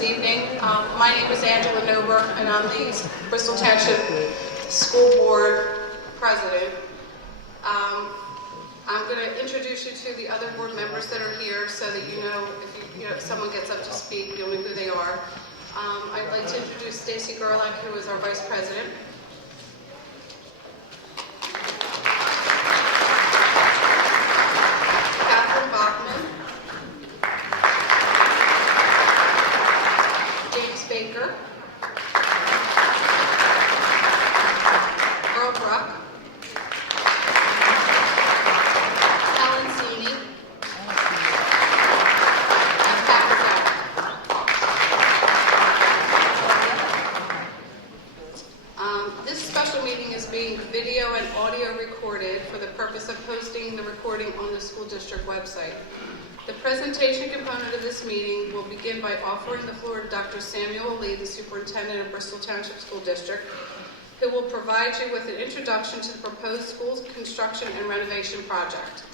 this evening. My name is Angela Nober, and I'm the Bristol Township School Board President. I'm going to introduce you to the other board members that are here so that you know if someone gets up to speak, you'll know who they are. I'd like to introduce Stacy Gerlach, who is our Vice President. Catherine Bachman. James Baker. Earl Bruck. Helen Sini. And Pat Mazzara. This special meeting is being video and audio recorded for the purpose of posting the recording on the school district website. The presentation component of this meeting will begin by offering the floor to Dr. Samuel Lee, the Superintendent of Bristol Township School District, who will provide you with an introduction to the proposed school construction and renovation project.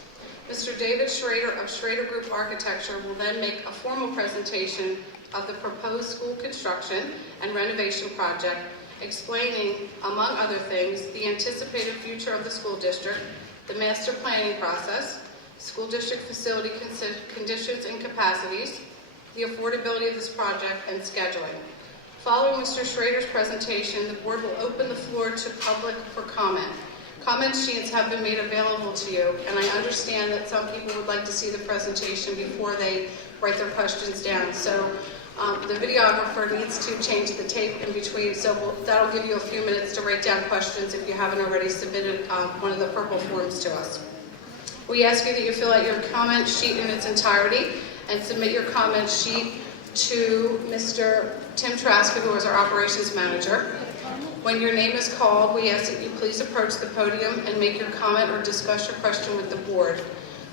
Mr. David Schrader of Schrader Group Architecture will then make a formal presentation of the proposed school construction and renovation project, explaining, among other things, the anticipated future of the school district, the master planning process, school district facility conditions and capacities, the affordability of this project, and scheduling. Following Mr. Schrader's presentation, the board will open the floor to public for comment. Comment sheets have been made available to you, and I understand that some people would like to see the presentation before they write their questions down. So the videographer needs to change the tape in between, so that'll give you a few minutes to write down questions if you haven't already submitted one of the purple forms to us. We ask you that you fill out your comment sheet in its entirety and submit your comment sheet to Mr. Tim Traska, who is our operations manager. When your name is called, we ask that you please approach the podium and make your comment or discuss your question with the board.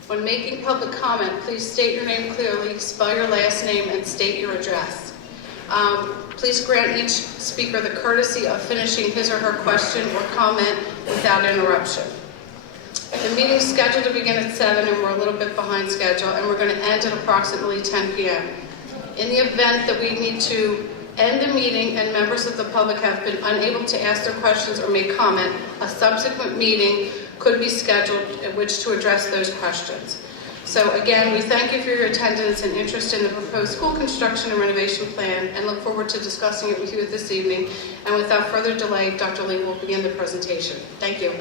When making public comment, please state your name clearly, spell your last name, and state your address. Please grant each speaker the courtesy of finishing his or her question or comment without interruption. The meeting is scheduled to begin at 7, and we're a little bit behind schedule, and we're going to end at approximately 10 p.m. In the event that we need to end the meeting and members of the public have been unable to ask their questions or make comment, a subsequent meeting could be scheduled at which to address those questions. So again, we thank you for your attendance and interest in the proposed school construction and renovation plan, and look forward to discussing it with you this evening. And without further delay, Dr. Lee will begin the presentation. Thank you.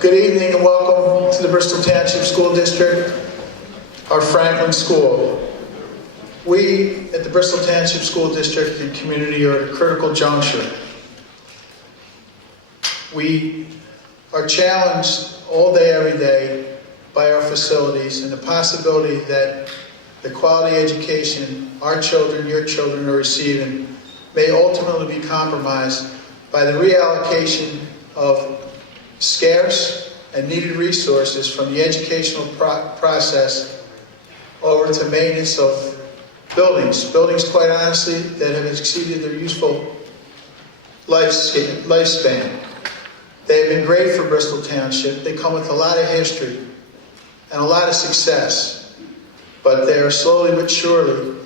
Good evening and welcome to the Bristol Township School District, our Franklin School. We at the Bristol Township School District and community are at a critical juncture. We are challenged all day, every day by our facilities and the possibility that the quality education our children, your children are receiving may ultimately be compromised by the reallocation of scarce and needed resources from the educational process over to maintenance of buildings, quite honestly, that have exceeded their useful lifespan. They have been great for Bristol Township. They come with a lot of history and a lot of success, but they are slowly but surely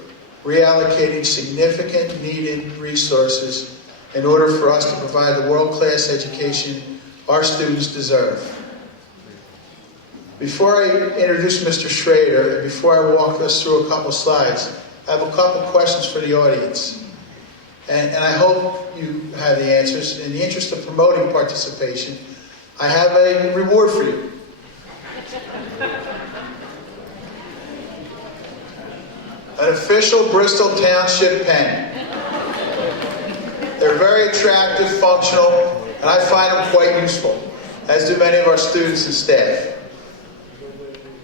reallocating significant needed resources in order for us to provide the world-class education our students deserve. Before I introduce Mr. Schrader, and before I walk us through a couple slides, I have a couple questions for the audience. And I hope you have the answers. In the interest of promoting participation, I have a reward for you. An official Bristol Township pen. They're very attractive, functional, and I find them quite useful, as do many of our students and staff.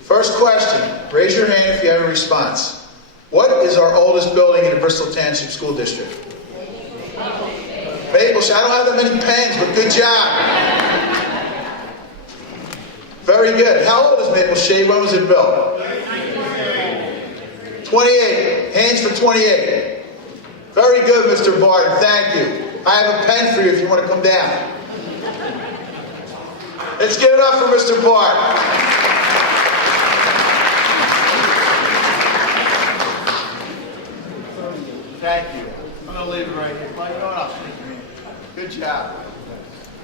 First question, raise your hand if you have a response. What is our oldest building in the Bristol Township School District? Maple Shade. I don't have that many pens, but good job. Very good. How old is Maple Shade? When was it built? 28. Hands for 28. Very good, Mr. Barton. Thank you. I have a pen for you if you want to come down. Let's give it up for Mr. Barton. Thank you. I'm going to leave it right here. Well, you know what? I'll take your hand. Good job.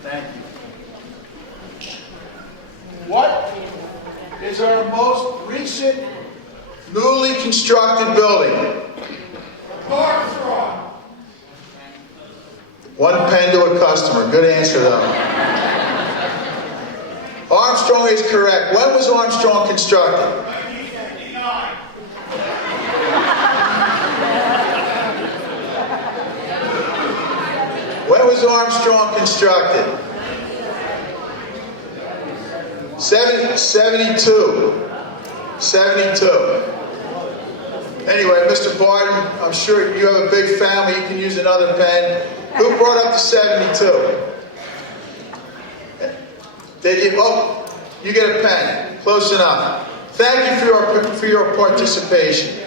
Thank you. What is our most recent newly constructed building? Armstrong. One pen to a customer. Good answer, though. Armstrong is correct. When was Armstrong constructed? 1959. When was Armstrong constructed? 72. Anyway, Mr. Barton, I'm sure you have a big family. You can use another pen. Who brought up the 72? Did you? Oh, you get a pen. Close enough. Thank you for your participation.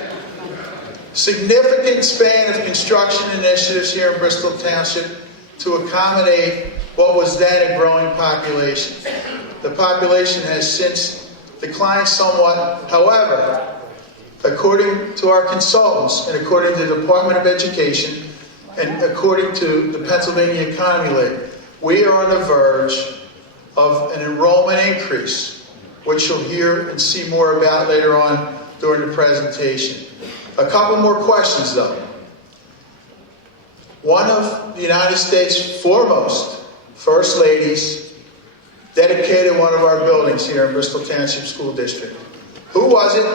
Significant span of construction initiatives here in Bristol Township to accommodate what was then a growing population. The population has since declined somewhat. However, according to our consultants and according to the Department of Education and according to the Pennsylvania Economy Lab, we are on the verge of an enrollment increase, which you'll hear and see more about later on during the presentation. A couple more questions though. One of the United States' foremost First Ladies dedicated one of our buildings here in Bristol Township School District. Who was it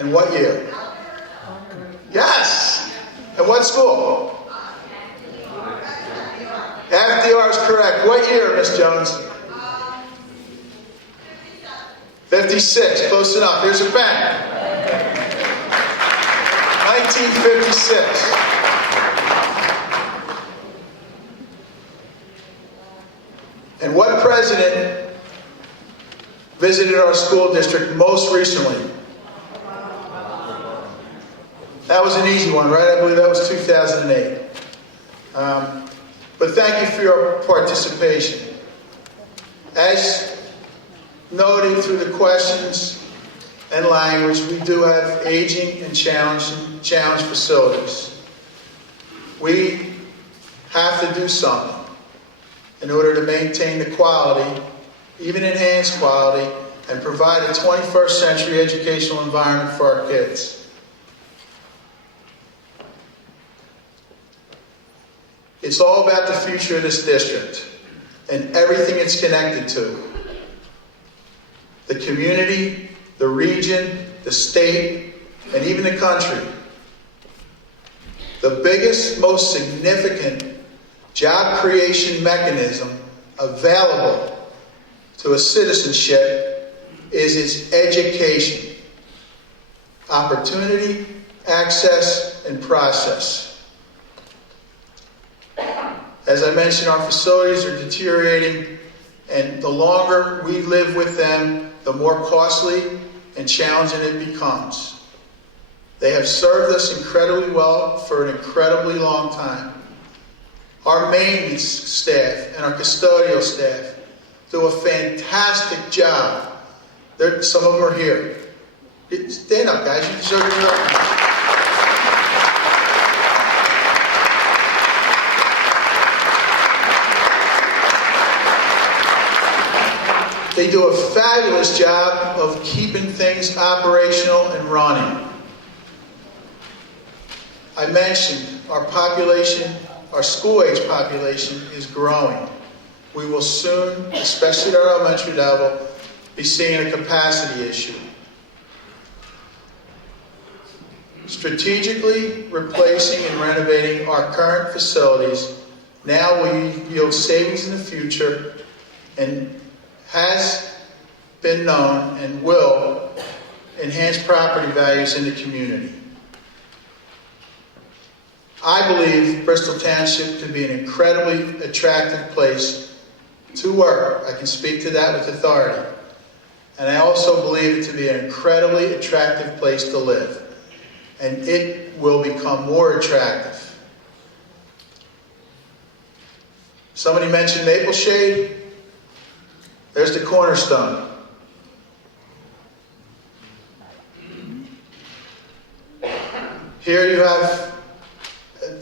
and what year? Yes! And what school? FDR is correct. What year, Miss Jones? 56. Close enough. Here's a pen. 1956. And what president visited our school district most recently? That was an easy one, right? I believe that was 2008. But thank you for your participation. As noted through the questions and language, we do have aging and challenged facilities. We have to do something in order to maintain the quality, even enhance quality, and provide a 21st century educational environment for our kids. It's all about the future of this district and everything it's connected to. The community, the region, the state, and even the country. The biggest, most significant job creation mechanism available to a citizenship is its education. Opportunity, access, and process. As I mentioned, our facilities are deteriorating, and the longer we live with them, the more costly and challenging it becomes. They have served us incredibly well for an incredibly long time. Our maintenance staff and our custodial staff do a fantastic job. Some of them are here. Stand up, guys. You deserve to be recognized. They do a fabulous job of keeping things operational and running. I mentioned our population, our school-age population is growing. We will soon, especially at our elementary level, be seeing a capacity issue. Strategically replacing and renovating our current facilities now will yield savings in the future and has been known and will enhance property values in the community. I believe Bristol Township to be an incredibly attractive place to work. I can speak to that with authority. And I also believe it to be an incredibly attractive place to live. And it will become more attractive. Somebody mentioned Maple Shade. There's the cornerstone. Here you have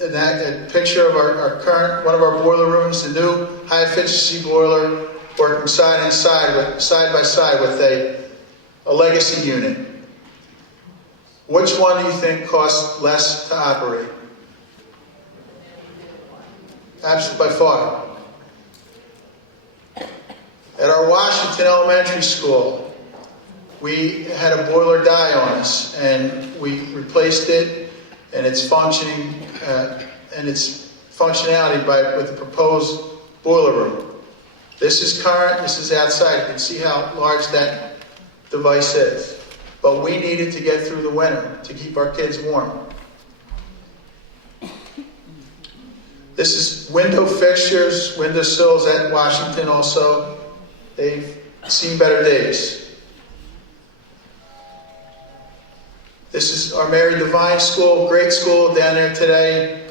a picture of our current, one of our boiler rooms, the new high efficiency boiler, working side by side with a legacy unit. Which one do you think costs less to operate? Absolutely, by far. At our Washington Elementary School, we had a boiler die on us, and we replaced it, and its functioning and its functionality with the proposed boiler room. This is current. This is outside. You can see how large that device is. But we needed to get through the winter to keep our kids warm. This is window fixtures, window sills at Washington also. They've seen better days. This is our Mary Devine School, great school down there today,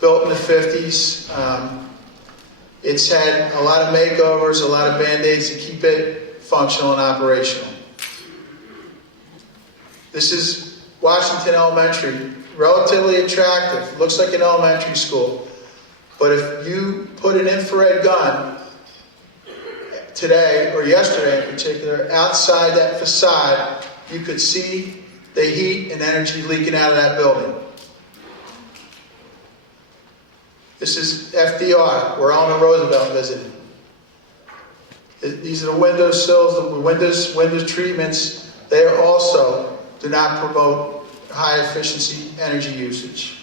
built in the 50s. It's had a lot of makeovers, a lot of Band-Aids to keep it functional and operational. This is Washington Elementary, relatively attractive, looks like an elementary school. But if you put an infrared gun today, or yesterday in particular, outside that facade, you could see the heat and energy leaking out of that building. This is FDR, where Eleanor Roosevelt visited. These are the window sills, the window treatments. They also do not promote high efficiency energy usage.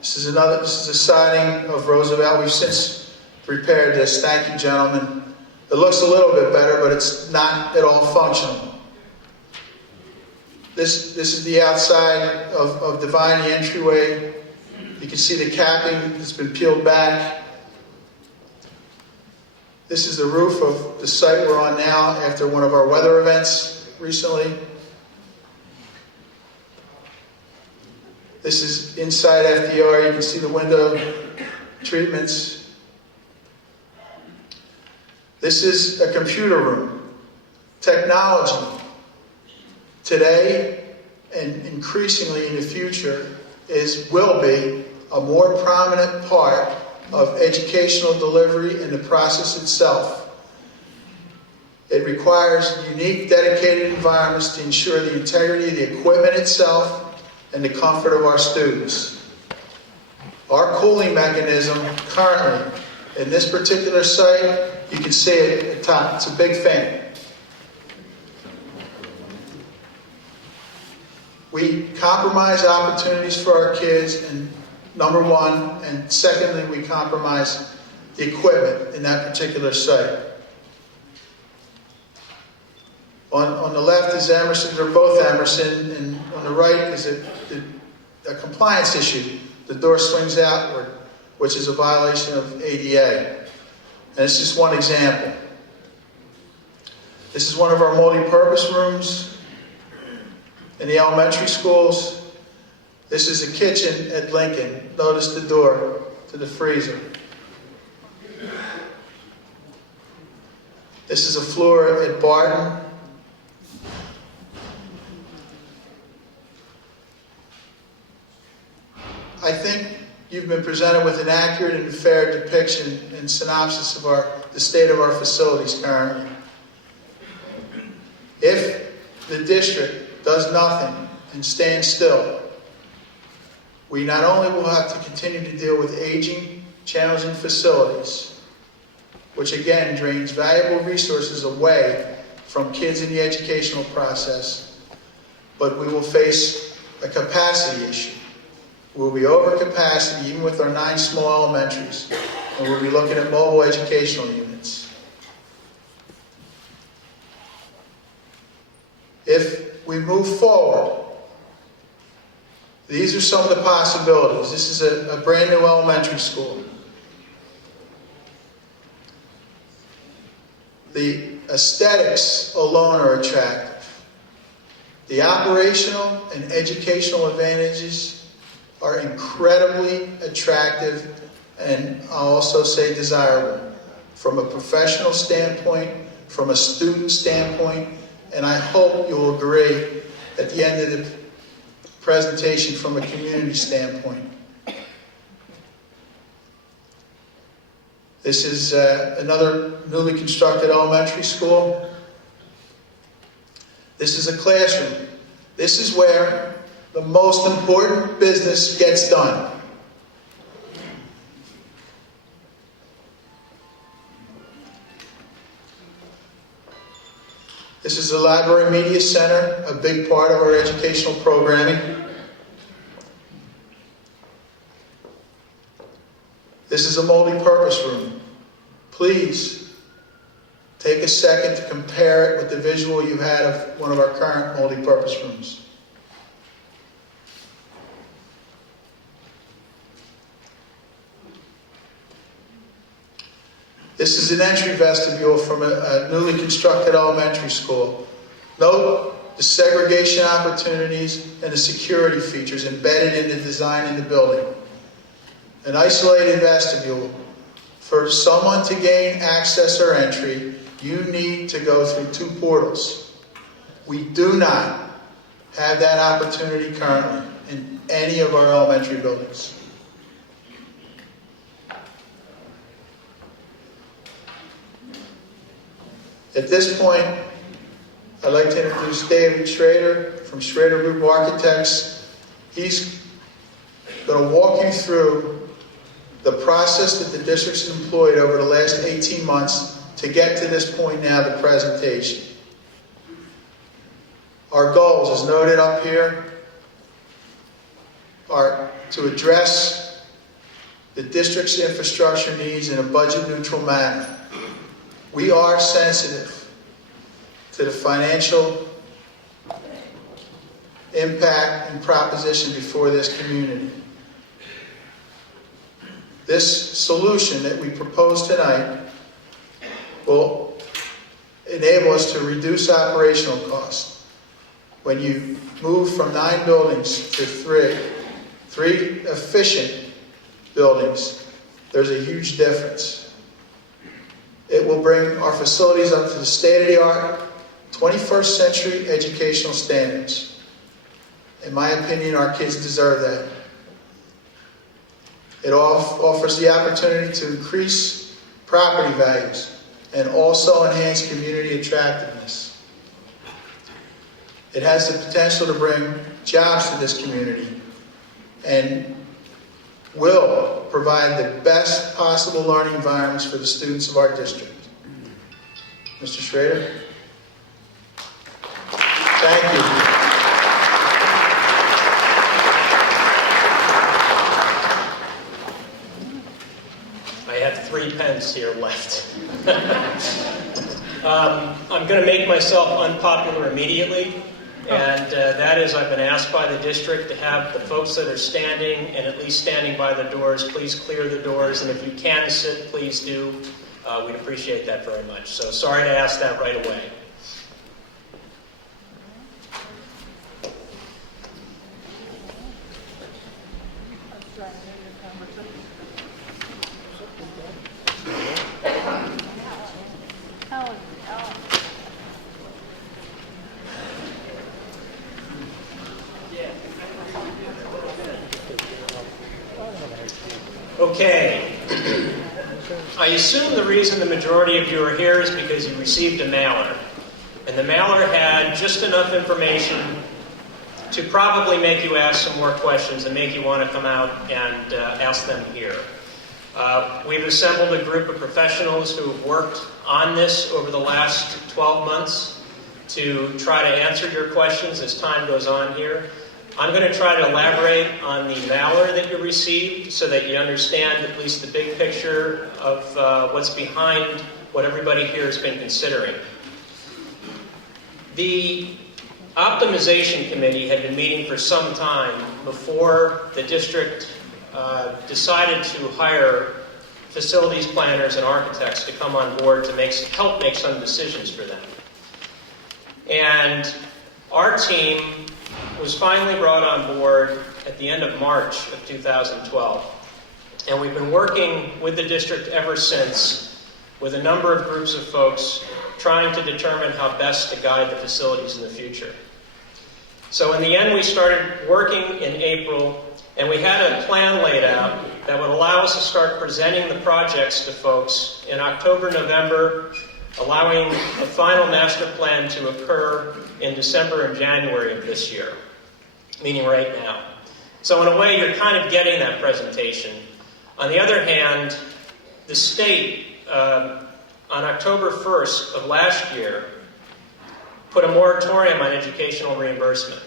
This is a siding of Roosevelt. We've since repaired this. Thank you, gentlemen. It looks a little bit better, but it's not at all functional. This is the outside of Devine, the entryway. You can see the capping that's been peeled back. This is the roof of the site we're on now after one of our weather events recently. This is inside FDR. You can see the window treatments. This is a computer room. Technology. Today, and increasingly in the future, will be a more prominent part of educational delivery and the process itself. It requires unique, dedicated environments to ensure the integrity of the equipment itself and the comfort of our students. Our cooling mechanism currently, in this particular site, you can see it at the top. It's a big fan. We compromise opportunities for our kids, and number one, and secondly, we compromise the equipment in that particular site. On the left is Emerson, they're both Emerson, and on the right is a compliance issue. The door swings outward, which is a violation of ADA. And it's just one example. This is one of our multi-purpose rooms in the elementary schools. This is a kitchen at Lincoln. Notice the door to the freezer. This is a floor at Barton. I think you've been presented with an accurate and fair depiction and synopsis of the state of our facilities currently. If the district does nothing and stands still, we not only will have to continue to deal with aging, challenging facilities, which again drains valuable resources away from kids in the educational process, but we will face a capacity issue. We'll be over capacity even with our 9 small elementaries, and we'll be looking at mobile educational units. If we move forward, these are some of the possibilities. This is a brand new elementary school. The aesthetics alone are attractive. The operational and educational advantages are incredibly attractive, and I'll also say desirable from a professional standpoint, from a student standpoint, and I hope you'll agree at the end of presentation from a community standpoint. This is another newly constructed elementary school. This is a classroom. This is where the most important business gets done. This is the Library Media Center, a big part of our educational programming. This is a multi-purpose room. Please take a second to compare it with the visual you had of one of our current multi-purpose rooms. This is an entry vestibule from a newly constructed elementary school. Note the segregation opportunities and the security features embedded in the design in the building. An isolated vestibule. For someone to gain access or entry, you need to go through 2 portals. We do not have that opportunity currently in any of our elementary buildings. At this point, I'd like to introduce David Schrader from Schrader Group Architects. He's going to walk you through the process that the district's employed over the last 18 months to get to this point now, the presentation. Our goals, as noted up here, are to address the district's infrastructure needs in a budget-neutral manner. We are sensitive to the financial impact and proposition before this community. This solution that we propose tonight will enable us to reduce operational costs. When you move from 9 buildings to 3 efficient buildings, there's a huge difference. It will bring our facilities up to the state-of-the-art, 21st century educational standards. In my opinion, our kids deserve that. It offers the opportunity to increase property values and also enhance community attractiveness. It has the potential to bring jobs to this community and will provide the best possible learning environments for the students of our district. Mr. Schrader? Thank you. I have 3 pens here left. I'm going to make myself unpopular immediately, and that is I've been asked by the district to have the folks that are standing and at least standing by the doors, please clear the doors, and if you can sit, please do. We'd appreciate that very much. So sorry to ask that right away. Okay. I assume the reason the majority of you are here is because you received a mailer. And the mailer had just enough information to probably make you ask some more questions and make you want to come out and ask them here. We've assembled a group of professionals who have worked on this over the last 12 months to try to answer your questions as time goes on here. I'm going to try to elaborate on the mailer that you received so that you understand at least the big picture of what's behind what everybody here has been considering. The optimization committee had been meeting for some time before the district decided to hire facilities planners and architects to come on board to help make some decisions for them. And our team was finally brought on board at the end of March of 2012. And we've been working with the district ever since with a number of groups of folks trying to determine how best to guide the facilities in the future. So in the end, we started working in April, and we had a plan laid out that would allow us to start presenting the projects to folks in October, November, allowing the final master plan to occur in December and January of this year, meaning right now. So in a way, you're kind of getting that presentation. On the other hand, the state, on October 1st of last year, put a moratorium on educational reimbursement.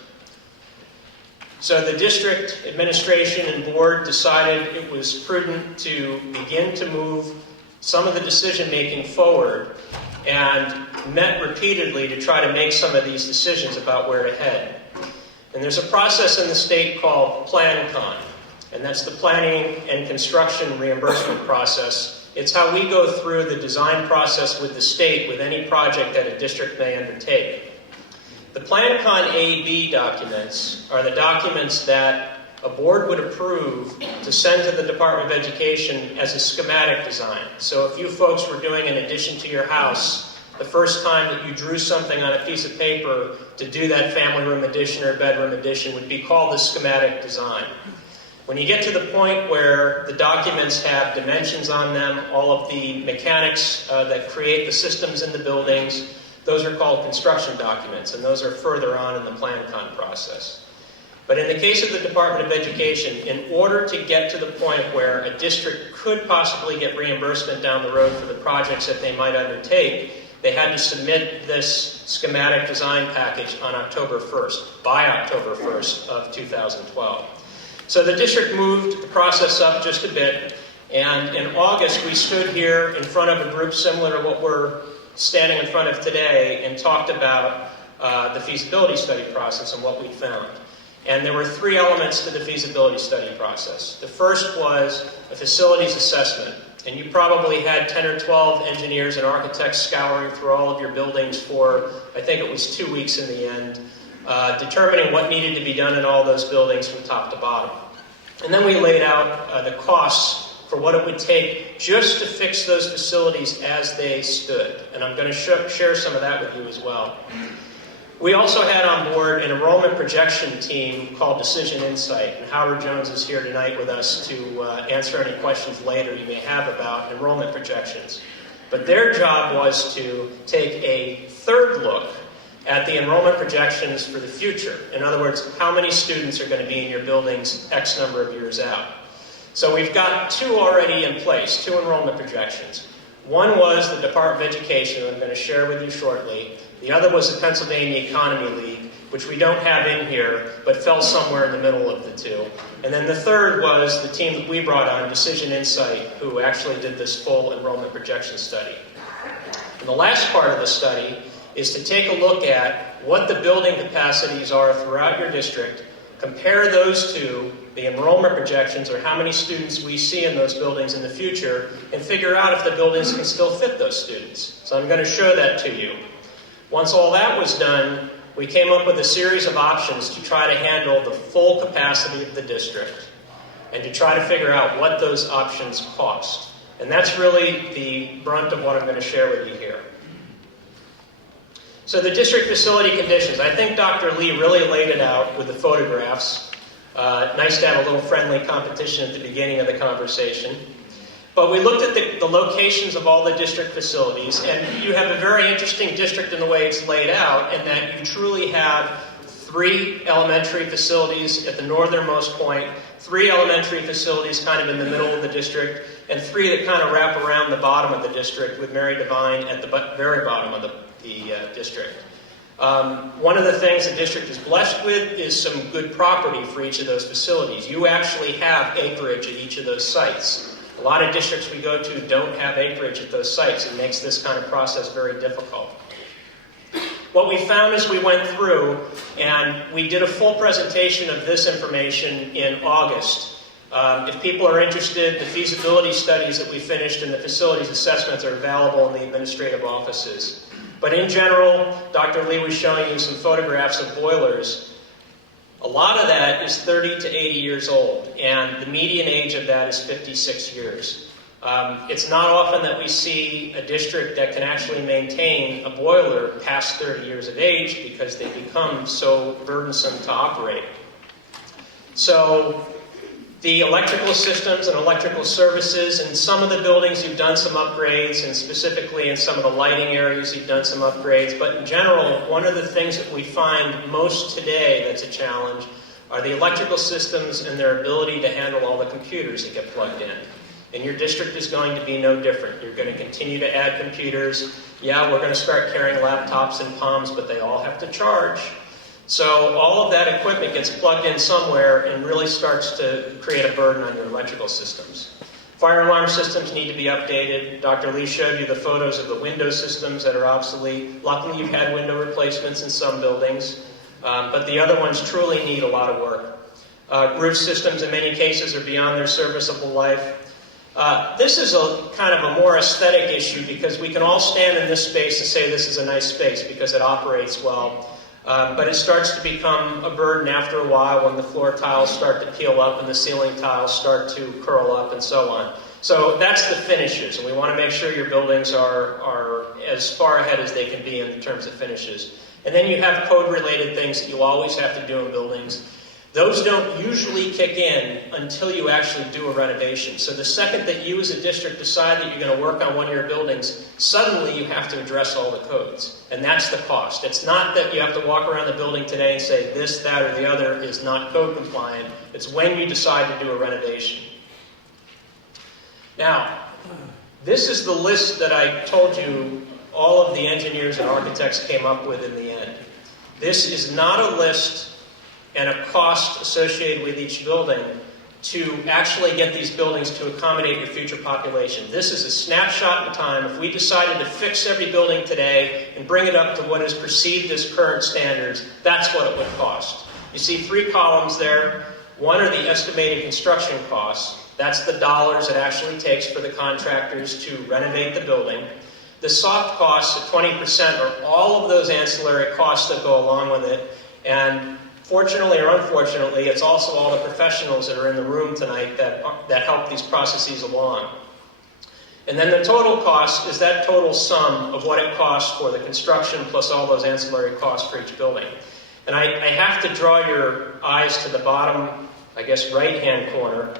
So the district administration and board decided it was prudent to begin to move some of the decision-making forward and met repeatedly to try to make some of these decisions about where to head. And there's a process in the state called PlanCon, and that's the planning and construction reimbursement process. It's how we go through the design process with the state with any project that a district may undertake. The PlanCon A-B documents are the documents that a board would approve to send to the Department of Education as a schematic design. So if you folks were doing an addition to your house, the first time that you drew something on a piece of paper to do that family room addition or bedroom addition would be called the schematic design. When you get to the point where the documents have dimensions on them, all of the mechanics that create the systems in the buildings, those are called construction documents, and those are further on in the PlanCon process. But in the case of the Department of Education, in order to get to the point where a district could possibly get reimbursement down the road for the projects that they might undertake, they had to submit this schematic design package on October 1st, by October 1st of 2012. So the district moved the process up just a bit, and in August we stood here in front of a group similar to what we're standing in front of today and talked about the feasibility study process and what we found. And there were three elements to the feasibility study process. The first was a facilities assessment. And you probably had 10 or 12 engineers and architects scouring through all of your buildings for, I think it was 2 weeks in the end, determining what needed to be done in all those buildings from top to bottom. And then we laid out the costs for what it would take just to fix those facilities as they stood. And I'm going to share some of that with you as well. We also had on board an enrollment projection team called Decision Insight, and Howard Jones is here tonight with us to answer any questions later you may have about enrollment projections. But their job was to take a third look at the enrollment projections for the future. In other words, how many students are going to be in your buildings X number of years out. So we've got two already in place, two enrollment projections. One was the Department of Education, that I'm going to share with you shortly. The other was the Pennsylvania Economy League, which we don't have in here, but fell somewhere in the middle of the two. And then the third was the team that we brought on, Decision Insight, who actually did this full enrollment projection study. And the last part of the study is to take a look at what the building capacities are throughout your district, compare those to the enrollment projections, or how many students we see in those buildings in the future, and figure out if the buildings can still fit those students. So I'm going to show that to you. Once all that was done, we came up with a series of options to try to handle the full capacity of the district and to try to figure out what those options cost. And that's really the brunt of what I'm going to share with you here. So the district facility conditions. I think Dr. Lee really laid it out with the photographs. Nice to have a little friendly competition at the beginning of the conversation. But we looked at the locations of all the district facilities, and you have a very interesting district in the way it's laid out, in that you truly have 3 elementary facilities at the northernmost point, 3 elementary facilities kind of in the middle of the district, and 3 that kind of wrap around the bottom of the district, with Mary Devine at the very bottom of the district. One of the things the district is blessed with is some good property for each of those facilities. You actually have acreage at each of those sites. A lot of districts we go to don't have acreage at those sites. It makes this kind of process very difficult. What we found as we went through, and we did a full presentation of this information in August. If people are interested, the feasibility studies that we finished and the facilities assessments are available in the administrative offices. But in general, Dr. Lee was showing you some photographs of boilers. A lot of that is 30 to 80 years old, and the median age of that is 56 years. It's not often that we see a district that can actually maintain a boiler past 30 years of age because they become so burdensome to operate. So the electrical systems and electrical services, in some of the buildings you've done some upgrades, and specifically in some of the lighting areas you've done some upgrades, but in general, one of the things that we find most today that's a challenge are the electrical systems and their ability to handle all the computers that get plugged in. And your district is going to be no different. You're going to continue to add computers. Yeah, we're going to start carrying laptops and Palms, but they all have to charge. So all of that equipment gets plugged in somewhere and really starts to create a burden on your electrical systems. Fire alarm systems need to be updated. Dr. Lee showed you the photos of the window systems that are obsolete. Luckily, you've had window replacements in some buildings, but the other ones truly need a lot of work. Roof systems, in many cases, are beyond their serviceable life. This is a kind of a more aesthetic issue because we can all stand in this space and say this is a nice space because it operates well. But it starts to become a burden after a while when the floor tiles start to peel up and the ceiling tiles start to curl up and so on. So that's the finishes, and we want to make sure your buildings are as far ahead as they can be in terms of finishes. And then you have code-related things that you always have to do in buildings. Those don't usually kick in until you actually do a renovation. So the second that you as a district decide that you're going to work on one of your buildings, suddenly you have to address all the codes. And that's the cost. It's not that you have to walk around the building today and say this, that, or the other is not code compliant. It's when you decide to do a renovation. Now, this is the list that I told you all of the engineers and architects came up with in the end. This is not a list and a cost associated with each building to actually get these buildings to accommodate your future population. This is a snapshot in time. If we decided to fix every building today and bring it up to what is perceived as current standards, that's what it would cost. You see 3 columns there. One are the estimated construction costs. That's the dollars it actually takes for the contractors to renovate the building. The soft costs at 20% are all of those ancillary costs that go along with it. And fortunately or unfortunately, it's also all the professionals that are in the room tonight that help these processes along. And then the total cost is that total sum of what it costs for the construction plus all those ancillary costs for each building. And I have to draw your eyes to the bottom, I guess, right-hand corner,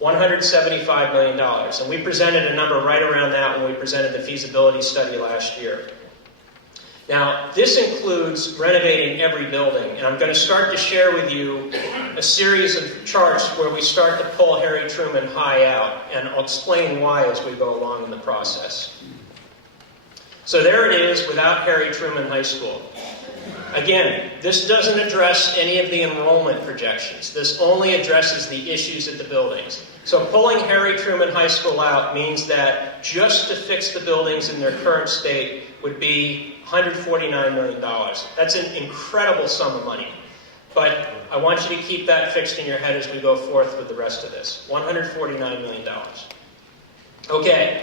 $175 million. And we presented a number right around that when we presented the feasibility study last year. Now, this includes renovating every building, and I'm going to start to share with you a series of charts where we start to pull Harry Truman High out, and I'll explain why as we go along in the process. So there it is without Harry Truman High School. Again, this doesn't address any of the enrollment projections. This only addresses the issues at the buildings. So pulling Harry Truman High School out means that just to fix the buildings in their current state would be $149 million. That's an incredible sum of money. But I want you to keep that fixed in your head as we go forth with the rest of this. $149 million. Okay.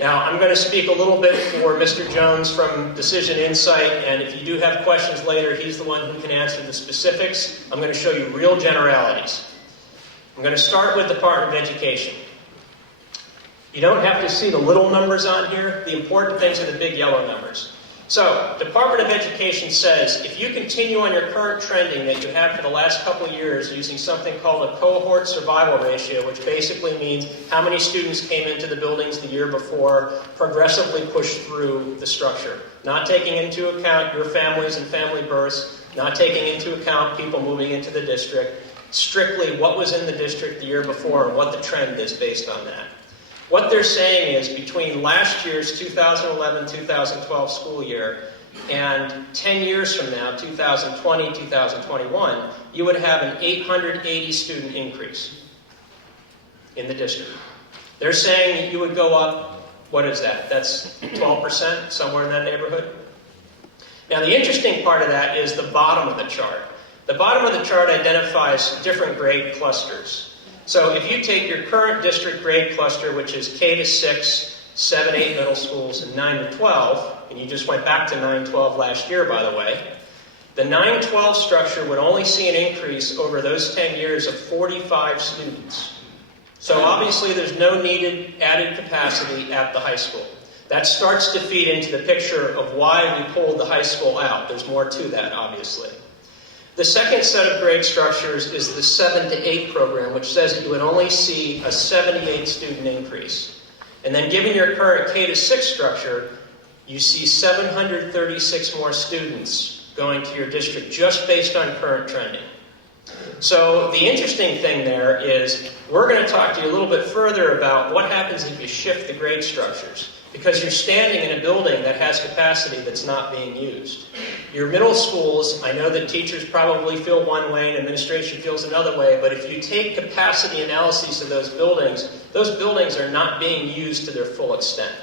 Now, I'm going to speak a little bit for Mr. Jones from Decision Insight, and if you do have questions later, he's the one who can answer the specifics. I'm going to show you real generalities. I'm going to start with the Department of Education. You don't have to see the little numbers on here. The important things are the big yellow numbers. So, Department of Education says, if you continue on your current trending that you have for the last couple of years using something called a cohort survival ratio, which basically means how many students came into the buildings the year before, progressively pushed through the structure. Not taking into account your families and family births, not taking into account people moving into the district, strictly what was in the district the year before and what the trend is based on that. What they're saying is between last year's 2011-2012 school year and 10 years from now, 2020, 2021, you would have an 880 student increase in the district. They're saying that you would go up, what is that? That's 12%, somewhere in that neighborhood? Now the interesting part of that is the bottom of the chart. The bottom of the chart identifies different grade clusters. So if you take your current district grade cluster, which is K to 6, 7, 8 middle schools, and 9 to 12, and you just went back to 9-12 last year, by the way, the 9-12 structure would only see an increase over those 10 years of 45 students. So obviously there's no needed added capacity at the high school. That starts to feed into the picture of why we pulled the high school out. There's more to that, obviously. The second set of grade structures is the 7 to 8 program, which says that you would only see a 78 student increase. And then given your current K to 6 structure, you see 736 more students going to your district just based on current trending. So the interesting thing there is we're going to talk to you a little bit further about what happens if you shift the grade structures, because you're standing in a building that has capacity that's not being used. Your middle schools, I know that teachers probably feel one way and administration feels another way, but if you take capacity analyses of those buildings are not being used to their full extent.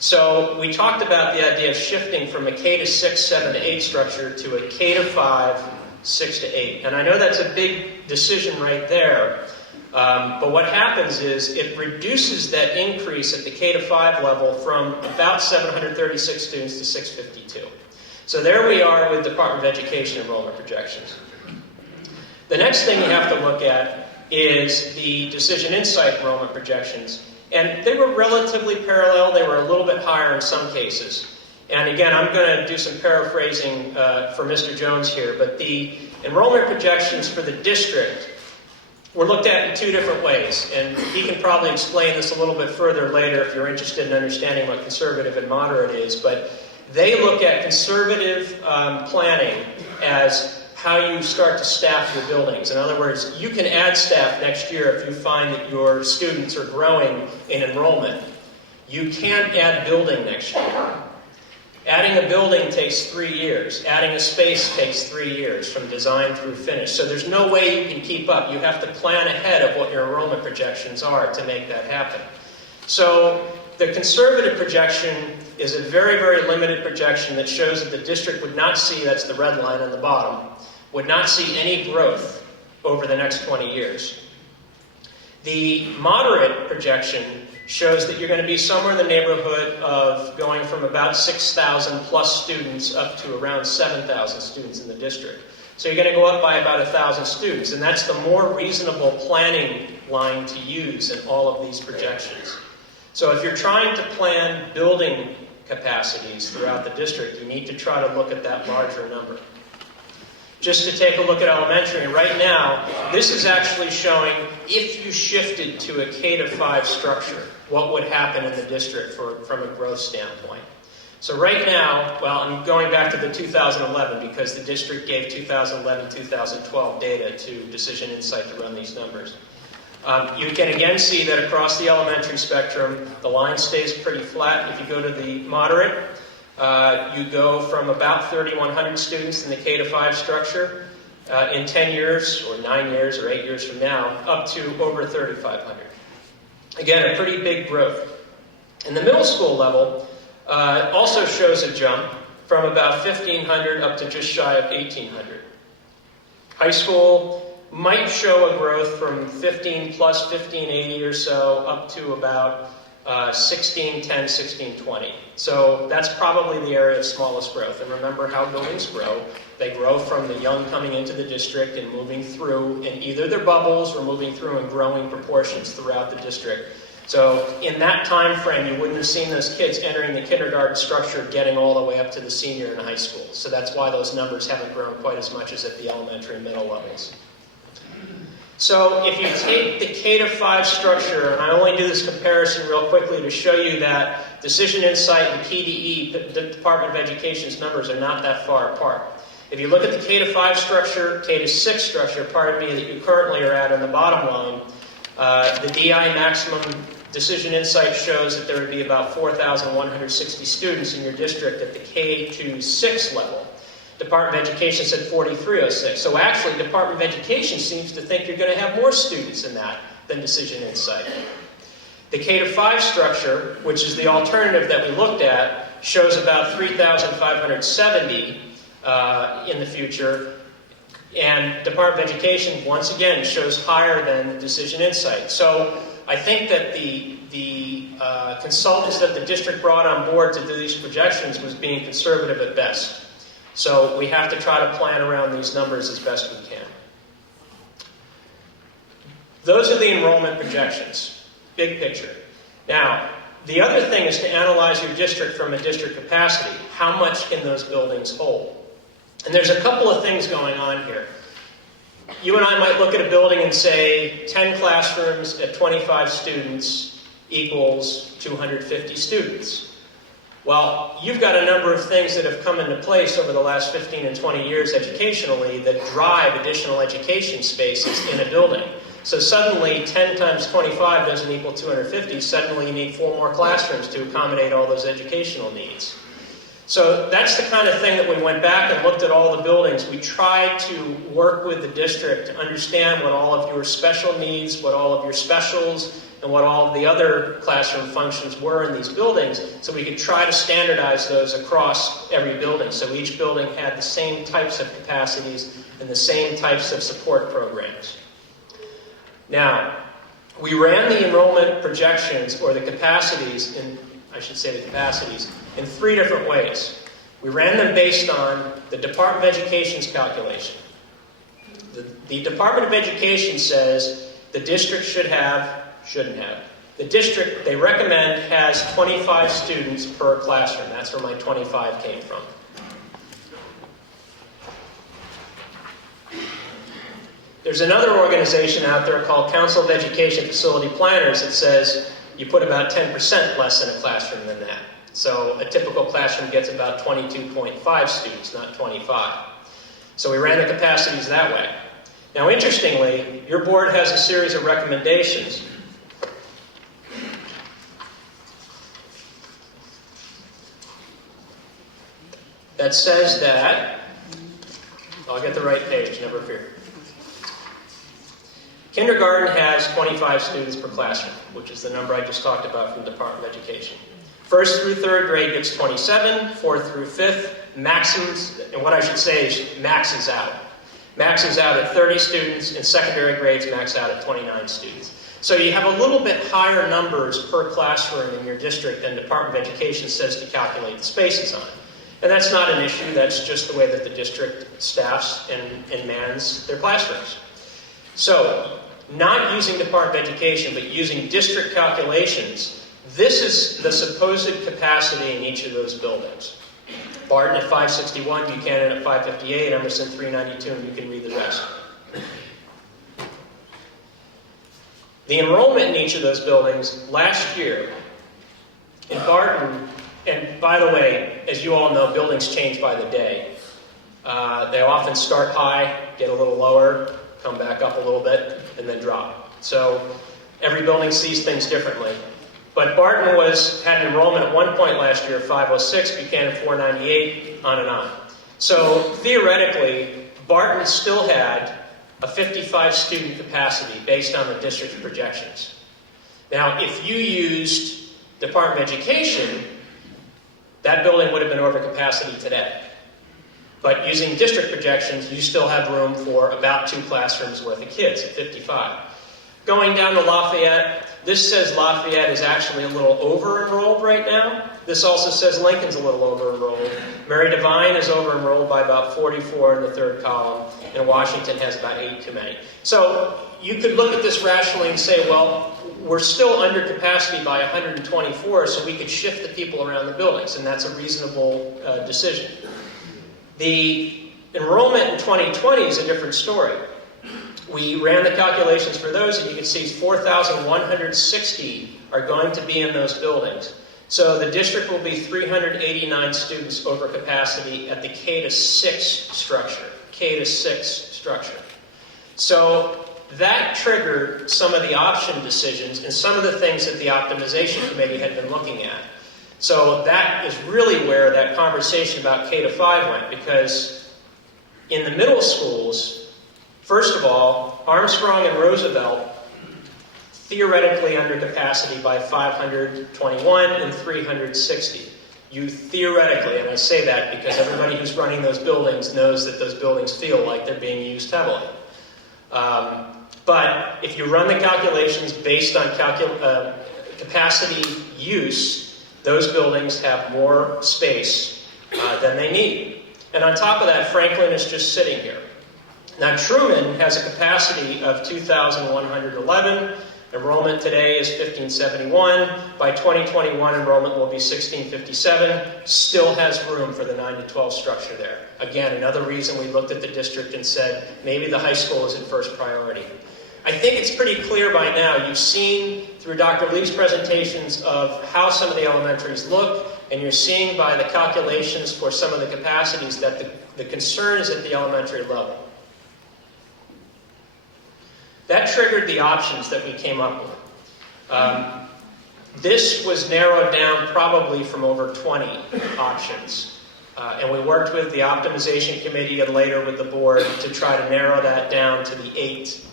So we talked about the idea of shifting from a K to 6, 7 to 8 structure to a K to 5, 6 to 8. And I know that's a big decision right there. But what happens is it reduces that increase at the K to 5 level from about 736 students to 652. So there we are with Department of Education enrollment projections. The next thing you have to look at is the Decision Insight enrollment projections. And they were relatively parallel. They were a little bit higher in some cases. And again, I'm going to do some paraphrasing for Mr. Jones here. But the enrollment projections for the district were looked at in 2 different ways. And he can probably explain this a little bit further later if you're interested in understanding what conservative and moderate is. But they look at conservative planning as how you start to staff your buildings. In other words, you can add staff next year if you find that your students are growing in enrollment. You can't add building next year. Adding a building takes 3 years. Adding a space takes 3 years from design through finish. So there's no way you can keep up. You have to plan ahead of what your enrollment projections are to make that happen. So the conservative projection is a very, very limited projection that shows that the district would not see, that's the red line on the bottom, would not see any growth over the next 20 years. The moderate projection shows that you're going to be somewhere in the neighborhood of going from about 6,000 plus students up to around 7,000 students in the district. So you're going to go up by about 1,000 students, and that's the more reasonable planning line to use in all of these projections. So if you're trying to plan building capacities throughout the district, you need to try to look at that larger number. Just to take a look at elementary, and right now, this is actually showing if you shifted to a K to 5 structure, what would happen in the district from a growth standpoint. So right now, well, I'm going back to the 2011 because the district gave 2011-2012 data to Decision Insight to run these numbers. You can again see that across the elementary spectrum, the line stays pretty flat. If you go to the moderate, you go from about 3,100 students in the K to 5 structure in 10 years, or 9 years, or 8 years from now, up to over 3,500. Again, a pretty big growth. In the middle school level, also shows a jump from about 1,500 up to just shy of 1,800. High school might show a growth from 15 plus 1,580 or so up to about 1610, 1620. So that's probably the area of smallest growth. And remember how buildings grow. They grow from the young coming into the district and moving through in either their bubbles or moving through in growing proportions throughout the district. So in that time frame, you wouldn't have seen those kids entering the kindergarten structure getting all the way up to the senior in high school. So that's why those numbers haven't grown quite as much as at the elementary and middle levels. So if you take the K to 5 structure, and I only do this comparison real quickly to show you that Decision Insight and PDE, the Department of Education's numbers are not that far apart. If you look at the K to 5 structure, K to 6 structure, pardon me, that you currently are at on the bottom line, the DI maximum Decision Insight shows that there would be about 4,160 students in your district at the K to 6 level. Department of Education said 4,306. So actually, Department of Education seems to think you're going to have more students in that than Decision Insight. The K to 5 structure, which is the alternative that we looked at, shows about 3,570 in the future. And Department of Education, once again, shows higher than Decision Insight. So I think that the consultants that the district brought on board to do these projections was being conservative at best. So we have to try to plan around these numbers as best we can. those are the enrollment projections, big picture. Now, the other thing is to analyze your district from a district capacity. How much can those buildings hold? And there's a couple of things going on here. You and I might look at a building and say 10 classrooms at 25 students equals 250 students. Well, you've got a number of things that have come into place over the last 15 and 20 years educationally that drive additional education spaces in a building. So suddenly 10 times 25 doesn't equal 250. Suddenly you need 4 more classrooms to accommodate all those educational needs. So that's the kind of thing that we went back and looked at all the buildings. We tried to work with the district to understand what all of your special needs, what all of your specials, and what all of the other classroom functions were in these buildings, so we could try to standardize those across every building. So each building had the same types of capacities and the same types of support programs. Now, we ran the enrollment projections, or the capacities, in 3 different ways. We ran them based on the Department of Education's calculation. The Department of Education says the district shouldn't have. The district, they recommend, has 25 students per classroom. That's where my 25 came from. There's another organization out there called Council of Education Facility Planners that says you put about 10% less in a classroom than that. So a typical classroom gets about 22.5 students, not 25. So we ran the capacities that way. Now, interestingly, your board has a series of recommendations. That says that, I'll get the right page, never fear. Kindergarten has 25 students per classroom, which is the number I just talked about from the Department of Education. 1st through 3rd grade gets 27, 4th through 5th, maximums, and what I should say is maxes out. Maxes out at 30 students, and secondary grades max out at 29 students. So you have a little bit higher numbers per classroom in your district than the Department of Education says to calculate the spaces on. And that's not an issue, that's just the way that the district staffs and mans their classrooms. So, not using Department of Education, but using district calculations, this is the supposed capacity in each of those buildings. Barton at 561, Buchanan at 558, Emerson 392, and you can read the rest. The enrollment in each of those buildings last year in Barton, and by the way, as you all know, buildings change by the day. They often start high, get a little lower, come back up a little bit, and then drop. So every building sees things differently. But Barton had an enrollment at one point last year of 506, Buchanan 498, on and on. So theoretically, Barton still had a 55 student capacity based on the district's projections. Now, if you used Department of Education, that building would have been over capacity today. But using district projections, you still have room for about 2 classrooms worth of kids at 55. Going down to Lafayette, this says Lafayette is actually a little over-enrolled right now. This also says Lincoln's a little over-enrolled. Mary Devine is over-enrolled by about 44 in the 3rd column, and Washington has about 8 too many. So you could look at this rationally and say, well, we're still under capacity by 124, so we could shift the people around the buildings, and that's a reasonable decision. The enrollment in 2020 is a different story. We ran the calculations for those, and you can see 4,160 are going to be in those buildings. So the district will be 389 students over capacity at the K-6 structure. K-6 structure. So that triggered some of the option decisions and some of the things that the optimization committee had been looking at. So that is really where that conversation about K-5 went, because in the middle schools, first of all, Armstrong and Roosevelt theoretically under capacity by 521 and 360. You theoretically, and I say that because everybody who's running those buildings knows that those buildings feel like they're being used heavily. But if you run the calculations based on capacity use, those buildings have more space than they need. And on top of that, Franklin is just sitting here. Now, Truman has a capacity of 2,111. Enrollment today is 1,571. By 2021, enrollment will be 1,657. Still has room for the 9 to 12 structure there. Again, another reason we looked at the district and said, maybe the high school is in first priority. I think it's pretty clear by now. You've seen through Dr. Lee's presentations of how some of the elementaries look, and you're seeing by the calculations for some of the capacities that the concern is at the elementary level. That triggered the options that we came up with. This was narrowed down probably from over 20 options. And we worked with the optimization committee and later with the board to try to narrow that down to the 8.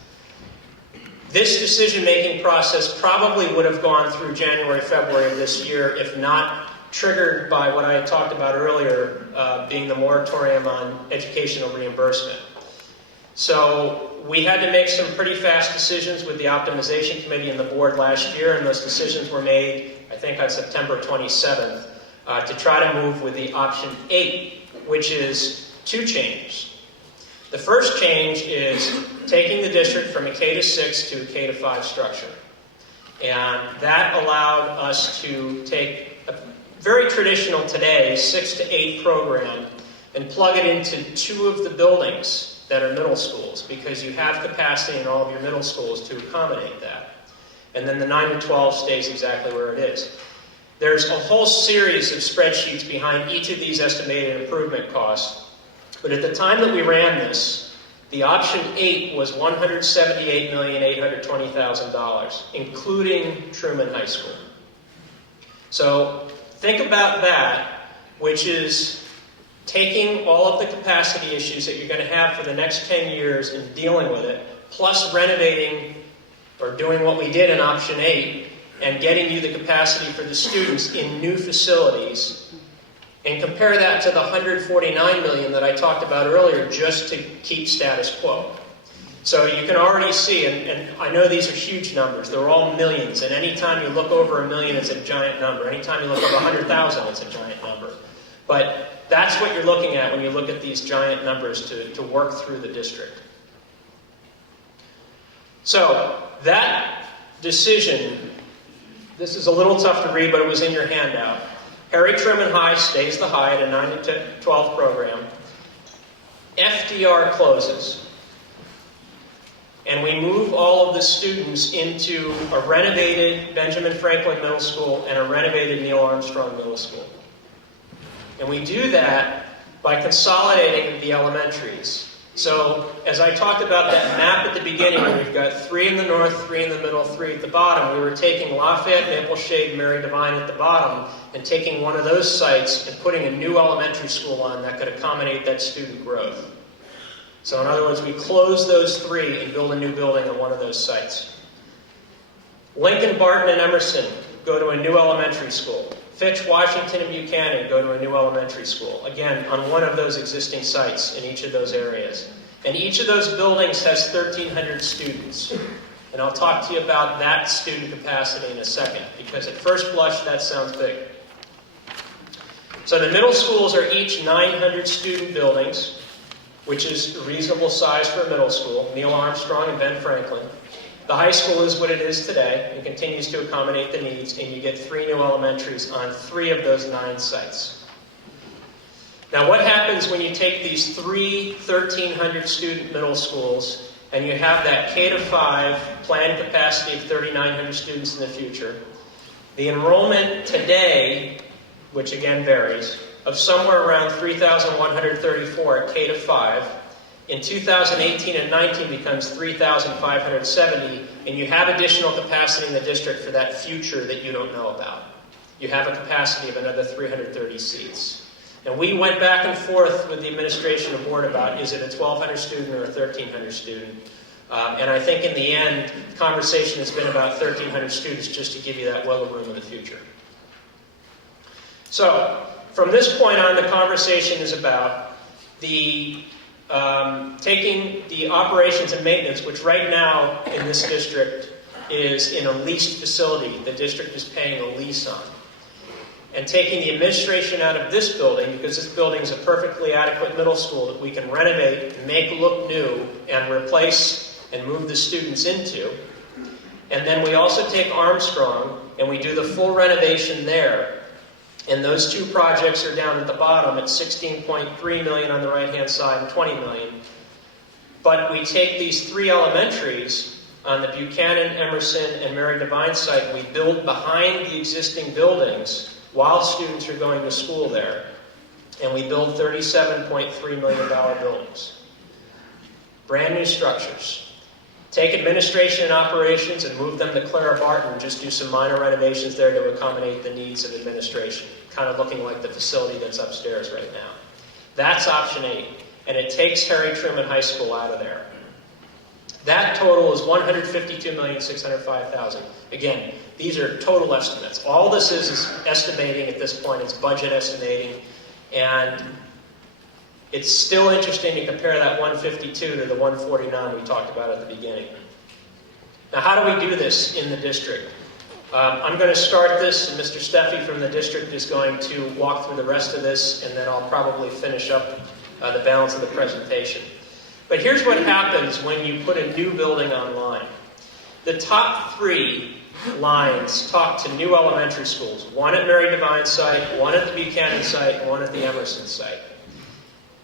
This decision-making process probably would have gone through January, February of this year if not triggered by what I had talked about earlier, being the moratorium on educational reimbursement. So we had to make some pretty fast decisions with the optimization committee and the board last year, and those decisions were made, I think, on September 27th, to try to move with the option 8, which is 2 changes. The first change is taking the district from a K-6 to a K-5 structure. And that allowed us to take a very traditional today 6 to 8 program and plug it into 2 of the buildings that are middle schools, because you have capacity in all of your middle schools to accommodate that. And then the 9 to 12 stays exactly where it is. There's a whole series of spreadsheets behind each of these estimated improvement costs. But at the time that we ran this, the option 8 was $178,820,000, including Truman High School. So think about that, which is taking all of the capacity issues that you're going to have for the next 10 years and dealing with it, plus renovating or doing what we did in option 8 and getting you the capacity for the students in new facilities, and compare that to the $149 million that I talked about earlier just to keep status quo. So you can already see, and I know these are huge numbers, they're all millions, and anytime you look over $1 million, it's a giant number. Anytime you look over 100,000, it's a giant number. But that's what you're looking at when you look at these giant numbers to work through the district. So that decision, this is a little tough to read, but it was in your handout. Harry Truman High stays the high at a 9 to 12 program. FDR closes. And we move all of the students into a renovated Benjamin Franklin Middle School and a renovated Neil Armstrong Middle School. And we do that by consolidating the elementaries. So, as I talked about that map at the beginning, where we've got 3 in the north, 3 in the middle, 3 at the bottom, we were taking Lafayette, Maple Shade, Mary Devine at the bottom, and taking one of those sites and putting a new elementary school on that could accommodate that student growth. So in other words, we close those 3 and build a new building on one of those sites. Lincoln, Barton, and Emerson go to a new elementary school. Fitch, Washington, and Buchanan go to a new elementary school, again, on one of those existing sites in each of those areas. And each of those buildings has 1,300 students. And I'll talk to you about that student capacity in a second, because at first blush, that sounds big. So the middle schools are each 900 student buildings, which is a reasonable size for a middle school, Neil Armstrong and Ben Franklin. The high school is what it is today and continues to accommodate the needs, and you get 3 new elementaries on 3 of those 9 sites. Now, what happens when you take these 3 1,300 student middle schools and you have that K-5 planned capacity of 3,900 students in the future? The enrollment today, which again varies, of somewhere around 3,134 at K-5, in 2018 and 19 becomes 3,570, and you have additional capacity in the district for that future that you don't know about. You have a capacity of another 330 seats. And we went back and forth with the administration and board about, is it a 1,200 student or a 1,300 student? And I think in the end, the conversation has been about 1,300 students just to give you that wiggle room in the future. So, from this point on, the conversation is about the taking the operations and maintenance, which right now in this district is in a leased facility. The district is paying a lease on. and taking the administration out of this building, because this building is a perfectly adequate middle school that we can renovate, make look new, and replace and move the students into. And then we also take Armstrong and we do the full renovation there. And those two projects are down at the bottom at $16.3 million on the right-hand side and $20 million. But we take these three elementaries on the Buchanan, Emerson, and Mary Devine site. We build behind the existing buildings while students are going to school there. And we build $37.3 million buildings. Brand new structures. Take administration and operations and move them to Clara Barton, just do some minor renovations there to accommodate the needs of administration, kind of looking like the facility that's upstairs right now. That's option 8, and it takes Harry Truman High School out of there. That total is $152,605,000. Again, these are total estimates. All this is estimating at this point. It's budget estimating, and it's still interesting to compare that 152 to the 149 we talked about at the beginning. Now, how do we do this in the district? I'm going to start this, and Mr. Steffi from the district is going to walk through the rest of this, and then I'll probably finish up the balance of the presentation. But here's what happens when you put a new building online. The top 3 lines talk to new elementary schools, one at Mary Devine site, one at the Buchanan site, and one at the Emerson site.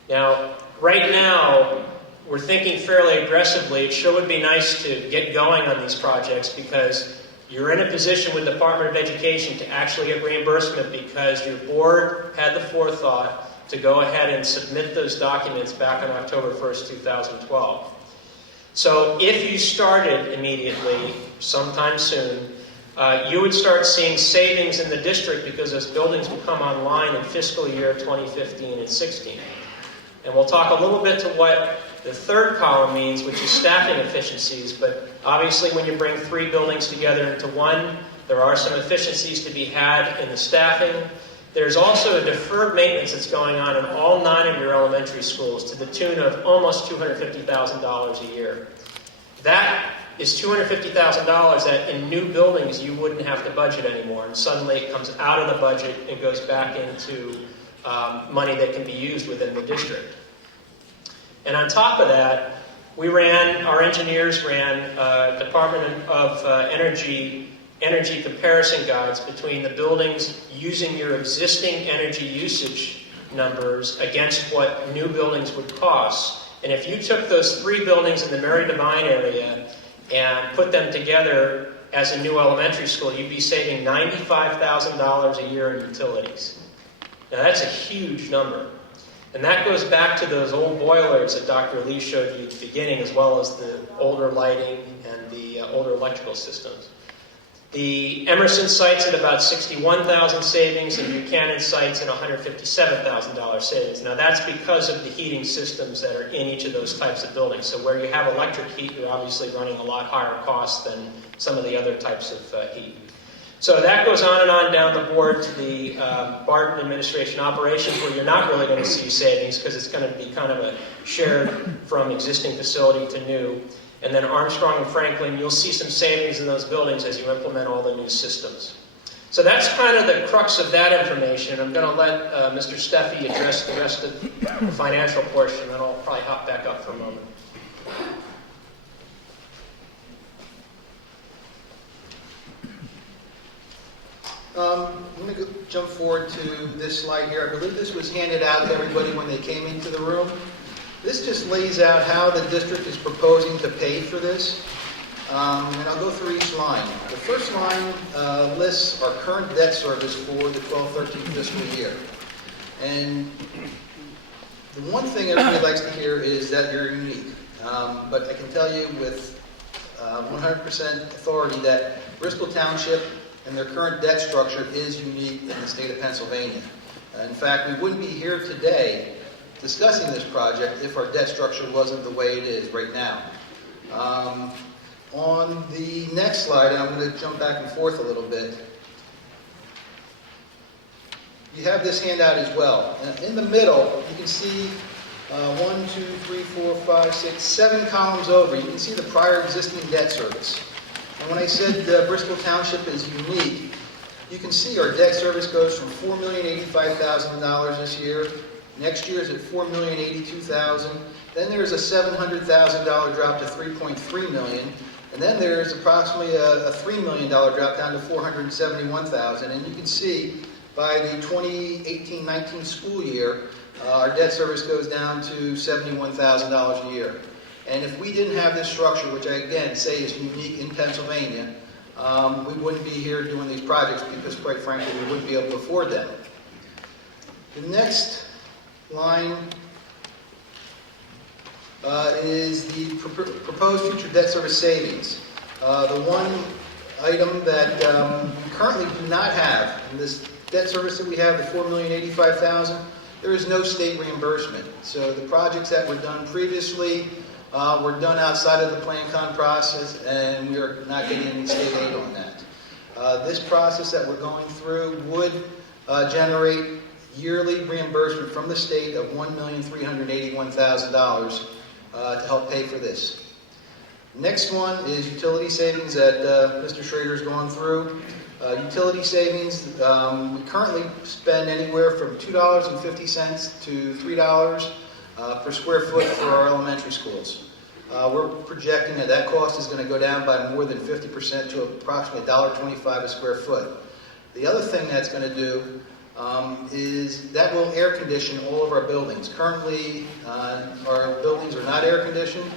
Now, right now, we're thinking fairly aggressively. It sure would be nice to get going on these projects because you're in a position with the Department of Education to actually get reimbursement because your board had the forethought to go ahead and submit those documents back on October 1st, 2012. So if you started immediately, sometime soon, you would start seeing savings in the district because those buildings will come online in fiscal year 2015 and 16. And we'll talk a little bit to what the third column means, which is staffing efficiencies. But obviously, when you bring 3 buildings together into one, there are some efficiencies to be had in the staffing. There's also a deferred maintenance that's going on in all 9 of your elementary schools to the tune of almost $250,000 a year. That is $250,000 that in new buildings you wouldn't have to budget anymore. And suddenly it comes out of the budget and goes back into money that can be used within the district. And on top of that, our engineers ran Department of Energy comparison guides between the buildings using your existing energy usage numbers against what new buildings would cost. And if you took those 3 buildings in the Mary Devine area and put them together as a new elementary school, you'd be saving $95,000 a year in utilities. Now that's a huge number. And that goes back to those old boilers that Dr. Lee showed you at the beginning, as well as the older lighting and the older electrical systems. The Emerson site's at about $61,000 savings, and Buchanan site's at $157,000 savings. Now that's because of the heating systems that are in each of those types of buildings. So where you have electric heat, you're obviously running a lot higher cost than some of the other types of heat. So that goes on and on down the board to the Barton Administration Operations, where you're not really going to see savings because it's going to be kind of a shared from existing facility to new. And then Armstrong and Franklin, you'll see some savings in those buildings as you implement all the new systems. So that's kind of the crux of that information. I'm going to let Mr. Steffi address the rest of the financial portion, and then I'll probably hop back up for a moment. I'm going to jump forward to this slide here. I believe this was handed out to everybody when they came into the room. This just lays out how the district is proposing to pay for this. And I'll go through each line. The first line lists our current debt service for the 12-13 fiscal year. And the one thing everybody likes to hear is that you're unique. But I can tell you with 100% authority that Bristol Township and their current debt structure is unique in the state of Pennsylvania. In fact, we wouldn't be here today discussing this project if our debt structure wasn't the way it is right now. On the next slide, I'm going to jump back and forth a little bit. You have this handout as well. In the middle, you can see 1, 2, 3, 4, 5, 6, 7 columns over. You can see the prior existing debt service. And when I said Bristol Township is unique, You can see our debt service goes from $4,085,000 this year. Next year is at $4,082,000. Then there's a $700,000 drop to $3.3 million. And then there's approximately a $3 million drop down to $471,000. And you can see by the 2018-19 school year, our debt service goes down to $71,000 a year. And if we didn't have this structure, which I again say is unique in Pennsylvania, we wouldn't be here doing these projects because, quite frankly, we wouldn't be able to afford them. The next line is the proposed future debt service savings. The one item that we currently do not have in this debt service that we have, the $4,085,000, there is no state reimbursement. So the projects that were done previously were done outside of the Plan-Con process, and we are not getting any state aid on that. This process that we're going through would generate yearly reimbursement from the state of $1,381,000 to help pay for this. Next one is utility savings that Mr. Schrader is going through. Utility savings, we currently spend anywhere from $2.50 to $3 per square foot for our elementary schools. We're projecting that cost is going to go down by more than 50% to approximately $1.25 a square foot. The other thing that's going to do is that will air condition all of our buildings. Currently, our buildings are not air conditioned.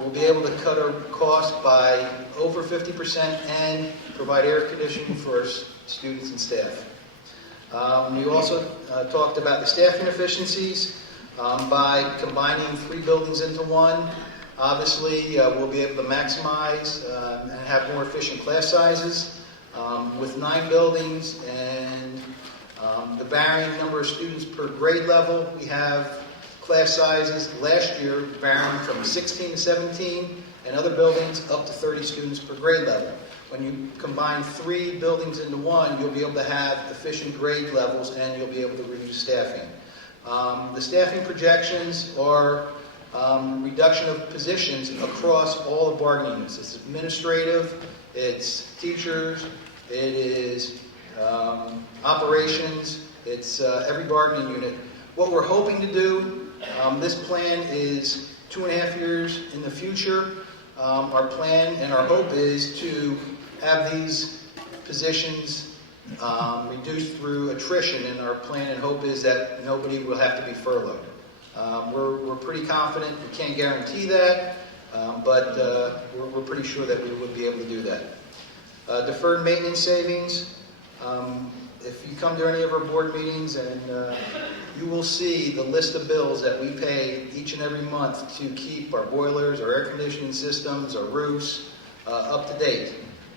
We'll be able to cut our cost by over 50% and provide air conditioning for our students and staff. We also talked about the staffing efficiencies. By combining 3 buildings into one, obviously we'll be able to maximize and have more efficient class sizes. With 9 buildings and the varying number of students per grade level, we have class sizes last year varying from 16 to 17, and other buildings up to 30 students per grade level. When you combine 3 buildings into one, you'll be able to have efficient grade levels and you'll be able to reduce staffing. The staffing projections are reduction of positions across all the bargaining units. It's administrative, it's teachers, it is operations, it's every bargaining unit. What we're hoping to do, this plan is 2.5 years in the future. Our plan and our hope is to have these positions reduced through attrition, and our plan and hope is that nobody will have to be furloughed. We're pretty confident. We can't guarantee that, but we're pretty sure that we would be able to do that. Deferred maintenance savings. If you come to any of our board meetings, and you will see the list of bills that we pay each and every month to keep our boilers, our air conditioning systems, our roofs up to date.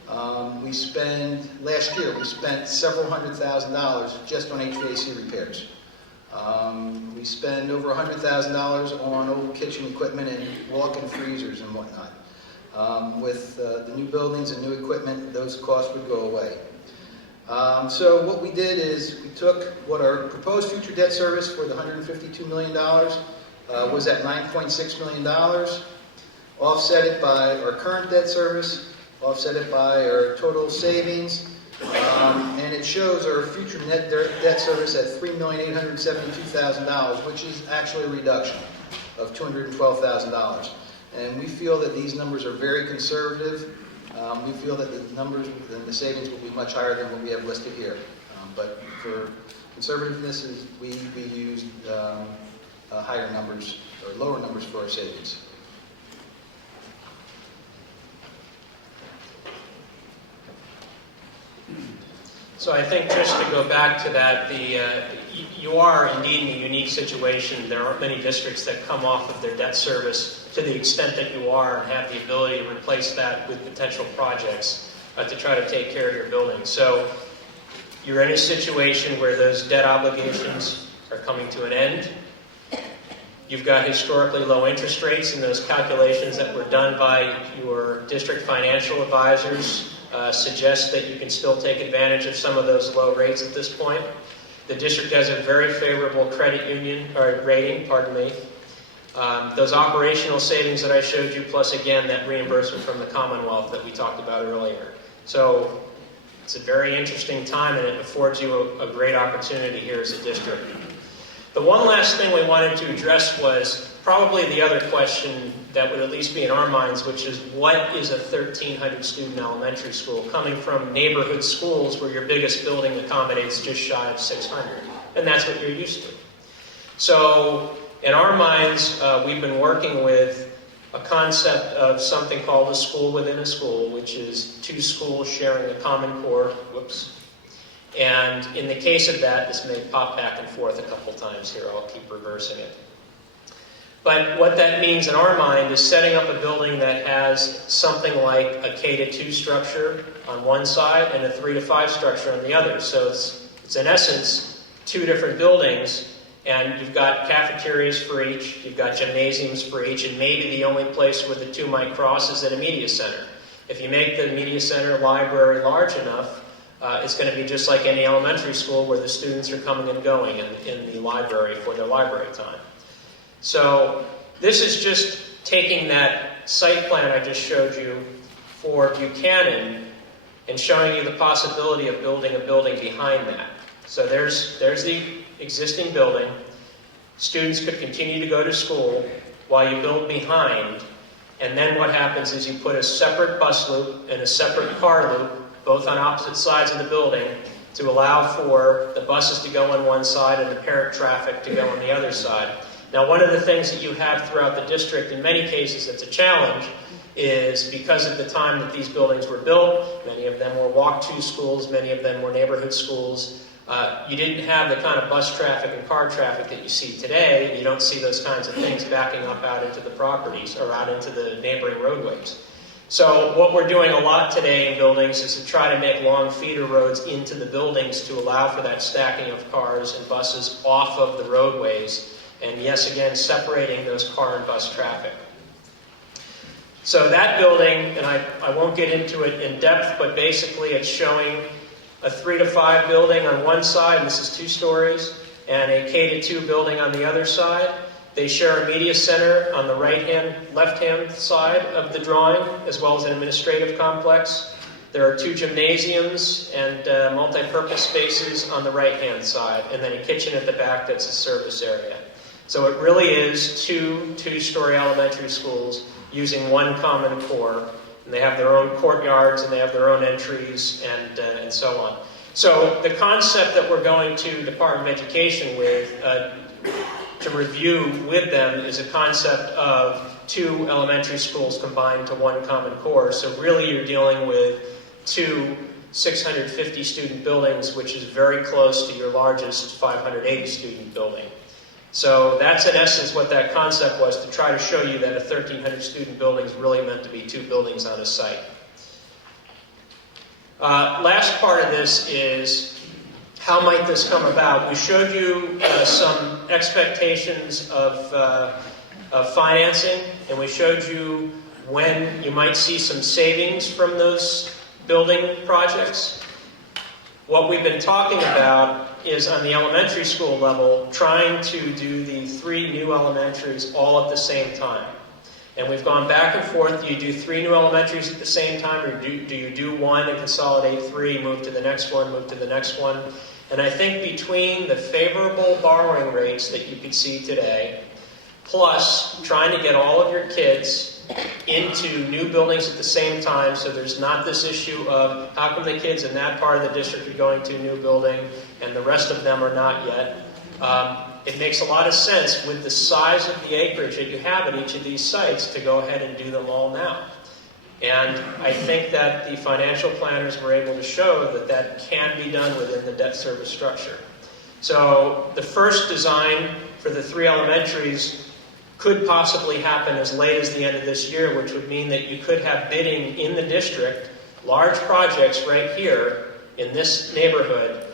Last year, we spent several $100,000 just on HVAC repairs. We spend over $100,000 on old kitchen equipment and walk-in freezers and whatnot. With the new buildings and new equipment, those costs would go away. So what we did is we took what our proposed future debt service for the $152 million was at $9.6 million, offset it by our current debt service, offset it by our total savings, and it shows our future net debt service at $3,872,000, which is actually a reduction of $212,000. And we feel that these numbers are very conservative. We feel that the numbers and the savings will be much higher than what we have listed here. But for conservativeness, we used higher numbers or lower numbers for our savings. So I think just to go back to that, you are indeed in a unique situation. There aren't many districts that come off of their debt service to the extent that you are and have the ability to replace that with potential projects to try to take care of your building. So you're in a situation where those debt obligations are coming to an end. You've got historically low interest rates, and those calculations that were done by your district financial advisors suggest that you can still take advantage of some of those low rates at this point. The district has a very favorable credit union or rating, those operational savings that I showed you, plus again that reimbursement from the Commonwealth that we talked about earlier. So It's a very interesting time, and it affords you a great opportunity here as a district. The one last thing we wanted to address was probably the other question that would at least be in our minds, which is what is a 1,300 student elementary school coming from neighborhood schools where your biggest building accommodates just shy of 600, and that's what you're used to. So in our minds, we've been working with a concept of something called a school within a school, which is 2 schools sharing a common core. Whoops. And in the case of that, this may pop back and forth a couple times here. I'll keep reversing it. But what that means in our mind is setting up a building that has something like a K-2 structure on one side and a 3-5 structure on the other. So it's in essence 2 different buildings, and you've got cafeterias for each, you've got gymnasiums for each, and maybe the only place where the 2 might cross is at a media center. If you make the media center library large enough, it's going to be just like any elementary school where the students are coming and going in the library for their library time. So this is just taking that site plan I just showed you for Buchanan and showing you the possibility of building a building behind that. So there's the existing building. Students could continue to go to school while you build behind, and then what happens is you put a separate bus loop and a separate car loop, both on opposite sides of the building, to allow for the buses to go on one side and the parent traffic to go on the other side. Now, one of the things that you have throughout the district, in many cases it's a challenge, is because of the time that these buildings were built, many of them were walk-to schools, many of them were neighborhood schools, you didn't have the kind of bus traffic and car traffic that you see today. You don't see those kinds of things backing up out into the properties or out into the neighboring roadways. So what we're doing a lot today in buildings is to try to make long feeder roads into the buildings to allow for that stacking of cars and buses off of the roadways. And yes, again, separating those car and bus traffic. So that building, and I won't get into it in depth, but basically it's showing a 3-5 building on one side, and this is 2 stories, and a K-2 building on the other side. They share a media center on the left-hand side of the drawing, as well as an administrative complex. There are 2 gymnasiums and multi-purpose spaces on the right-hand side, and then a kitchen at the back that's a service area. So it really is 2 2-story elementary schools using one common core, and they have their own courtyards and they have their own entries and so on. So the concept that we're going to Department of Education with to review with them is a concept of 2 elementary schools combined to one common core. So really you're dealing with 2 650 student buildings, which is very close to your largest 580 student building. So that's in essence what that concept was, to try to show you that a 1,300 student building is really meant to be 2 buildings on a site. Last part of this is, how might this come about? We showed you some expectations of financing, and we showed you when you might see some savings from those building projects. What we've been talking about is, on the elementary school level, trying to do the 3 new elementaries all at the same time. And we've gone back and forth. Do you do 3 new elementaries at the same time, or do you do 1 and consolidate 3, move to the next one, move to the next one? And I think between the favorable borrowing rates that you could see today, plus trying to get all of your kids into new buildings at the same time, so there's not this issue of how come the kids in that part of the district are going to a new building and the rest of them are not yet. It makes a lot of sense with the size of the acreage that you have at each of these sites to go ahead and do them all now. And I think that the financial planners were able to show that that can be done within the debt service structure. So the first design for the 3 elementaries could possibly happen as late as the end of this year, which would mean that you could have bidding in the district, large projects right here in this neighborhood,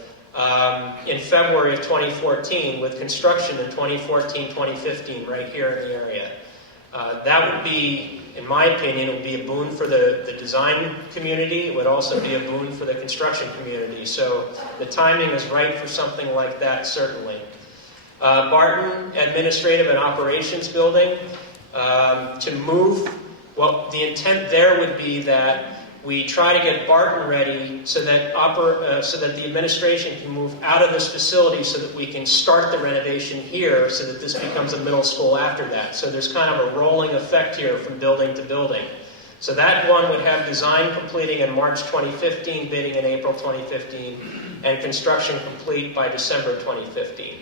in February of 2014, with construction in 2014, 2015, right here in the area. That would be, in my opinion, it would be a boon for the design community. It would also be a boon for the construction community. So the timing is right for something like that, certainly. Barton Administrative and Operations Building, to move, well, the intent there would be that we try to get Barton ready so that the administration can move out of this facility so that we can start the renovation here so that this becomes a middle school after that. So there's kind of a rolling effect here from building to building. So that one would have design completing in March 2015, bidding in April 2015, and construction complete by December 2015.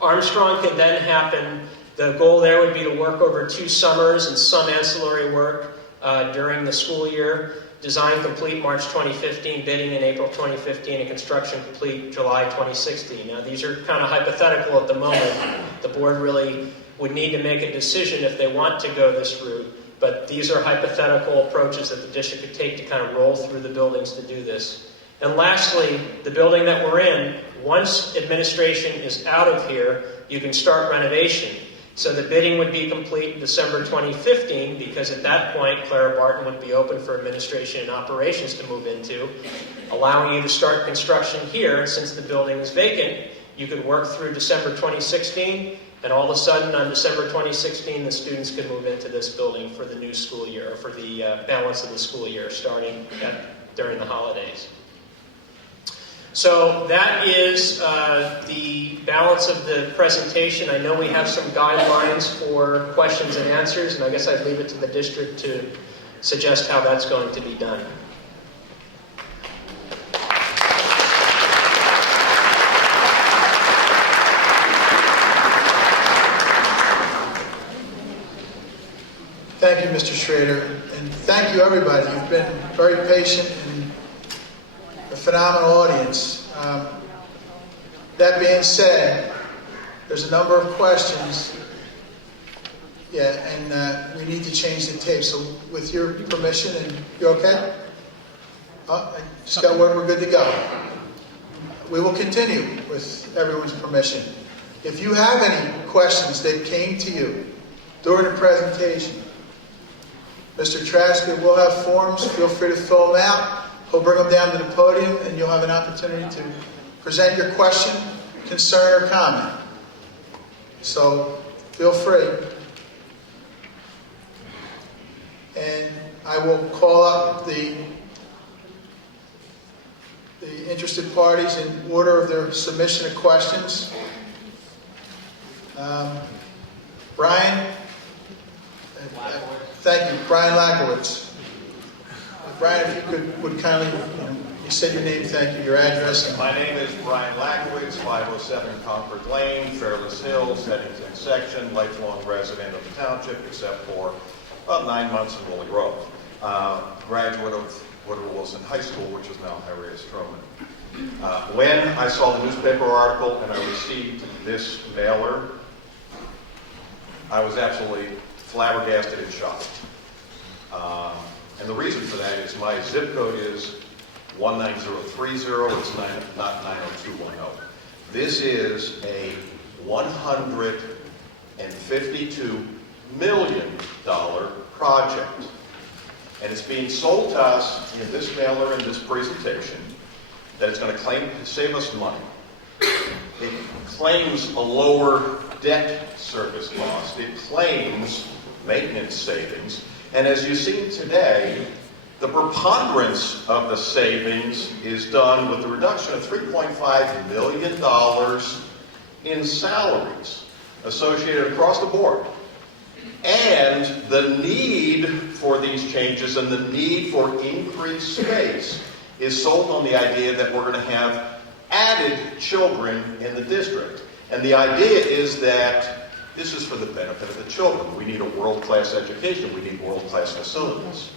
Armstrong can then happen. The goal there would be to work over 2 summers and some ancillary work during the school year. Design complete March 2015, bidding in April 2015, and construction complete July 2016. Now these are kind of hypothetical at the moment. The board really would need to make a decision if they want to go this route, but these are hypothetical approaches that the district could take to kind of roll through the buildings to do this. And lastly, the building that we're in, once administration is out of here, you can start renovation. So the bidding would be complete in December 2015, because at that point, Clara Barton would be open for administration and operations to move into, allowing you to start construction here. Since the building is vacant, you could work through December 2016, and all of a sudden on December 2016, the students could move into this building for the new school year, or for the balance of the school year, starting during the holidays. So that is the balance of the presentation. I know we have some guidelines for questions and answers, and I guess I'd leave it to the district to suggest how that's going to be done. Thank you, Mr. Schrader, and thank you, everybody. You've been very patient and a phenomenal audience. That being said, there's a number of questions. Yeah, and we need to change the tape. So with your permission, and you okay? I just got word we're good to go. We will continue with everyone's permission. If you have any questions that came to you during the presentation, Mr. Trasker will have forms. Feel free to fill them out. He'll bring them down to the podium, and you'll have an opportunity to present your question, concern, or comment. So feel free. And I will call up the interested parties in order of their submission of questions. Brian? Thank you. Brian Lakowitz. Brian, if you would kindly, you said your name, thank you, your address. My name is Brian Lakowitz, 507 Concord Lane, Fairless Hills, Headington section, lifelong resident of the township, except for about 9 months in Woolly Grove. Graduate of Woodrow Wilson High School, which is now Harriet Stroman. When I saw the newspaper article and I received this mailer, I was absolutely flabbergasted and shocked. And the reason for that is my zip code is 19030, it's not 90210. This is a $152 million project. And it's being sold to us in this mailer and this presentation that it's going to save us money. It claims a lower debt service cost. It claims maintenance savings. And as you've seen today, the preponderance of the savings is done with the reduction of $3.5 million in salaries associated across the board. And the need for these changes and the need for increased space is sold on the idea that we're going to have added children in the district. And the idea is that this is for the benefit of the children. We need a world-class education. We need world-class facilities.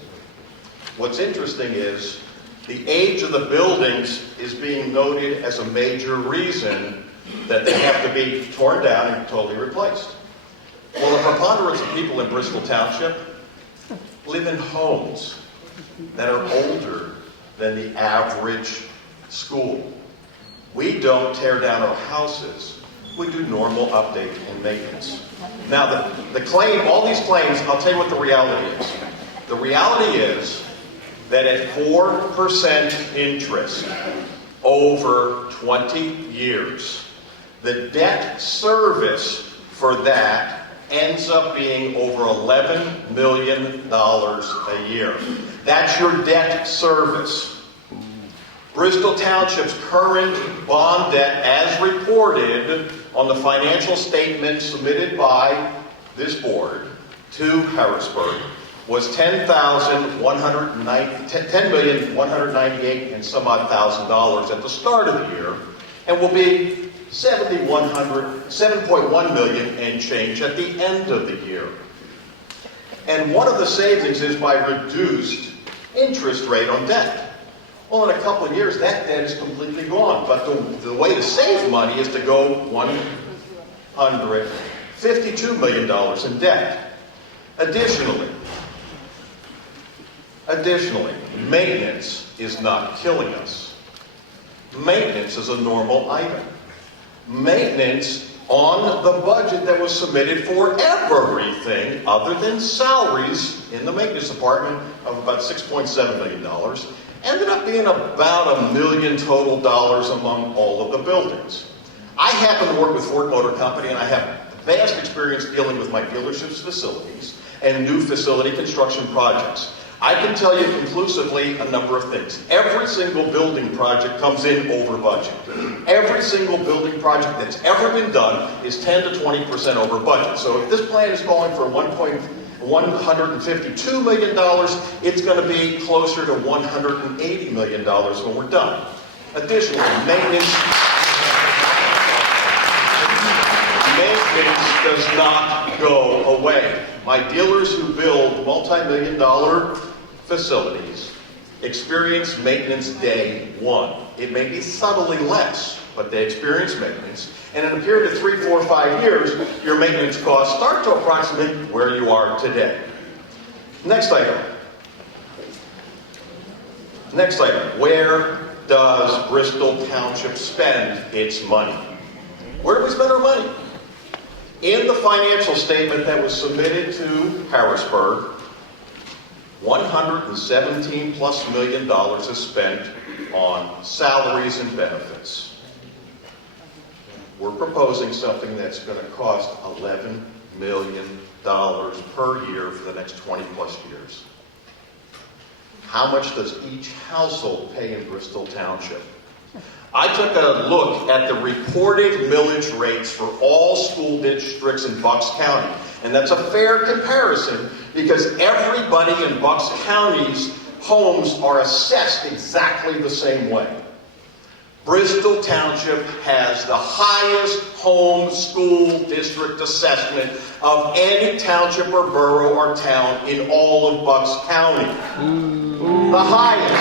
What's interesting is the age of the buildings is being noted as a major reason that they have to be torn down and totally replaced. Well, the preponderance of people in Bristol Township live in homes that are older than the average school. We don't tear down our houses. We do normal update and maintenance. Now, the claim, all these claims, I'll tell you what the reality is. The reality is that at 4% interest over 20 years, the debt service for that ends up being over $11 million a year. That's your debt service. Bristol Township's current bond debt, as reported on the financial statement submitted by this board to Harrisburg, was $10,198 and some odd $1,000 at the start of the year, and will be $7.1 million and change at the end of the year. And one of the savings is by reduced interest rate on debt. Well, in a couple of years, that debt is completely gone. But the way to save money is to go $152 million in debt. Additionally, maintenance is not killing us. Maintenance is a normal item. Maintenance on the budget that was submitted for everything other than salaries in the maintenance department of about $6.7 million ended up being about $1 million total dollars among all of the buildings. I happen to work with Ford Motor Company, and I have vast experience dealing with my dealership's facilities and new facility construction projects. I can tell you conclusively a number of things. Every single building project comes in over budget. Every single building project that's ever been done is 10 to 20% over budget. So if this plan is calling for $152 million, it's going to be closer to $180 million when we're done. Additionally, maintenance does not go away. My dealers who build multi-million-dollar facilities experience maintenance day one. It may be subtly less, but they experience maintenance. And in a period of 3, 4, 5 years, your maintenance costs start to approximate where you are today. Next item. Where does Bristol Township spend its money? Where do we spend our money? In the financial statement that was submitted to Harrisburg, $117+ million is spent on salaries and benefits. We're proposing something that's going to cost $11 million per year for the next 20+ years. How much does each household pay in Bristol Township? I took a look at the reported millage rates for all school districts in Bucks County. And that's a fair comparison because everybody in Bucks County's homes are assessed exactly the same way. Bristol Township has the highest home school district assessment of any township or borough or town in all of Bucks County. The highest.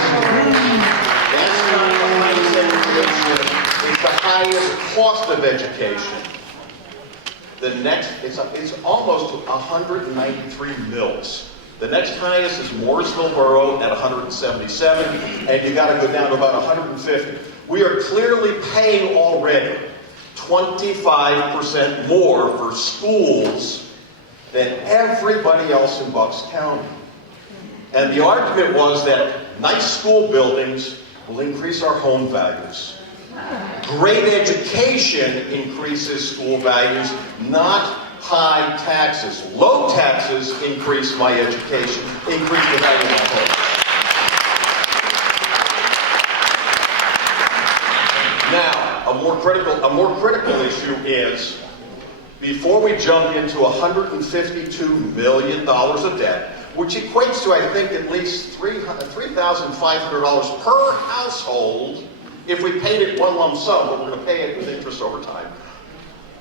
That's not the highest education, it's the highest cost of education. The next, it's almost 193 mills. The next highest is Morrisville Borough at 177, and you got to go down to about 150. We are clearly paying already 25% more for schools than everybody else in Bucks County. And the argument was that nice school buildings will increase our home values. Great education increases school values, not high taxes. Low taxes increase my education, increase the value of my home. Now, a more critical issue is, before we jump into $152 million of debt, which equates to, I think, at least $3,500 per household if we paid it one lump sum, but we're going to pay it with interest over time.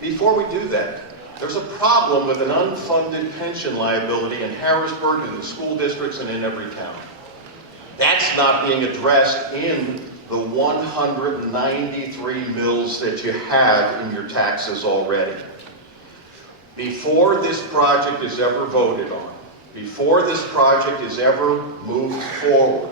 Before we do that, there's a problem with an unfunded pension liability in Harrisburg, in the school districts, and in every town. That's not being addressed in the 193 mills that you have in your taxes already. Before this project is ever voted on, before this project is ever moved forward,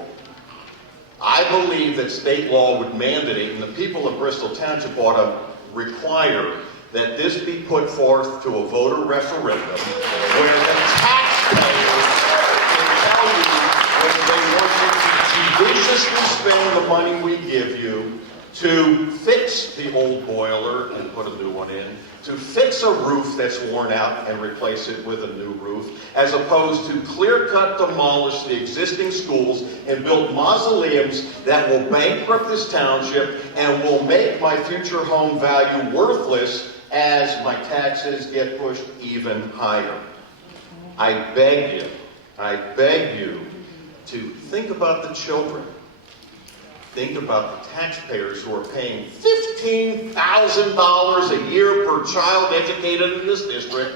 I believe that state law would mandate, and the people of Bristol Township ought to require, that this be put forth to a voter referendum where the taxpayers can tell you whether they want you to judiciously spend the money we give you to fix the old boiler and put a new one in, to fix a roof that's worn out and replace it with a new roof, as opposed to clear-cut demolish the existing schools and build mausoleums that will bankrupt this township and will make my future home value worthless as my taxes get pushed even higher. I beg you to think about the children. Think about the taxpayers who are paying $15,000 a year per child educated in this district.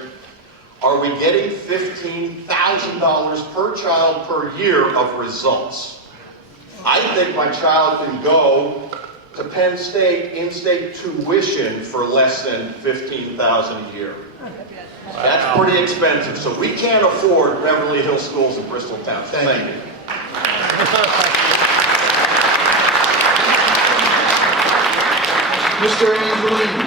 Are we getting $15,000 per child per year of results? I think my child can go to Penn State in-state tuition for less than $15,000 a year. That's pretty expensive, so we can't afford Beverly Hills schools in Bristol Township. Thank you. Mr. Angelini.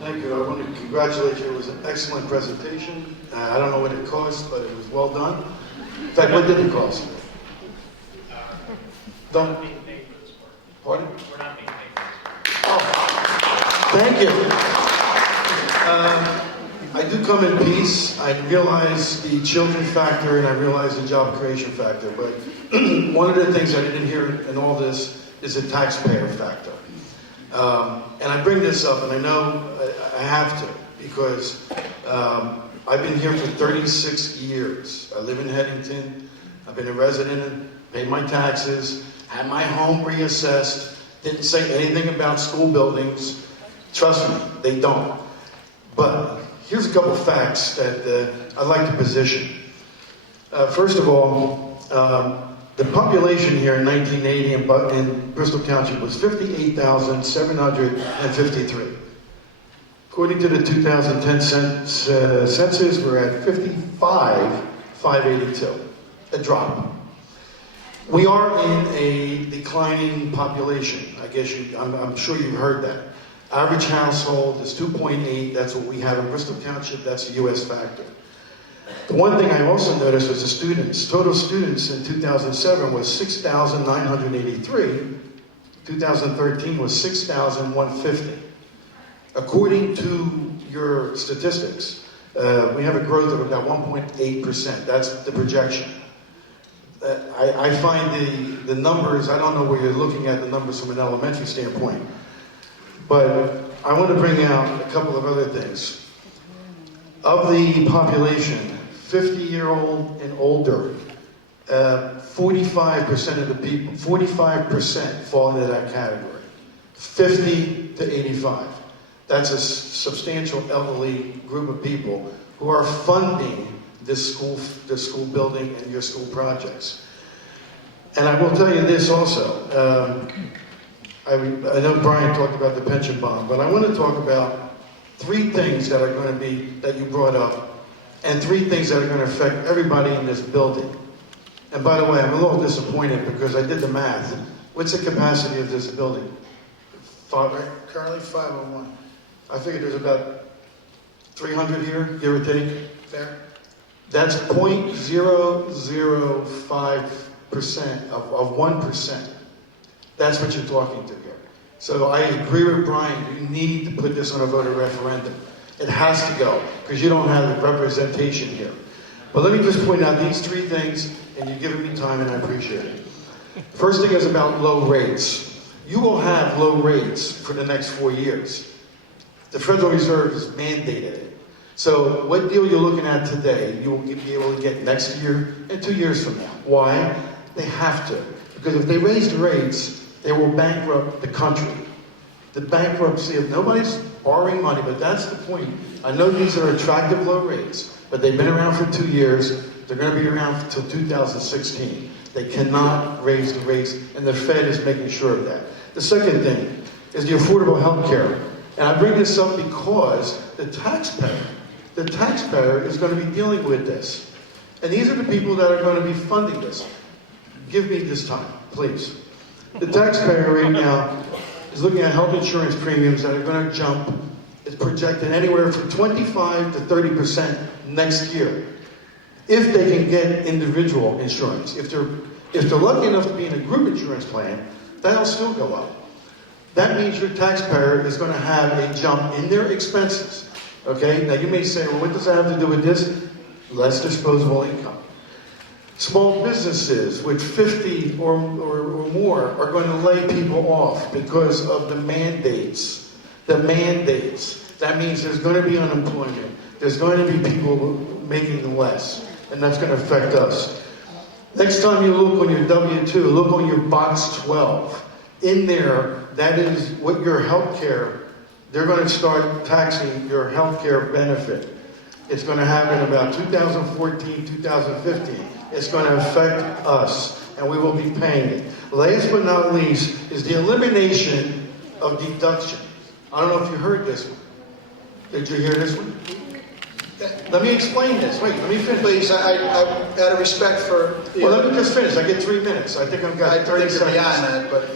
Thank you. I want to congratulate you. It was an excellent presentation. I don't know what it cost, but it was well done. In fact, what did it cost? Don't. Pardon? We're not being paid for this. Oh, thank you. I do come in peace. I realize the children factor and I realize the job creation factor, but one of the things I didn't hear in all this is the taxpayer factor. And I bring this up, and I know I have to, because I've been here for 36 years. I live in Headington. I've been a resident and paid my taxes, had my home reassessed, didn't say anything about school buildings. Trust me, they don't. But here's a couple of facts that I'd like to position. First of all, the population here in 1980 in Bristol Township was 58,753. According to the 2010 census, we're at 55,582, a drop. We are in a declining population. I guess I'm sure you've heard that. Average household is 2.8. That's what we have in Bristol Township. That's the U.S. factor. The one thing I also noticed was the students. Total students in 2007 was 6,983. 2013 was 6,150. According to your statistics, we have a growth of about 1.8%. That's the projection. I find the numbers, I don't know where you're looking at the numbers from an elementary standpoint, but I want to bring out a couple of other things. Of the population, 50-year-old and older, 45% of the people, 45% fall into that category. 50 to 85. That's a substantial elderly group of people who are funding this school building and your school projects. And I will tell you this also. I know Brian talked about the pension bond, but I want to talk about three things that are going to be, that you brought up, and three things that are going to affect everybody in this building. And by the way, I'm a little disappointed because I did the math. What's the capacity of this building? Currently 501. I figured there's about 300 here, give or take. Fair? That's 0.005% of 1%. That's what you're talking to here. So I agree with Brian, you need to put this on a voter referendum. It has to go, because you don't have the representation here. But let me just point out these three things, and you've given me time, and I appreciate it. First thing is about low rates. You will have low rates for the next 4 years. The Federal Reserve has mandated it. So what deal you're looking at today, you will be able to get next year and 2 years from now. Why? They have to. Because if they raise the rates, they will bankrupt the country. The bankruptcy of nobody's borrowing money, but that's the point. I know these are attractive low rates, but they've been around for 2 years. They're going to be around until 2016. They cannot raise the rates, and the Fed is making sure of that. The second thing is the affordable health care. And I bring this up because the taxpayer is going to be dealing with this. And these are the people that are going to be funding this. Give me this time, please. The taxpayer right now is looking at health insurance premiums that are going to jump is projected anywhere from 25 to 30% next year, if they can get individual insurance. If they're lucky enough to be in a group insurance plan, that'll still go up. That means your taxpayer is going to have a jump in their expenses. Okay? Now you may say, well, what does that have to do with this? Less disposable income. Small businesses with 50 or more are going to lay people off because of the mandates. The mandates. That means there's going to be unemployment. There's going to be people making less. And that's going to affect us. Next time you look on your W-2, look on your box 12. In there, that is what your health care, they're going to start taxing your health care benefit. It's going to happen about 2014, 2015. It's going to affect us, and we will be paying it. Last but not least is the elimination of deduction. I don't know if you heard this one. Did you hear this one? Let me explain this. Wait, let me finish. Please, I out of respect for... Well, let me just finish. I get 3 minutes. I think I've got 30 seconds. beyond that, but...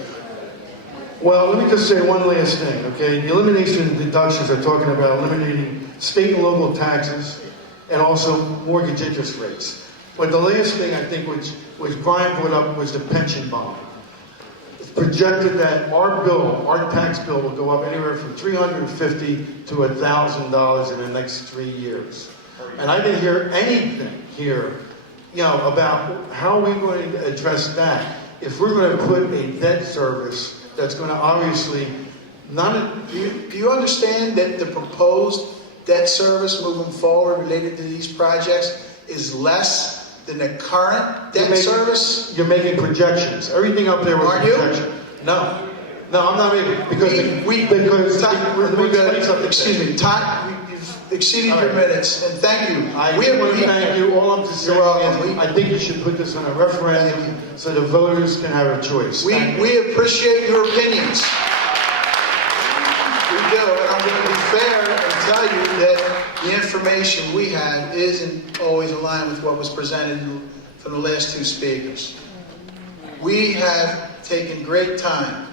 Well, let me just say one last thing, okay? The elimination of deductions are talking about eliminating state and local taxes and also mortgage interest rates. But the last thing I think which Brian brought up was the pension bond. It's projected that our tax bill will go up anywhere from $350 to $1,000 in the next 3 years. And I didn't hear anything here, about how we're going to address that. If we're going to put a debt service that's going to obviously not... Do you understand that the proposed debt service moving forward related to these projects is less than the current debt service? You're making projections. Everything up there was Aren't you? projection. No, I'm not making... Excuse me, Todd, you've exceeded your minutes, and thank you. I want to thank you. All I'm just saying is I think you should put this on a referendum so the voters can have a choice. We appreciate your opinions. We do, and I'm going to be fair and tell you that the information we have isn't always aligned with what was presented from the last two speakers. We have taken great time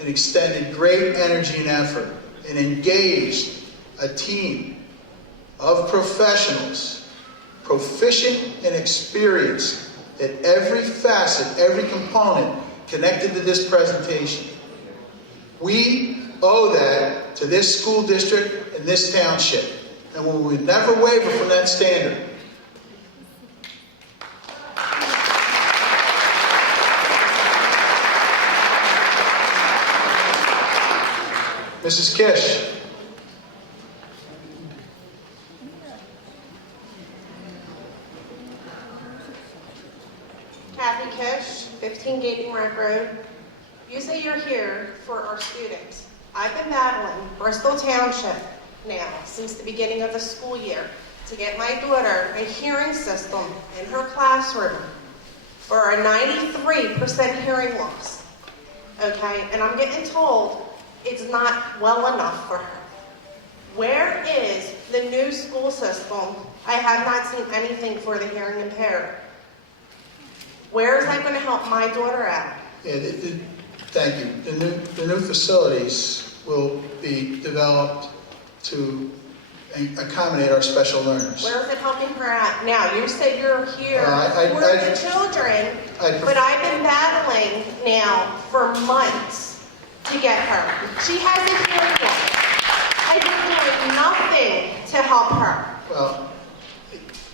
and extended great energy and effort and engaged a team of professionals, proficient and experienced at every facet, every component connected to this presentation. We owe that to this school district and this township, and we will never waver from that standard. Mrs. Kish. Kathy Kish, 15 Gaping Rock Road. You say you're here for our students. I've been battling Bristol Township now since the beginning of the school year to get my daughter a hearing system in her classroom for a 93% hearing loss. Okay, and I'm getting told it's not well enough for her. Where is the new school system? I have not seen anything for the hearing impaired. Where is that going to help my daughter out? Yeah, thank you. The new facilities will be developed to accommodate our special learners. Where is it helping her out? Now, you said you're here for the children, but I've been battling now for months to get her. She has a hearing loss. I've been doing nothing to help her. Well,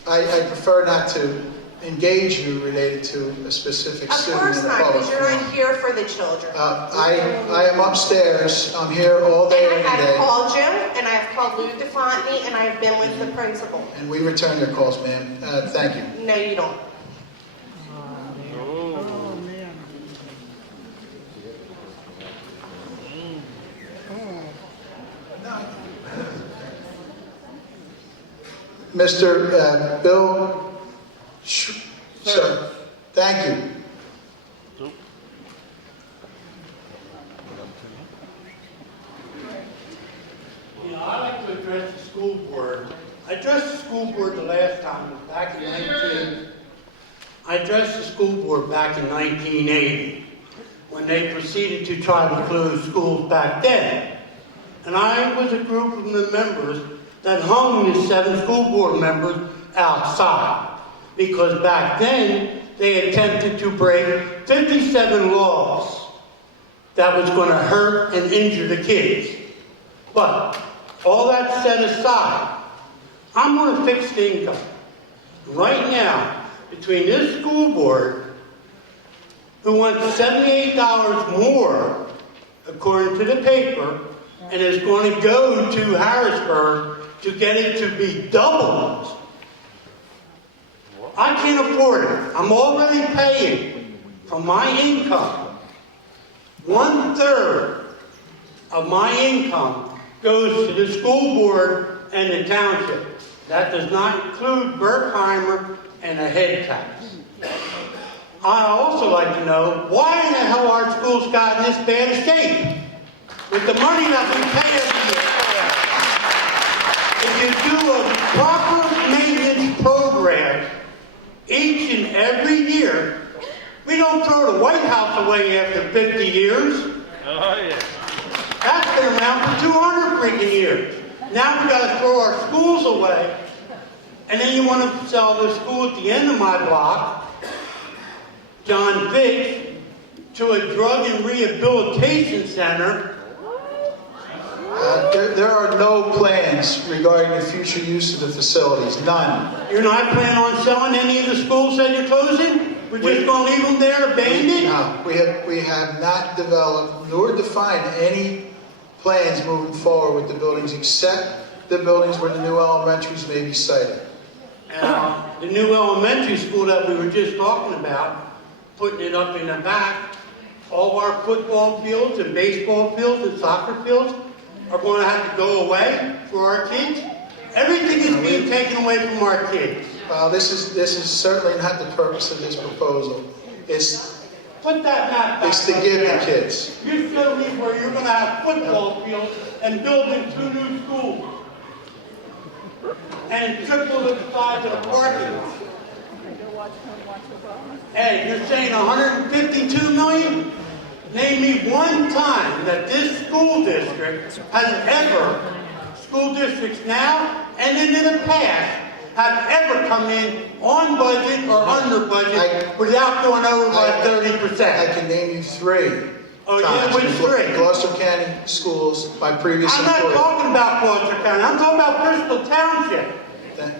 I prefer not to engage you related to a specific student. Of course not, because you're not here for the children. I am upstairs. I'm here all day, And every I day. have called Jim, and I have called Lou DeFonte, and I have been with the principal. And we return your calls, ma'am. Thank you. No, you don't. Mr. Bill, sir, thank you. I'd like to address the school board. I addressed the school board the last time, back in 1980, when they proceeded to try to close schools back then. and I was a group of the members that hung the 7 school board members outside. Because back then, they attempted to break 57 laws that was going to hurt and injure the kids. But all that set aside, I'm going to fix the income. Right now, between this school board, who wants $78 more, according to the paper, and is going to go to Harrisburg to get it to be doubled. I can't afford it. I'm already paying from my income. 1/3 of my income goes to the school board and the township. That does not include Berkheimer and a head tax. I'd also like to know why in the hell our schools got in this bad a shape with the money that we pay every year. If you do a proper maintenance program each and every year, we don't throw the White House away after 50 years. Oh, yeah. That's been around for 200 freaking years. Now we got to throw our schools away, and then you want to sell the school at the end of my block, John Vick, to a drug and rehabilitation center. There are no plans regarding the future use of the facilities, none. You're not planning on selling any of the schools that you're closing? We're just going to leave them there abandoned? No, we have not developed nor defined any plans moving forward with the buildings except the buildings where the new elementaries may be sited. The new elementary school that we were just talking about, putting it up in the back, all our football fields and baseball fields and soccer fields are going to have to go away for our kids. Everything is being taken away from our kids. Well, this is certainly not the purpose of this proposal. It's Put that map back. to give the kids. You show me where you're going to have football fields and building 2 new schools. And triple the size of the parking lot. Hey, you're saying 152 million? Name me one time that this school district has ever, school districts now and in the past, have ever come in on budget or under budget without going over by 30%. I can name you 3. Oh, yeah, which 3? Gloucester County schools, my previous I'm not employer. talking about Gloucester County. I'm talking about Bristol Township.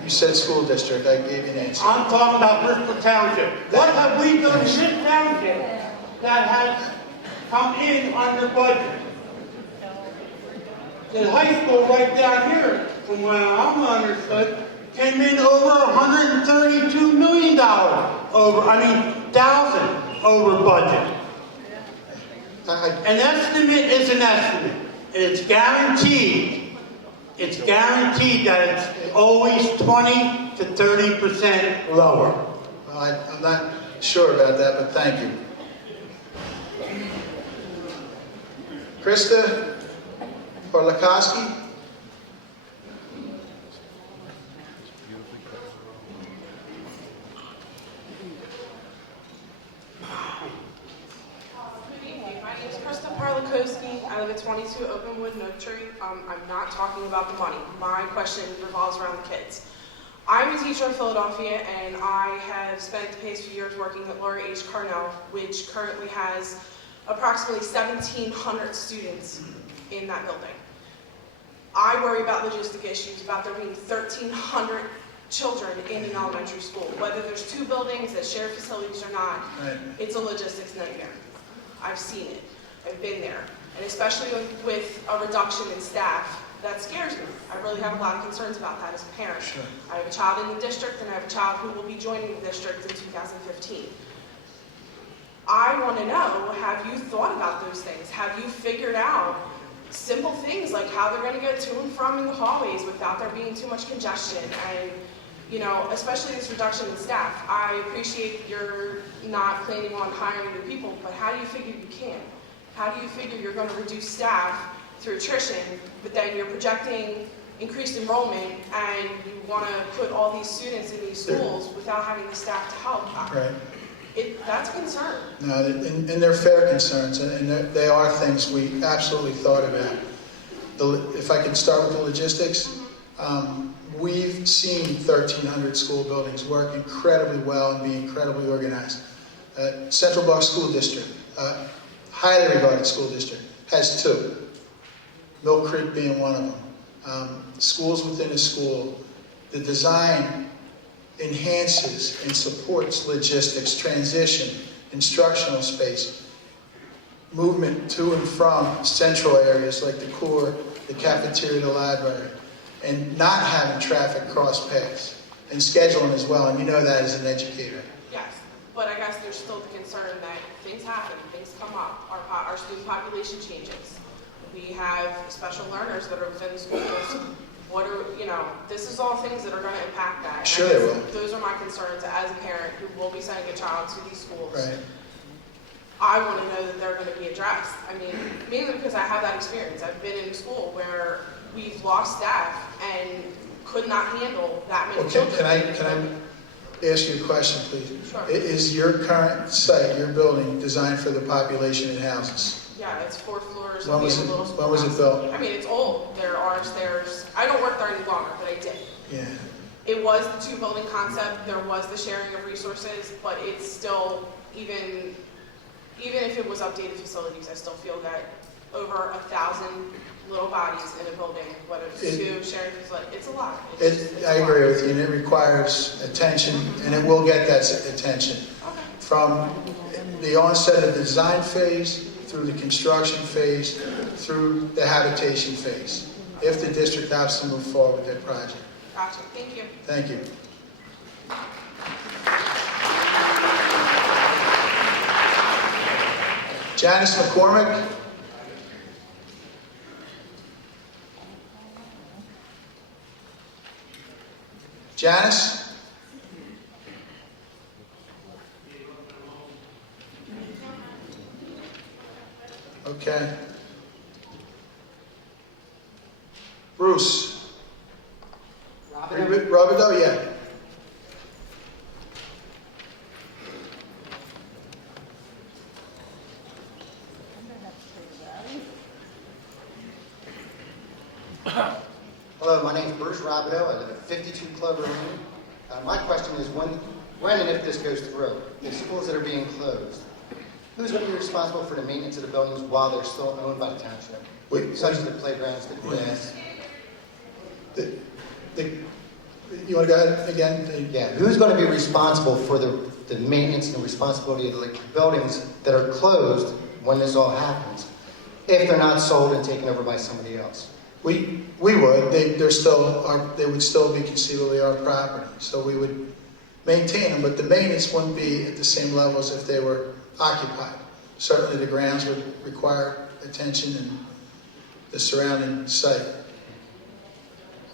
You said school district, I gave you an answer. I'm talking about Bristol Township. What have we done in this township that has come in under budget? The high school right down here, from what I'm understood, came in over $132 million thousand over budget. An estimate is an estimate. It's guaranteed. It's guaranteed that it's always 20 to 30% lower. Well, I'm not sure about that, but thank you. Krista Orlikowski? I live at 22 Openwood, Oak Tree. I'm not talking about the money. My question revolves around the kids. I'm a teacher in Philadelphia, and I have spent the past few years working at Laura H. Carnell, which currently has approximately 1,700 students in that building. I worry about logistic issues, about there being 1,300 children in an elementary school. Whether there's 2 buildings that share facilities or not, Right. It's a logistics nightmare. I've seen it. I've been there. And especially with a reduction in staff, that scares me. I really have a lot of concerns about that as a parent. Sure. I have a child in the district, and I have a child who will be joining the district in 2015. I want to know, have you thought about those things? Have you figured out simple things like how they're going to get to and from in the hallways without there being too much congestion? And, you know, especially this reduction in staff. I appreciate you're not planning on hiring new people, but how do you figure you can? How do you figure you're going to reduce staff through attrition, but then you're projecting increased enrollment and you want to put all these students in these schools without having the staff to help? Right. That's a concern. No, and they're fair concerns, and they are things we absolutely thought about. if I can start with the logistics, we've seen 1,300 school buildings work incredibly well and be incredibly organized. Central Park School District, highly regarded school district, has 2. Mill Creek being one of them. Schools within a school, the design enhances and supports logistics, transition, instructional space, movement to and from central areas like the core, the cafeteria, the library, and not having traffic cross paths, and scheduling as well, and you know that as an educator. Yes, but I guess there's still the concern that things happen, things come up, our student population changes. We have special learners that are within the schools. This is all things that are going to impact that. Sure they will. Those are my concerns as a parent who will be sending a child to these schools. Right. I want to know that they're going to be addressed. I mean, mainly because I have that experience. I've been in a school where we've lost staff and could not handle that many Okay, children. can I ask you a question, please? Sure. Is your current site, your building, designed for the population it houses? Yeah, it's 4 floors. When we was have it- a little when was it schoolhouse. built? I mean, it's old. There are stairs. I don't work there any longer, but I did. Yeah. It was the 2-building concept. There was the sharing of resources, but it's still, even if it was updated facilities, I still feel that over 1,000 little bodies in a building, whether it's 2 sharing facilities, it's a lot. It's I a lot. agree with you, and it requires attention, and it will get that attention. Okay. From the onset of the design phase, through the construction phase, through the habitation phase, if the district opts to move forward with that project. Gotcha. Thank you. Thank you. Janice McCormick. Janice? Okay. Bruce? Robideau, yeah. Hello, my name is Bruce Robideau. I live at 52 Clover Lane. My question is when and if this goes through, the schools that are being closed, who's going to be responsible for the maintenance of the buildings while they're still owned by the township? Such as the playgrounds, the grass. You want to go ahead again? Yeah, who's going to be responsible for the maintenance and the responsibility of the buildings that are closed when this all happens, if they're not sold and taken over by somebody else? We would. They would still be conceivably our property, so we would maintain them, but the maintenance wouldn't be at the same level as if they were occupied. Certainly the grounds would require attention and the surrounding site.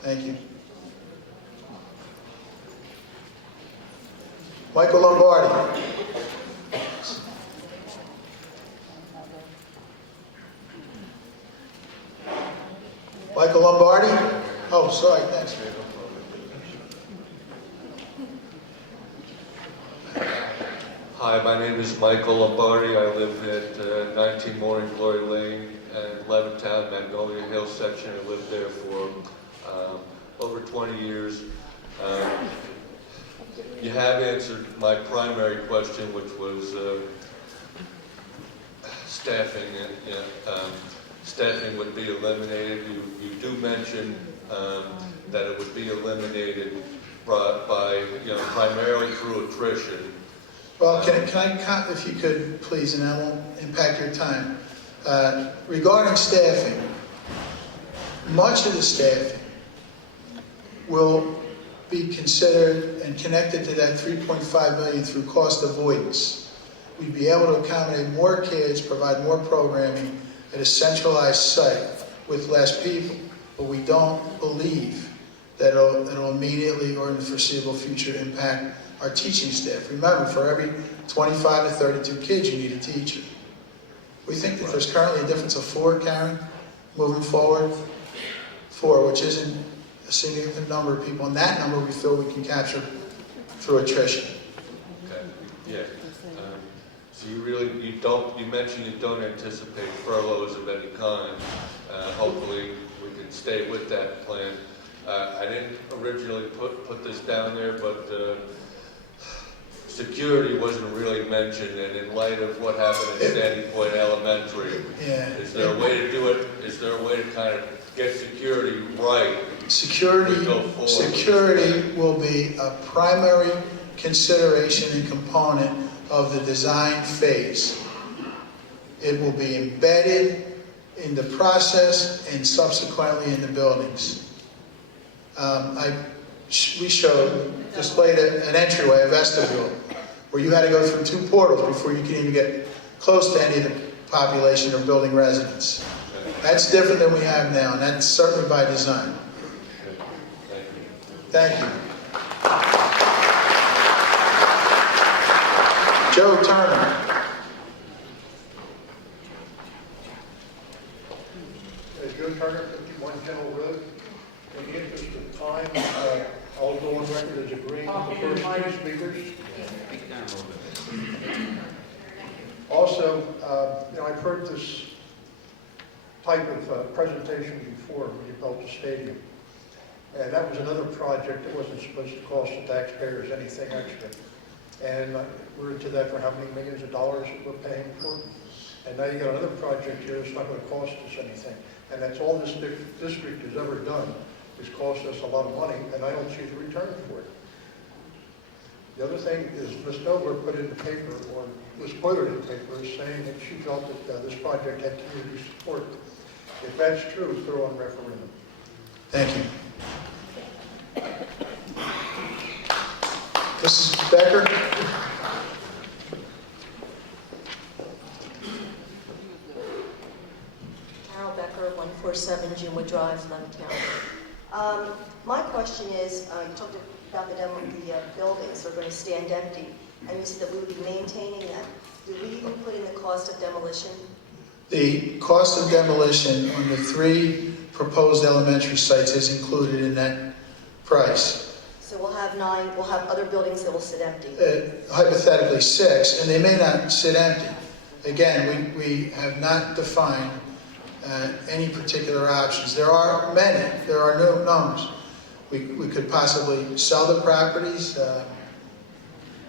Thank you. Michael Lombardi. Michael Lombardi? Oh, sorry, thanks. Hi, my name is Michael Lombardi. I live at 19 Morning Glory Lane and Levittown, Magnolia Hill section. I lived there for over 20 years. You have answered my primary question, which was staffing. Staffing would be eliminated. You do mention that it would be eliminated by primarily through attrition. Well, can I, if you could, please, and I won't impact your time. Regarding staffing, much of the staffing will be considered and connected to that $3.5 million through cost avoidance. We'd be able to accommodate more kids, provide more programming at a centralized site with less people, but we don't believe that it'll immediately or in the foreseeable future impact our teaching staff. Remember, for every 25 to 32 kids, you need a teacher. We think that there's currently a difference of 4, Karen, moving forward. 4, which isn't a significant number of people, and that number we feel we can capture through attrition. Okay. Yeah. So you mentioned you don't anticipate furloughs of any kind. Hopefully, and stay with that plan. I didn't originally put this down there, but security wasn't really mentioned, and in light of what happened at Sandy Point Elementary, is there a way to do it? Is there a way to kind of get security right? Security will be a primary consideration and component of the design phase. It will be embedded in the process and subsequently in the buildings. We displayed an entryway, a vestibule, where you had to go through 2 portals before you can even get close to any of the population or building residents. That's different than we have now, and that's certainly by design. Thank you. Joe Turner. Joe Turner, 51 General Road. In the interest of time, I'll go on record as agreeing with the first 2 speakers. Also, I've heard this type of presentation before when you built the stadium. And that was another project that wasn't supposed to cost the taxpayers anything extra. And we're into that for how many millions of dollars that we're paying for. And now you got another project here that's not going to cost us anything. And that's all this district has ever done, is cost us a lot of money, and I don't see the return for it. The other thing is Ms. Nobler put in the paper, or was quoted in the paper, as saying that she felt that this project had community support. If that's true, throw on referendum. Thank you. Mrs. Becker? Carol Becker, 147 Junewood Drive, Levittown. My question is, you talked about the buildings are going to stand empty, and you said that we would be maintaining them. Did we even put in the cost of demolition? The cost of demolition on the 3 proposed elementary sites is included in that price. So we'll have 9, we'll have other buildings that will sit empty. Hypothetically 6, and they may not sit empty. Again, we have not defined any particular options. There are many. There are no numbers. We could possibly sell the properties.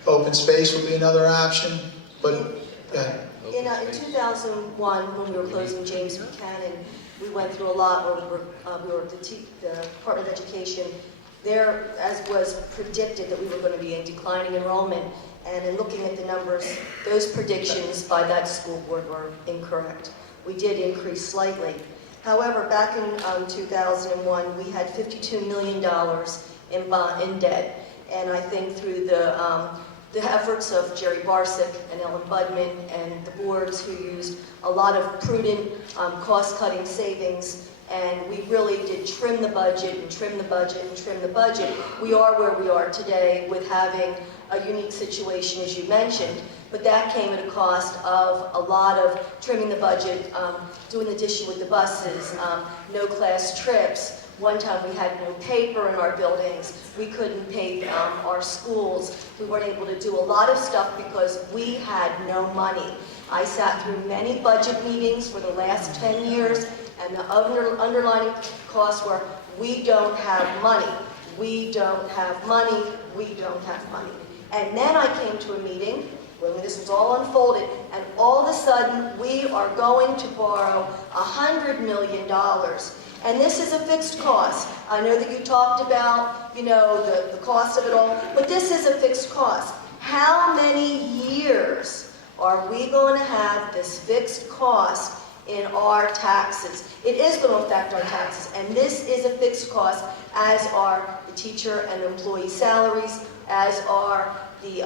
Open space would be another option. But in 2001, when we were closing James Buchanan, we went through a lot where we were the Department of Education. There, as was predicted, that we were going to be in declining enrollment. And in looking at the numbers, those predictions by that school board were incorrect. We did increase slightly. However, back in 2001, we had $52 million in debt. And I think through the efforts of Jerry Barsick and Ellen Budman and the boards who used a lot of prudent cost-cutting savings, and we really did trim the budget and trim the budget and trim the budget. We are where we are today with having a unique situation, as you mentioned, but that came at a cost of a lot of trimming the budget, doing the addition with the buses, no class trips. One time we had no paper in our buildings. We couldn't pay our schools. We weren't able to do a lot of stuff because we had no money. I sat through many budget meetings for the last 10 years, and the underlying costs were, we don't have money. We don't have money. We don't have money. And then I came to a meeting when this was all unfolded, and all of a sudden we are going to borrow $100 million. And this is a fixed cost. I know that you talked about, the cost of it all, but this is a fixed cost. How many years are we going to have this fixed cost in our taxes? It is going to affect our taxes, and this is a fixed cost, as are the teacher and employee salaries, as are the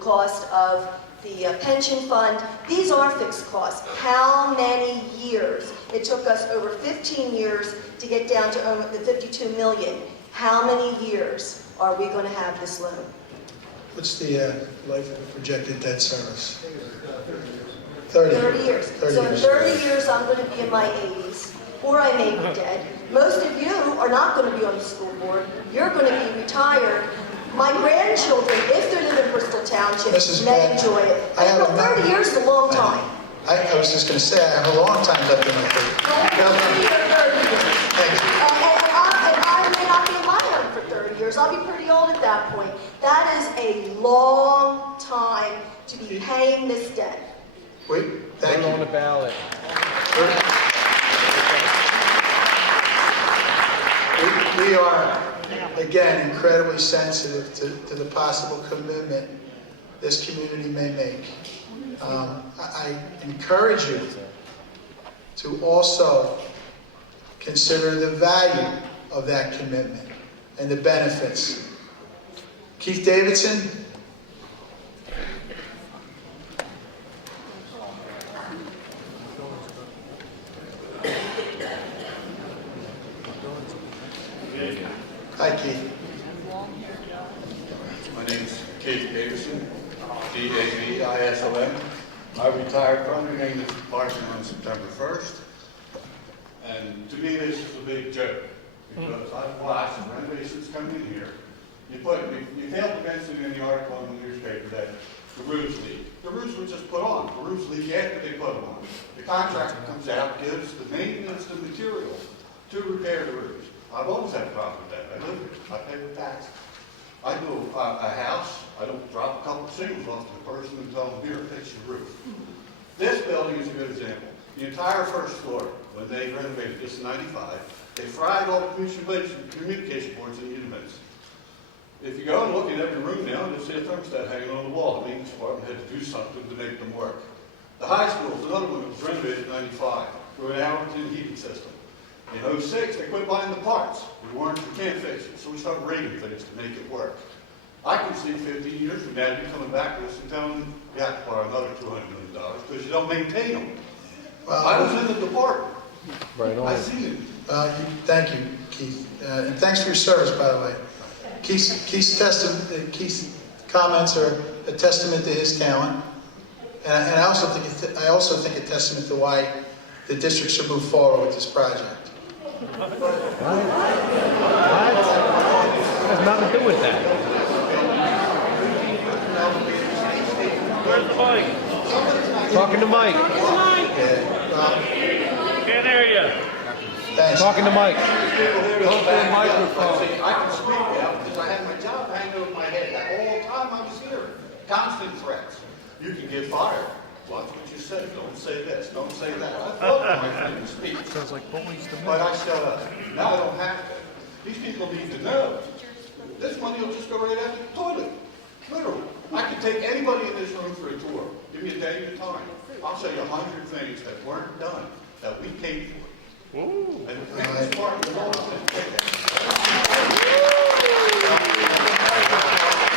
cost of the pension fund. These are fixed costs. How many years? It took us over 15 years to get down to the $52 million. How many years are we going to have this loan? what's the life of the projected debt service? 30 years. So in 30 years, I'm going to be in my 80s, or I may be dead. Most of you are not going to be on the school board. You're going to be retired. My grandchildren, if they live in Bristol Township, may enjoy it. But 30 years is a long time. I was just going to say, I have a long time left in my career. 30 years. And I may not be in my home for 30 years. I'll be pretty old at that point. That is a long time to be paying this debt. Wait, thank you. On the ballot. We are, again, incredibly sensitive to the possible commitment this community may make. I encourage you to also consider the value of that commitment and the benefits. Keith Davidson? Hi, Keith. My name is Keith Davison, D-A-V-I-S-O-N. I retired from the maintenance department on September 1st. And to me, this is a big joke, because I've watched renovations come in here. You failed to mention in the article in the newspaper that the roofs leak. The roofs were just put on. The roofs leak after they put them on. The contractor comes out, gives the maintenance, the material to repair the roofs. I've always had a problem with that. I live here. I pay the tax. I do a house. I don't drop a couple of shingles off to the person and tell them, here, fix your roof. This building is a good example. The entire first floor, when they renovated this in '95, they fried all the communication boards and units. If you go and look at every room now, you'll see a thermostat hanging on the wall. The maintenance department had to do something to make them work. The high school is another one that was renovated in '95 through an Alberton heating system. In '06, they quit buying the parts. We can't fix it, so we started rating things to make it work. I can see 15 years from now, you coming back to us and telling them you have to borrow another $200 million because you don't maintain them. Well, I was in the department. Right on. I see it. Thank you, Keith. And thanks for your service, by the way. Keith's comments are a testament to his talent. And I also think a testament to why the district should move forward with this project. What? Has nothing to do with that. Where's the mic? Talking to Mike. Can't hear you. Thanks. Talking to Mike. Talk to the microphone. I can speak now because I had my job hanging over my head the whole time I was here. Constant threats. You can get fired. Watch what you say. Don't say this. Don't say that. I thought my friend to speak. Sounds like bullies to me. But I shut up. Now I don't have to. These people need to know. This money will just go right out the toilet. Literally. I could take anybody in this room for a tour. Give me a day at a time. I'll show you 100 things that weren't done that we paid for. Ooh. And the maintenance department will always take that.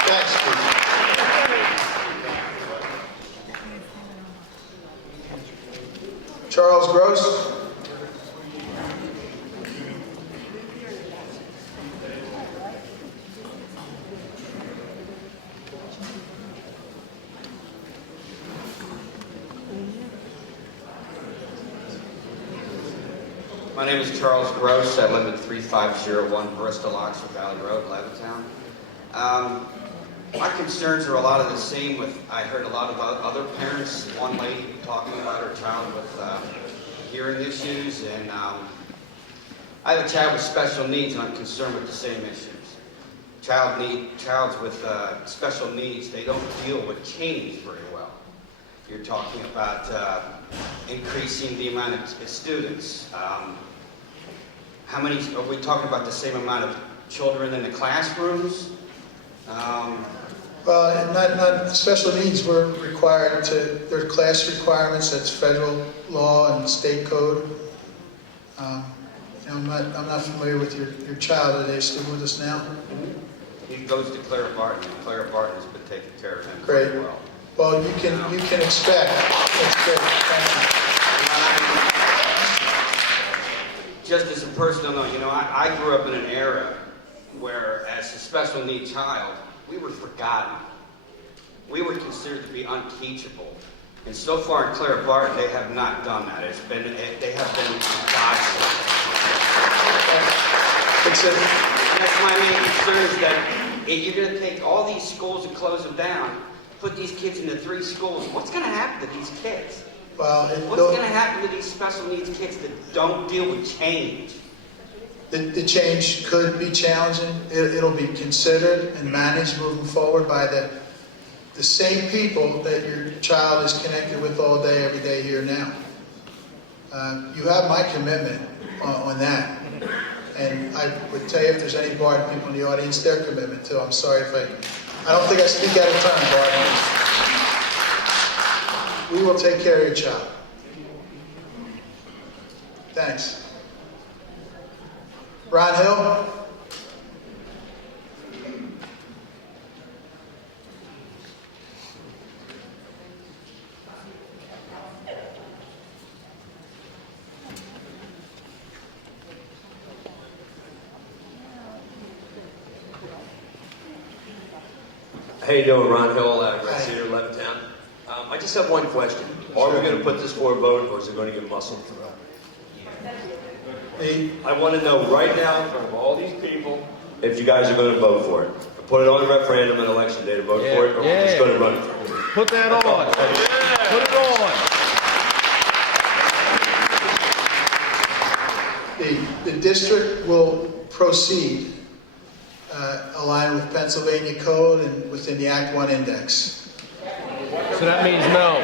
Thanks, Keith. Charles Gross. My name is Charles Gross. I live at 3501 Bristol, Oxford Valley Road, Levittown. My concerns are a lot of the same with, I heard a lot about other parents, one lady talking about her child with hearing issues, and I have a child with special needs and I'm concerned with the same issues. Childs with special needs, they don't deal with change very well. You're talking about increasing the amount of students. How many, are we talking about the same amount of children in the classrooms? Well, not special needs. We're required to. There are class requirements. That's federal law and state code. I'm not familiar with your child. Are they still with us now? He goes to Clara Barton. Clara Barton has been taking care of him Great. very well. Well, you can expect. That's great. Thank Just as a personal note, I grew up in an era where, as a special needs child, we were forgotten. We were considered to be unteachable. And so far in Clara Barton, they have not done that. They have been godsend. That's my main concern, is that if you're going to take all these schools and close them down, put these kids into 3 schools, what's going to happen to these kids? Well, what's going to happen to these special needs kids that don't deal with change? The change could be challenging. It'll be considered and managed moving forward by the same people that your child is connected with all day, every day here now. You have my commitment on that. And I would tell you, if there's any Barton people in the audience, their commitment too. I'm sorry if I don't think I speak out of turn, Barton. We will take care of your child. Thanks. Ron Hill? How you doing, Ron Hill, Red Cedar, Levittown. I just have one question. Are we going to put this for a vote, or is it going to get muscled through? I want to know right now, in front of all these people, if you guys are going to vote for it. Put it on the referendum and election day to vote for it, or we're just going to run it. Put that on. Put it on. The district will proceed aligned with Pennsylvania code and within the Act 1 index. So that means no.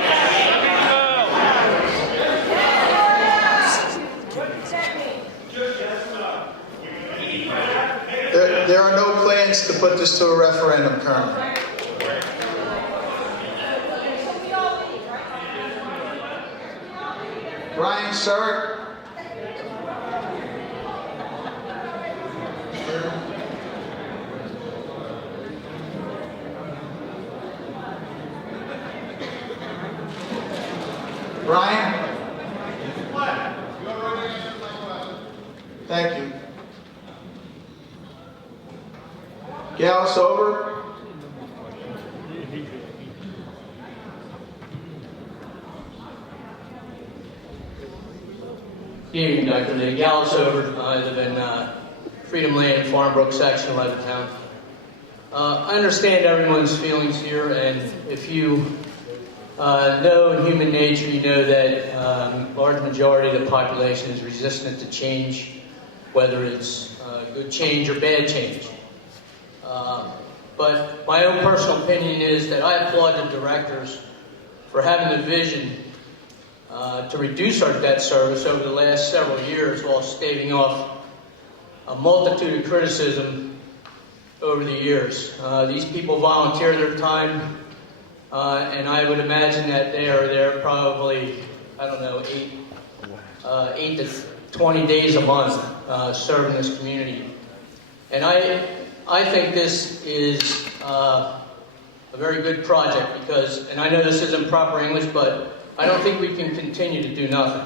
There are no plans to put this to a referendum currently. Brian Surratt. Brian? Thank you. Gals over. Good evening, Dr. Lee. Gallus over. I live in Freedom Lane, Farmbrook section of Levittown. I understand everyone's feelings here, and if you know human nature, you know that a large majority of the population is resistant to change, whether it's good change or bad change. But my own personal opinion is that I applaud the directors for having the vision to reduce our debt service over the last several years while staving off a multitude of criticism over the years. These people volunteer their time, and I would imagine that they are there probably, I don't know, 8 to 20 days a month serving this community. And I think this is a very good project because, and I know this isn't proper English, but I don't think we can continue to do nothing.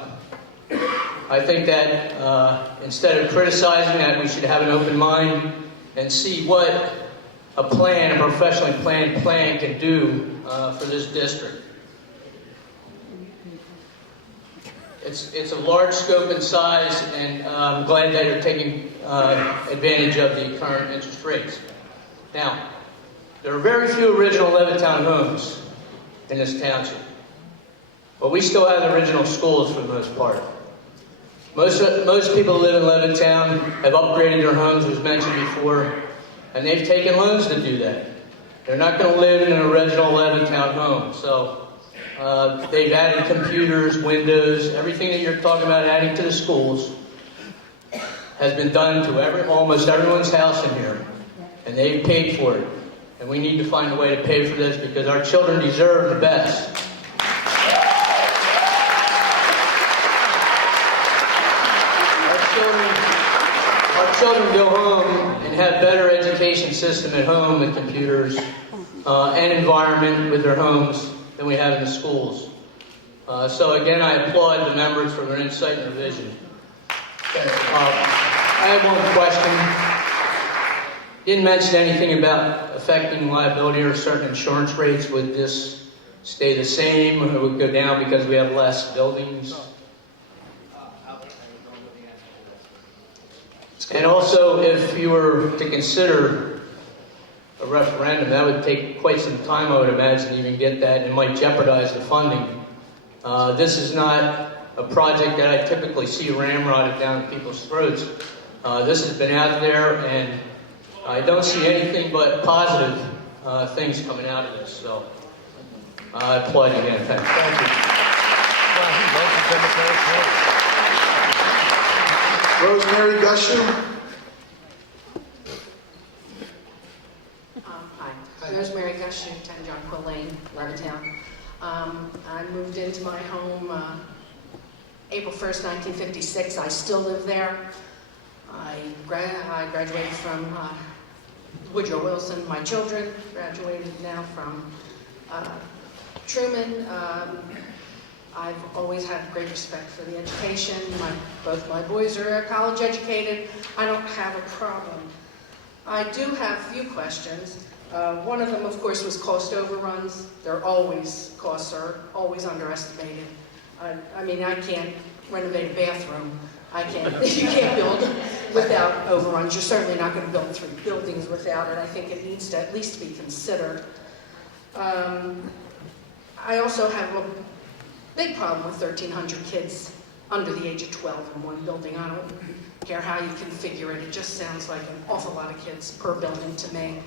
I think that instead of criticizing that, we should have an open mind and see what a professionally planned plan can do for this district. It's a large scope and size, and I'm glad that you're taking advantage of the current interest rates. Now, there are very few original Levittown homes in this township, but we still have the original schools for the most part. Most people who live in Levittown have upgraded their homes, as mentioned before, and they've taken loans to do that. They're not going to live in an original Levittown home, so they've added computers, windows, everything that you're talking about adding to the schools has been done to almost everyone's house in here, and they've paid for it. And we need to find a way to pay for this because our children deserve the best. Our children go home and have better education system at home with computers and environment with their homes than we have in the schools. So again, I applaud the members for their insight and their vision. I have one question. Didn't mention anything about affecting liability or certain insurance rates. Would this stay the same or would it go down because we have less buildings? And also, if you were to consider a referendum, that would take quite some time, I would imagine, to even get that, and it might jeopardize the funding. This is not a project that I typically see ramrodded down people's throats. This has been out there, and I don't see anything but positive things coming out of this. So I applaud you again. Thank you. Rosemary Gusher. Hi, Rosemary Gusher, 10 John Quill Lane, Levittown. I moved into my home April 1st, 1956. I still live there. I graduated from Woodrow Wilson. My children graduated now from Truman. I've always had great respect for the education. Both my boys are college educated. I don't have a problem. I do have a few questions. One of them, of course, was cost overruns. Costs are always underestimated. I mean, I can't renovate a bathroom. You can't build without overruns. You're certainly not going to build 3 buildings without it. I think it needs to at least be considered. I also have a big problem with 1,300 kids under the age of 12 in one building. I don't care how you configure it. It just sounds like an awful lot of kids per building to me.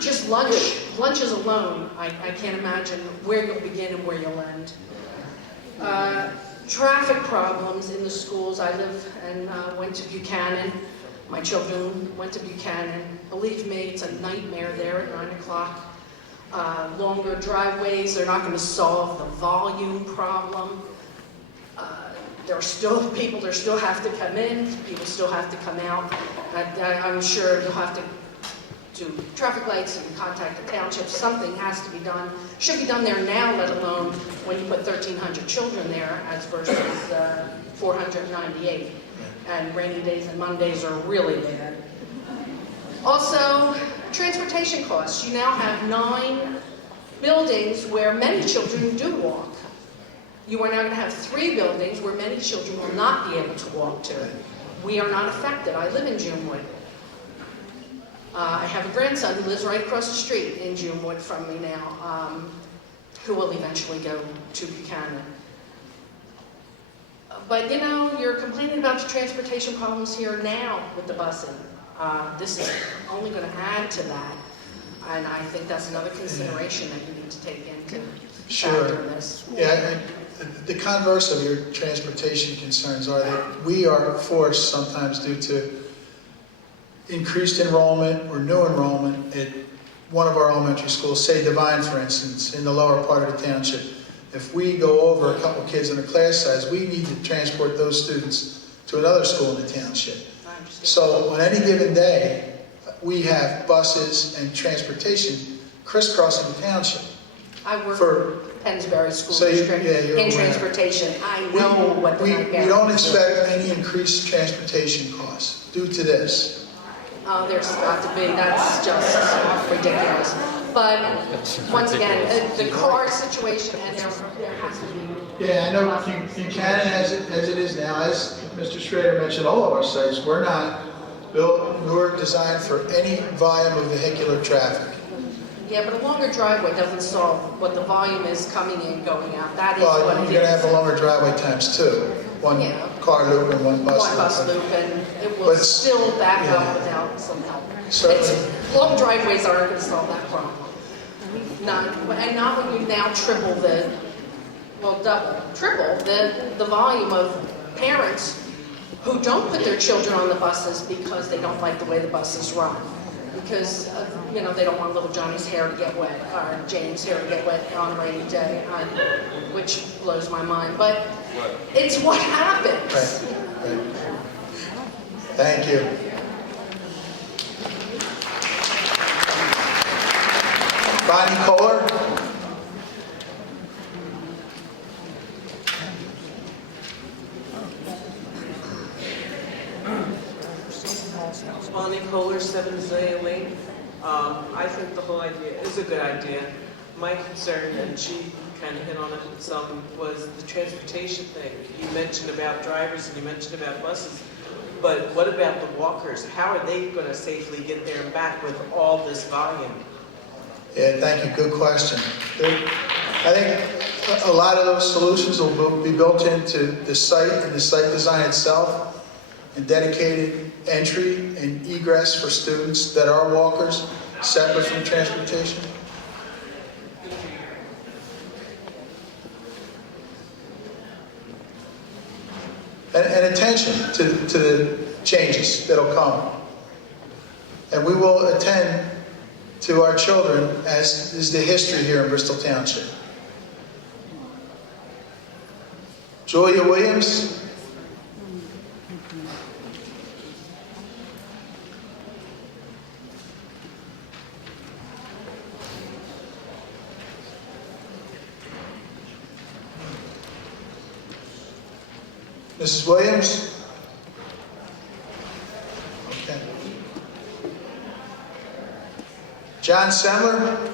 Just lunches alone, I can't imagine where you'll begin and where you'll end. Traffic problems in the schools. I live and went to Buchanan. My children went to Buchanan. Believe me, it's a nightmare there at 9 o'clock. Longer driveways, they're not going to solve the volume problem. There are still people that still have to come in, people still have to come out. I'm sure you'll have to do traffic lights and contact the township. Something has to be done. Should be done there now, let alone when you put 1,300 children there as versus 498. And rainy days and Mondays are really bad. Also, transportation costs. You now have 9 buildings where many children do walk. You are now going to have 3 buildings where many children will not be able to walk to. We are not affected. I live in Junewood. I have a grandson who lives right across the street in Junewood from me now, who will eventually go to Buchanan. But you know, you're complaining about the transportation problems here now with the busing. This is only going to add to that. And I think that's another consideration that you need to take into factor in this. Yeah, the converse of your transportation concerns are that we are forced sometimes due to increased enrollment or new enrollment at one of our elementary schools, say Divine, for instance, in the lower part of the township. If we go over a couple kids in a class size, we need to transport those students to another school in the township. So on any given day, we have buses and transportation crisscrossing the township. I work for Pennsbury School District in transportation. I know what the nightmare is. We don't expect any increased transportation costs due to this. Oh, there's got to be. That's just ridiculous. But once again, the car situation, and there has to be. Yeah, I know Buchanan, as it is now, as Mr. Schrader mentioned, all of our sites, we're not built nor designed for any volume of vehicular traffic. Yeah, but a longer driveway doesn't solve what the volume is coming in, going out. That is what it is. Well, you're going to have a longer driveway times 2. One car loop and one bus loop. One bus loop, and it will still back up without some help. Long driveways aren't going to solve that problem. Not when you now triple the volume of parents who don't put their children on the buses because they don't like the way the buses run. Because, they don't want little Johnny's hair to get wet, or Jane's hair to get wet on a rainy day, which blows my mind. But it's what happens. Right. Thank you. Bonnie Kohler. Bonnie Kohler, 7 Azalea Lane. I think the whole idea is a good idea. My concern, and she kind of hit on it some, was the transportation thing. You mentioned about drivers and you mentioned about buses, but what about the walkers? How are they going to safely get there and back with all this volume? Yeah, thank you. Good question. I think A lot of those solutions will be built into the site and the site design itself, and dedicated entry and egress for students that are walkers, separate from transportation. And attention to the changes that'll come. And we will attend to our children, as is the history here in Bristol Township. Julia Williams. Mrs. Williams? Okay. John Semler?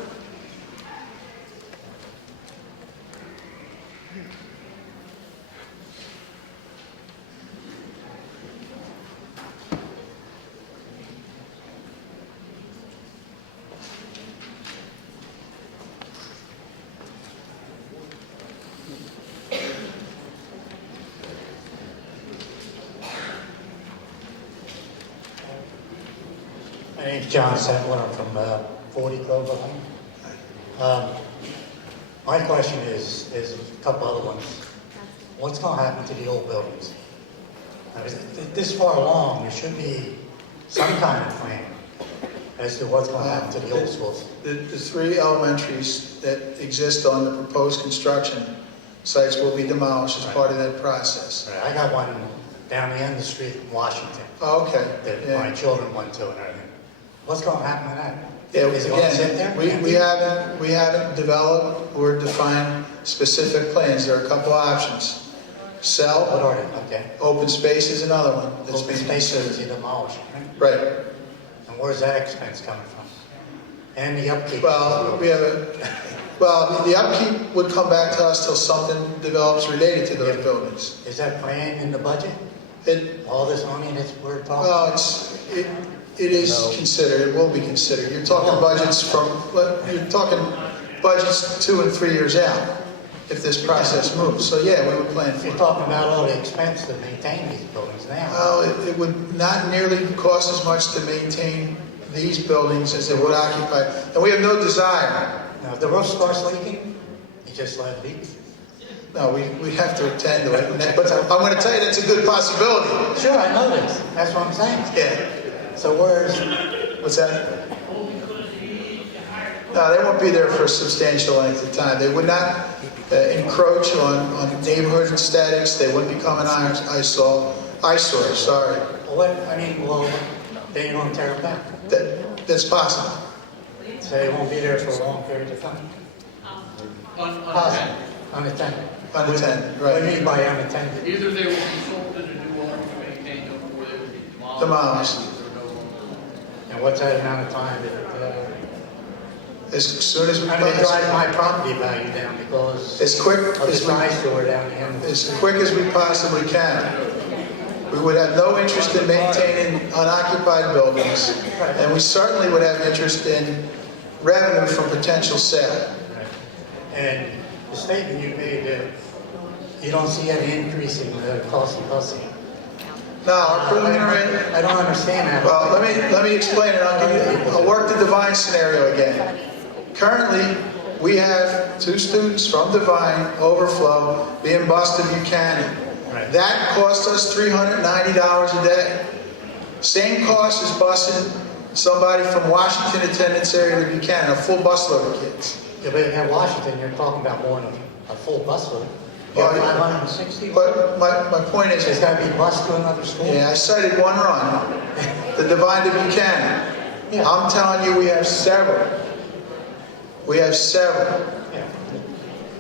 My name's John Settler. I'm from 40 Clover Lane. My question is a couple other ones. What's going to happen to the old buildings? Now, this far along, there should be some kind of plan as to what's going to happen to the old schools. The three elementaries that exist on the proposed construction sites will be demolished as part of that process. Right, I got one down the end of the street in Washington. Oh, okay. That my children went to and everything. What's going to happen to that? Yeah, Is it going to sit there? we haven't developed or defined specific plans. There are a couple options. Sell. What are they? Okay. Open space is another one that's Open being spaces considered. you demolish, Right. And where's that expense coming from? And the upkeep. Well, the upkeep would come back to us till something develops related to those buildings. Is that planned in the budget? All this money that we're talking Well, about? it is considered, it will be considered. You're talking budgets you're talking budgets 2 and 3 years out if this process moves. So yeah, we would plan for it. You're talking about all the expense to maintain these buildings now. Well, it would not nearly cost as much to maintain these buildings as it would occupy. And we have no desire. Now, if the roof starts leaking, you just let it leak. No, we have to attend to it. But I'm going to tell you that's a good possibility. Sure, I know this. That's what I'm saying. Yeah. So where's... What's that? No, they won't be there for a substantial length of time. They would not encroach on neighborhood aesthetics. They wouldn't become an eyesore, sorry. Well, then you're going to tear them down. That's possible. So they won't be there for a long period of time. Possible. Unattended. Unattended, What do right. you mean by unattended? Either they will be sold to the new owner to maintain them, or they will be demolished. Demolished. And what's that amount of time? As soon as we it drives my property value down because as quick of the as we, size store down the end. as quick as we possibly can. We would have no interest in maintaining unoccupied buildings, and we certainly would have interest in revenue from potential sale. And the statement you made that you don't see any increase in the cost of busing. No, our preliminary. I don't understand that. Well, let me explain it. I'll work the Divine scenario again. Currently, we have 2 students from Divine Overflow being bused to Buchanan. That costs us $390 a day. Same cost as busing somebody from Washington attendance area to Buchanan, a full busload of kids. Yeah, but at Washington, you're talking about more than a full busload. You have 560? But my point is... It's got to be bused to another school? Yeah, I cited one run, the Divine to Buchanan. Yeah. I'm telling you, we have several. We have several. Yeah.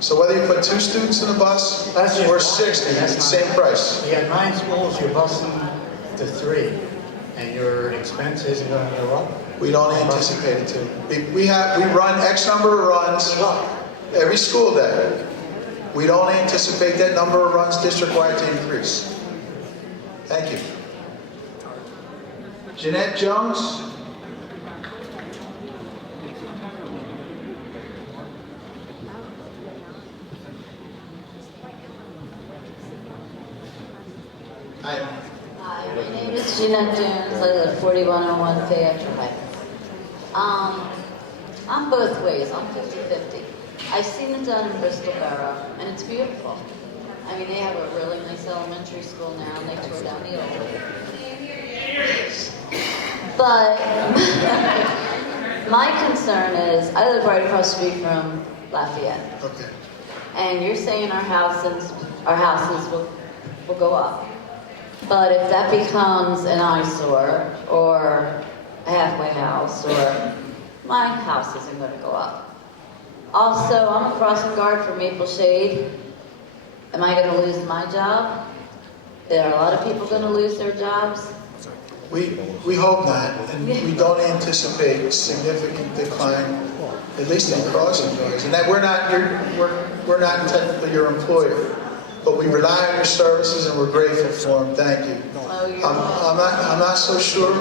So whether you put 2 students in a bus or 60, it's the same price. You got 9 schools, you're busing to 3, and your expense isn't going to go up? We don't anticipate it to. We run X number of runs every school day. We don't anticipate that number of runs district-wide to increase. Thank you. Jeanette Jones? Jeanette Jones, I live at 4101 Fayette Drive. I'm both ways, I'm 50-50. I've seen it done in Bristol Borough, and it's beautiful. I mean, they have a really nice elementary school now, and they tore down the old one. But my concern is, I live right across the street from Lafayette. Okay. And you're saying our houses will go up. But if that becomes an eyesore, or a halfway house, or my house isn't going to go up. Also, I'm a crossing guard for Maple Shade. Am I going to lose my job? There are a lot of people going to lose their jobs. We hope not, and we don't anticipate significant decline, at least in crossing guards. And that we're not technically your employer, but we rely on your services and we're grateful for them. Thank you. I'm not so sure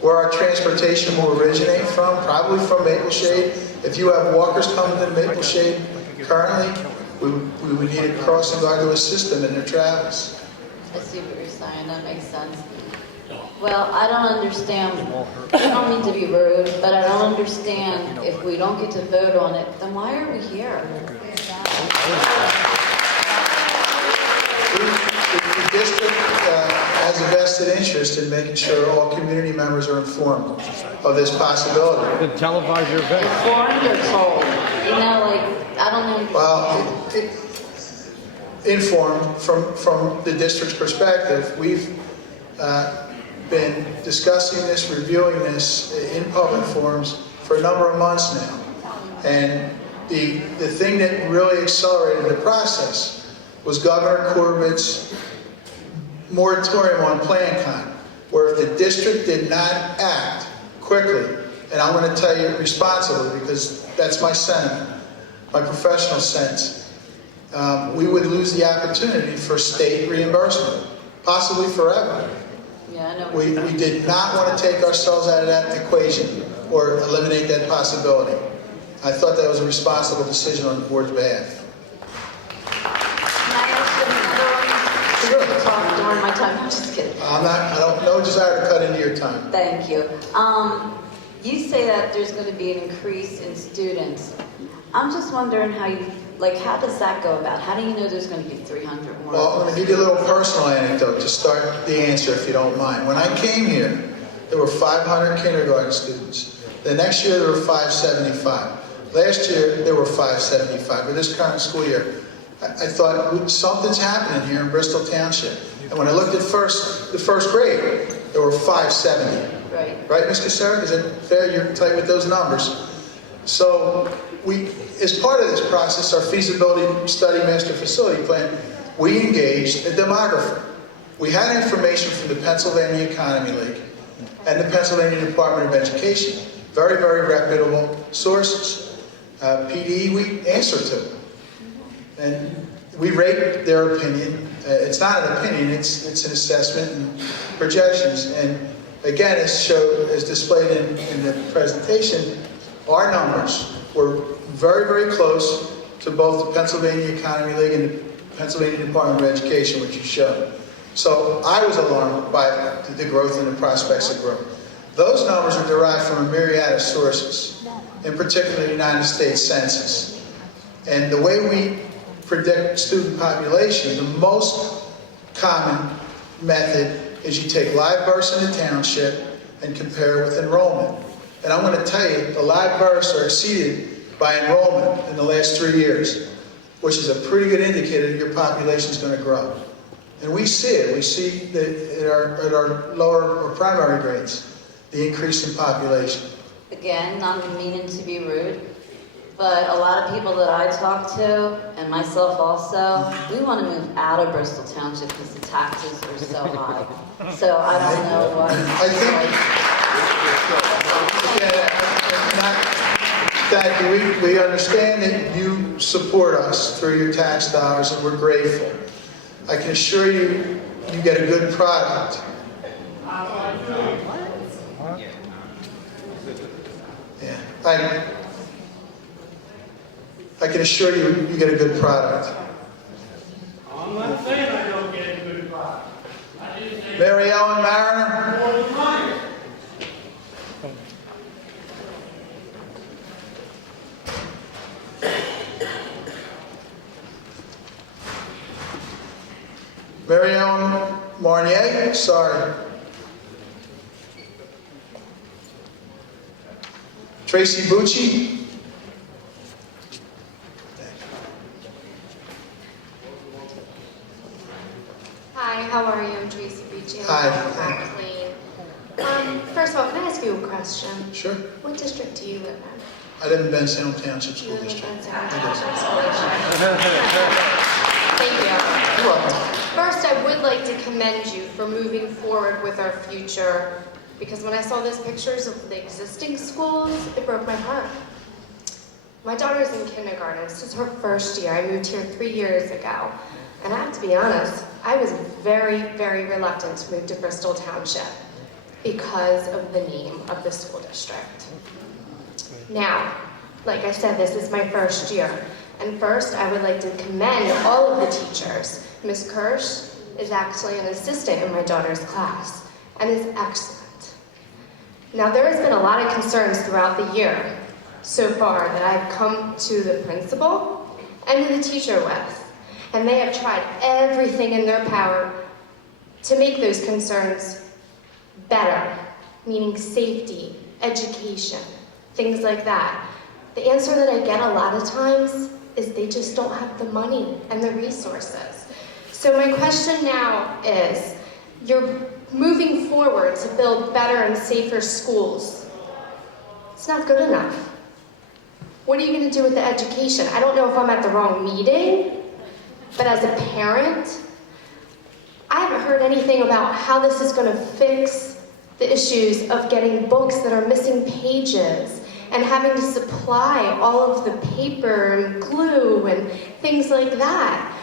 where our transportation will originate from. Probably from Maple Shade. If you have walkers coming to Maple Shade currently, we would need a crossing guard to assist them in their travels. I see what you're saying. That makes sense. Well, I don't understand. I don't mean to be rude, but I don't understand if we don't get to vote on it, then why are we here? The district has a vested interest in making sure all community members are informed of this possibility. Then televise your event. Informed or told? You know, like, I don't know. Well, informed from the district's perspective. We've been discussing this, reviewing this in public forums for a number of months now. And the thing that really accelerated the process was Governor Corbett's moratorium on PlanCon, where if the district did not act quickly, and I'm going to tell you responsibly because that's my sentiment, my professional sense, we would lose the opportunity for state reimbursement, possibly forever. Yeah, I know. We did not want to take ourselves out of that equation or eliminate that possibility. I thought that was a responsible decision on the board's behalf. Can I ask you another one? Sure. Talk during my time. I'm just kidding. I don't no desire to cut into your time. Thank you. You say that there's going to be an increase in students. I'm just wondering how does that go about? How do you know there's going to be 300 more? Well, I'm going to give you a little personal anecdote to start the answer, if you don't mind. When I came here, there were 500 kindergarten students. The next year, there were 575. Last year, there were 575. For this current school year, I thought something's happening here in Bristol Township. And when I looked at the first grade, there were 570. Right. Right, Ms. Cassera? Is it fair? You're tight with those numbers. So as part of this process, our feasibility study master facility plan, we engaged a demographer. We had information from the Pennsylvania Economy League and the Pennsylvania Department of Education. Very, very reputable sources. PD we answer to. And we rate their opinion. It's not an opinion, it's an assessment and projections. And again, as displayed in the presentation, our numbers were very, very close to both the Pennsylvania Economy League and the Pennsylvania Department of Education, which you showed. So I was alarmed by the growth and the prospects of growth. Those numbers are derived from a myriad of sources, in particular the United States Census. And the way we predict student population, the most common method is you take live births in the township and compare it with enrollment. And I'm going to tell you, the live births are exceeded by enrollment in the last 3 years, which is a pretty good indicator that your population is going to grow. And we see it. We see that at our lower or primary grades, the increase in population. Again, not meaning to be rude, but a lot of people that I talk to, and myself also, we want to move out of Bristol Township because the taxes are so high. So I don't know why. Thank you. We understand that you support us through your tax dollars, and we're grateful. I can assure you, you get a good product. Yeah. I can assure you, you get a good product. I'm not saying I don't get a good product. Mary Ellen Mariner? Fournier, sorry. Tracy Bucci. Hi, how are you? I'm Tracy Bucci. Hi. First of all, can I ask you a question? Sure. What district do you live in? I live in Ben Salem Township You School live in District. Ben Salem Township School District. Thank you. You're welcome. First, I would like to commend you for moving forward with our future, because when I saw those pictures of the existing schools, it broke my heart. My daughter's in kindergarten. This is her first year. I moved here 3 years ago. And I have to be honest, I was very, very reluctant to move to Bristol Township because of the name of the school district. Now, like I said, this is my first year. And first, I would like to commend all of the teachers. Ms. Kirsch is actually an assistant in my daughter's class and is excellent. Now, there has been a lot of concerns throughout the year so far that I've come to the principal and to the teacher with. And they have tried everything in their power to make those concerns better, meaning safety, education, things like that. The answer that I get a lot of times is they just don't have the money and the resources. So my question now is, you're moving forward to build better and safer schools. It's not good enough. What are you going to do with the education? I don't know if I'm at the wrong meeting, but as a parent, I haven't heard anything about how this is going to fix the issues of getting books that are missing pages and having to supply all of the paper and glue and things like that.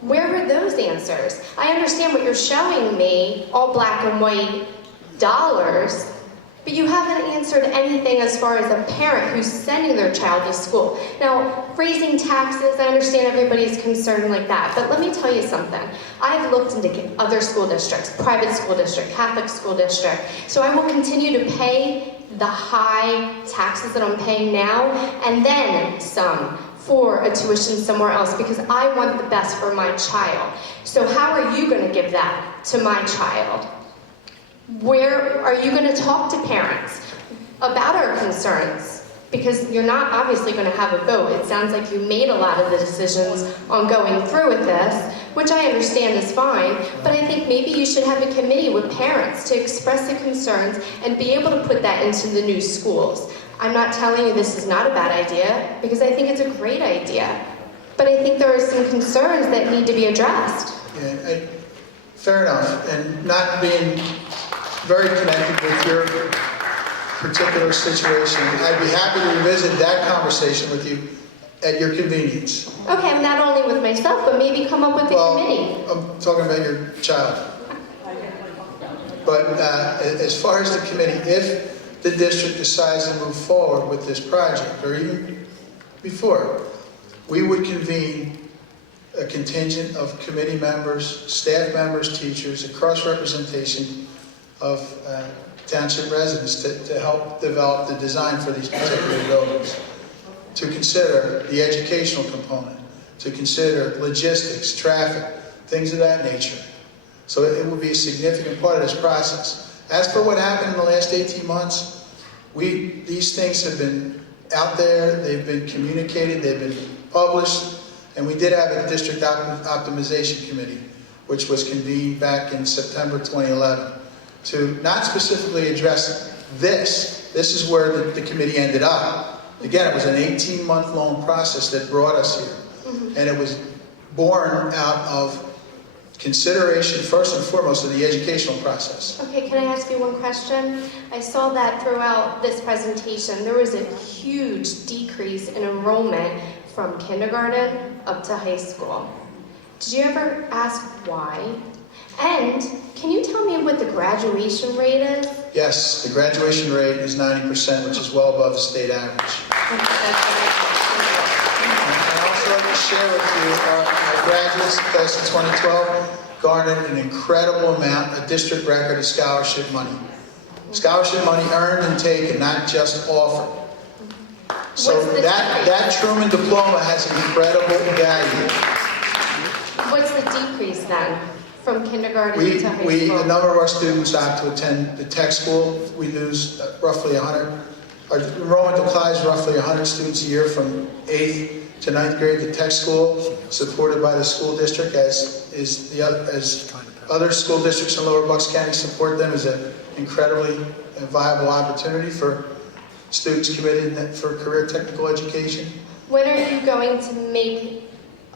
Where were those answers? I understand what you're showing me, all black and white dollars, but you haven't answered anything as far as a parent who's sending their child to school. Now, raising taxes, I understand everybody's concerned like that, but let me tell you something. I've looked into other school districts, private school district, Catholic school district, so I will continue to pay the high taxes that I'm paying now, and then some for a tuition somewhere else, because I want the best for my child. So how are you going to give that to my child? Where are you going to talk to parents about our concerns? Because you're not obviously going to have a vote. It sounds like you made a lot of the decisions on going through with this, which I understand is fine, but I think maybe you should have a committee with parents to express the concerns and be able to put that into the new schools. I'm not telling you this is not a bad idea, because I think it's a great idea. But I think there are some concerns that need to be addressed. Yeah, fair enough, and not being very connected with your particular situation, I'd be happy to revisit that conversation with you at your convenience. Okay, not only with myself, but maybe come up with a committee. I'm talking about your child. But as far as the committee, if the district decides to move forward with this project, or even before, we would convene a contingent of committee members, staff members, teachers, a cross-representation of township residents to help develop the design for these particular buildings, to consider the educational component, to consider logistics, traffic, things of that nature. So it will be a significant part of this process. As for what happened in the last 18 months, these things have been out there, they've been communicated, they've been published, and we did have a district optimization committee, which was convened back in September 2011. To not specifically address this. This is where the committee ended up. Again, it was an 18-month long process that brought us here. And it was born out of consideration, first and foremost, of the educational process. Okay, can I ask you one question? I saw that throughout this presentation, there was a huge decrease in enrollment from kindergarten up to high school. Did you ever ask why? And can you tell me what the graduation rate is? Yes, the graduation rate is 90%, which is well above the state average. And I also like to share with you, our graduates, class of 2012, garnered an incredible amount, a district record of scholarship money. Scholarship money earned and taken, not just offered. So that Truman diploma has incredible value. What's the decrease then? from kindergarten to high A school? number of our students opt to attend the tech school. We lose roughly 100. Our enrollment declines roughly 100 students a year from 8th to 9th grade to tech school, supported by the school district, as other school districts in Lower Bucks County support them, as an incredibly viable opportunity for students committed for career technical education. When are you going to make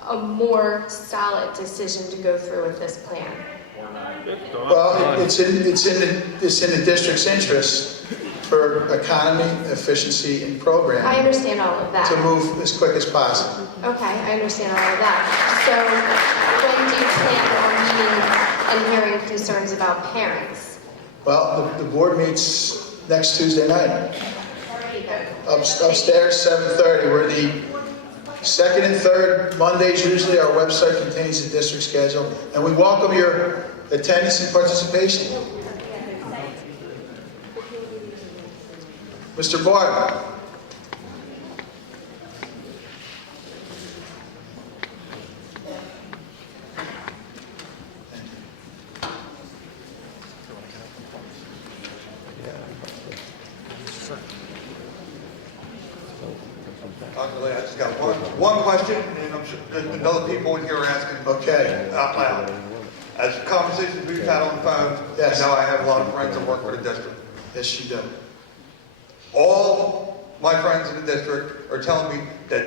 a more solid decision to go through with this plan? Well, it's in the district's interest for economy, efficiency, and program. I understand all of that. To move as quick as possible. Okay, I understand all of that. So when do you plan on meeting and hearing concerns about parents? Well, the board meets next Tuesday night. Upstairs, 7:30. We're the second and third Mondays. Usually our website contains the district schedule. And we welcome your attendance and participation. Mr. Bard. I just got one question, and I'm sure there's other people in here asking out loud. As conversations we've had on the phone, yes. I know I have a lot of friends that work for the district. Yes, you do. All my friends in the district are telling me that,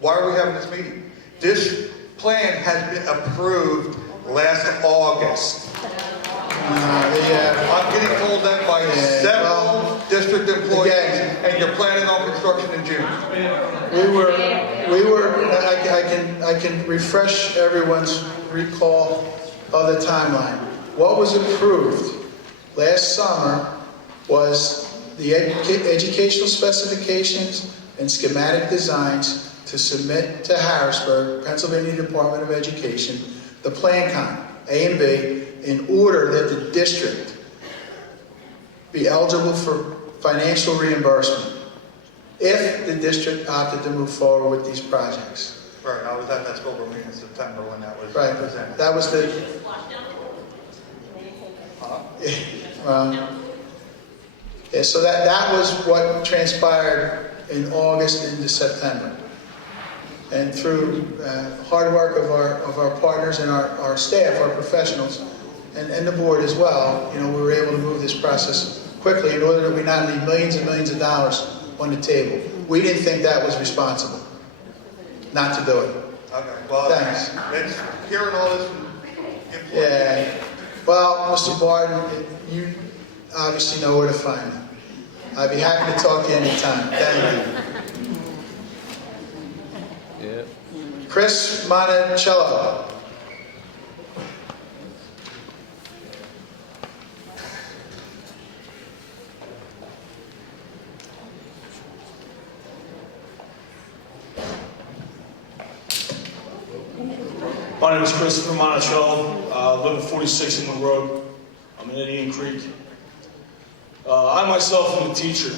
why are we having this meeting? This plan has been approved last August. I'm getting told that by several district employees, and you're planning on construction in June. I can refresh everyone's recall of the timeline. What was approved last summer was the educational specifications and schematic designs to submit to Harrisburg, Pennsylvania Department of Education, the Plan Con, A and B, in order that the district be eligible for financial reimbursement if the district opted to move forward with these projects. Right, I was at that school board meeting in September when that was Right, presented. that was the... Yeah, so that was what transpired in August into September. And through hard work of our partners and our staff, our professionals, and the board as well, we were able to move this process quickly in order that we not leave millions and millions of dollars on the table. We didn't think that was responsible, not to do it. Okay, well, thanks. It's hearing all this from Yeah. Well, Mr. Barton, you obviously know where to find me. I'd be happy to talk to you anytime. Thank you. Yeah. Chris Monticello. My name is Christopher Monticello. I live at 46 Inland Road. I'm in Indian Creek. I myself am a teacher.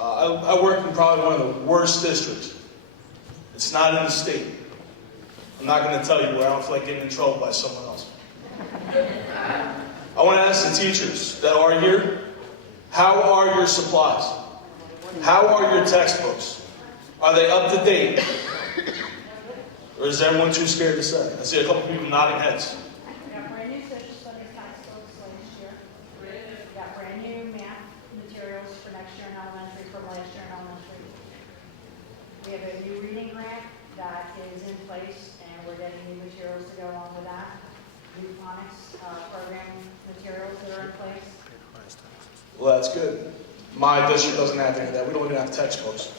I work in probably one of the worst districts. It's not in the state. I'm not going to tell you where. I don't feel like getting in trouble by someone else. I want to ask the teachers that are here, how are your supplies? How are your textbooks? Are they up to date? Or is everyone too scared to say? I see a couple people nodding heads. We got brand new social studies textbooks last year. We got brand new math materials for next year in elementary, from last year in elementary. We have a new reading grant that is in place, and we're getting new materials to go along with that. New phonics program materials that are in place. Well, that's good. My district doesn't have any of that. We don't even have textbooks.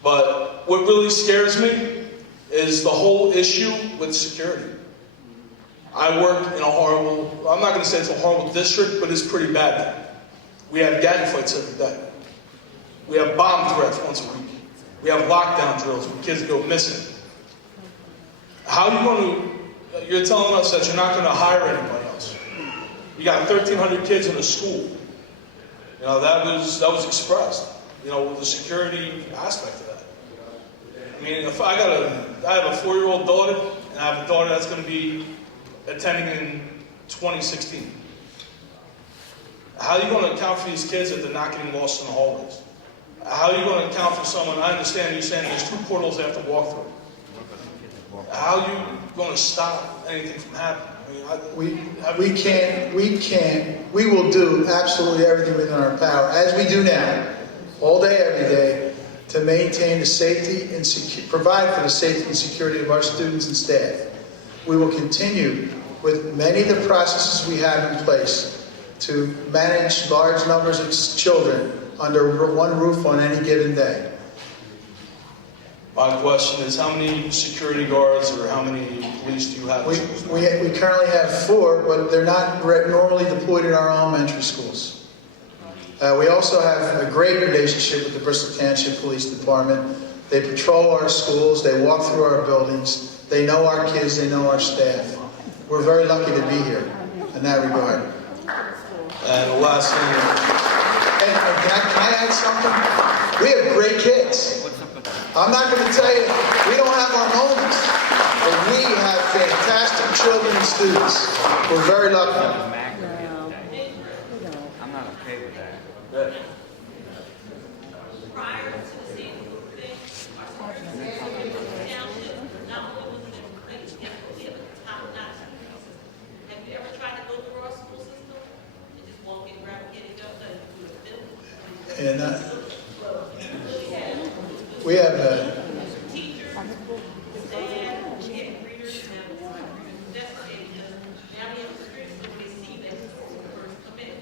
But what really scares me is the whole issue with security. I work in a horrible, I'm not going to say it's a horrible district, but it's pretty bad there. We have gang fights every day. We have bomb threats once a week. We have lockdown drills when kids go missing. How are you going to, you're telling us that you're not going to hire anybody else. You got 1,300 kids in a school. That was expressed, with the security aspect of that. I mean, I have a 4-year-old daughter, and I have a daughter that's going to be attending in 2016. How are you going to account for these kids if they're not getting lost in the hallways? How are you going to account for someone? I understand you're saying there's 2 portals they have to walk through. How are you going to stop anything from happening? I mean, we will do absolutely everything within our power, as we do now, all day, every day, to maintain the safety and provide for the safety and security of our students and staff. We will continue with many of the processes we have in place to manage large numbers of children under one roof on any given day. my question is, how many security guards or how many police do you have? We currently have 4, but they're not normally deployed in our elementary schools. We also have a great relationship with the Bristol Township Police Department. They patrol our schools, they walk through our buildings, they know our kids, they know our staff. We're very lucky to be here in that regard. And the last thing, can I add something? We have great kids. I'm not going to tell you, we don't have our moments, but we have fantastic children and students. We're very lucky. I'm not okay with that. Prior to the scene thing, our township, not only was it complete, we have a top-notch system. Have you ever tried to go through our school system and just walk in, grab a kid and go to the building? And we have teachers, staff, kid readers, investigators, now we have the streets when they see that first come in.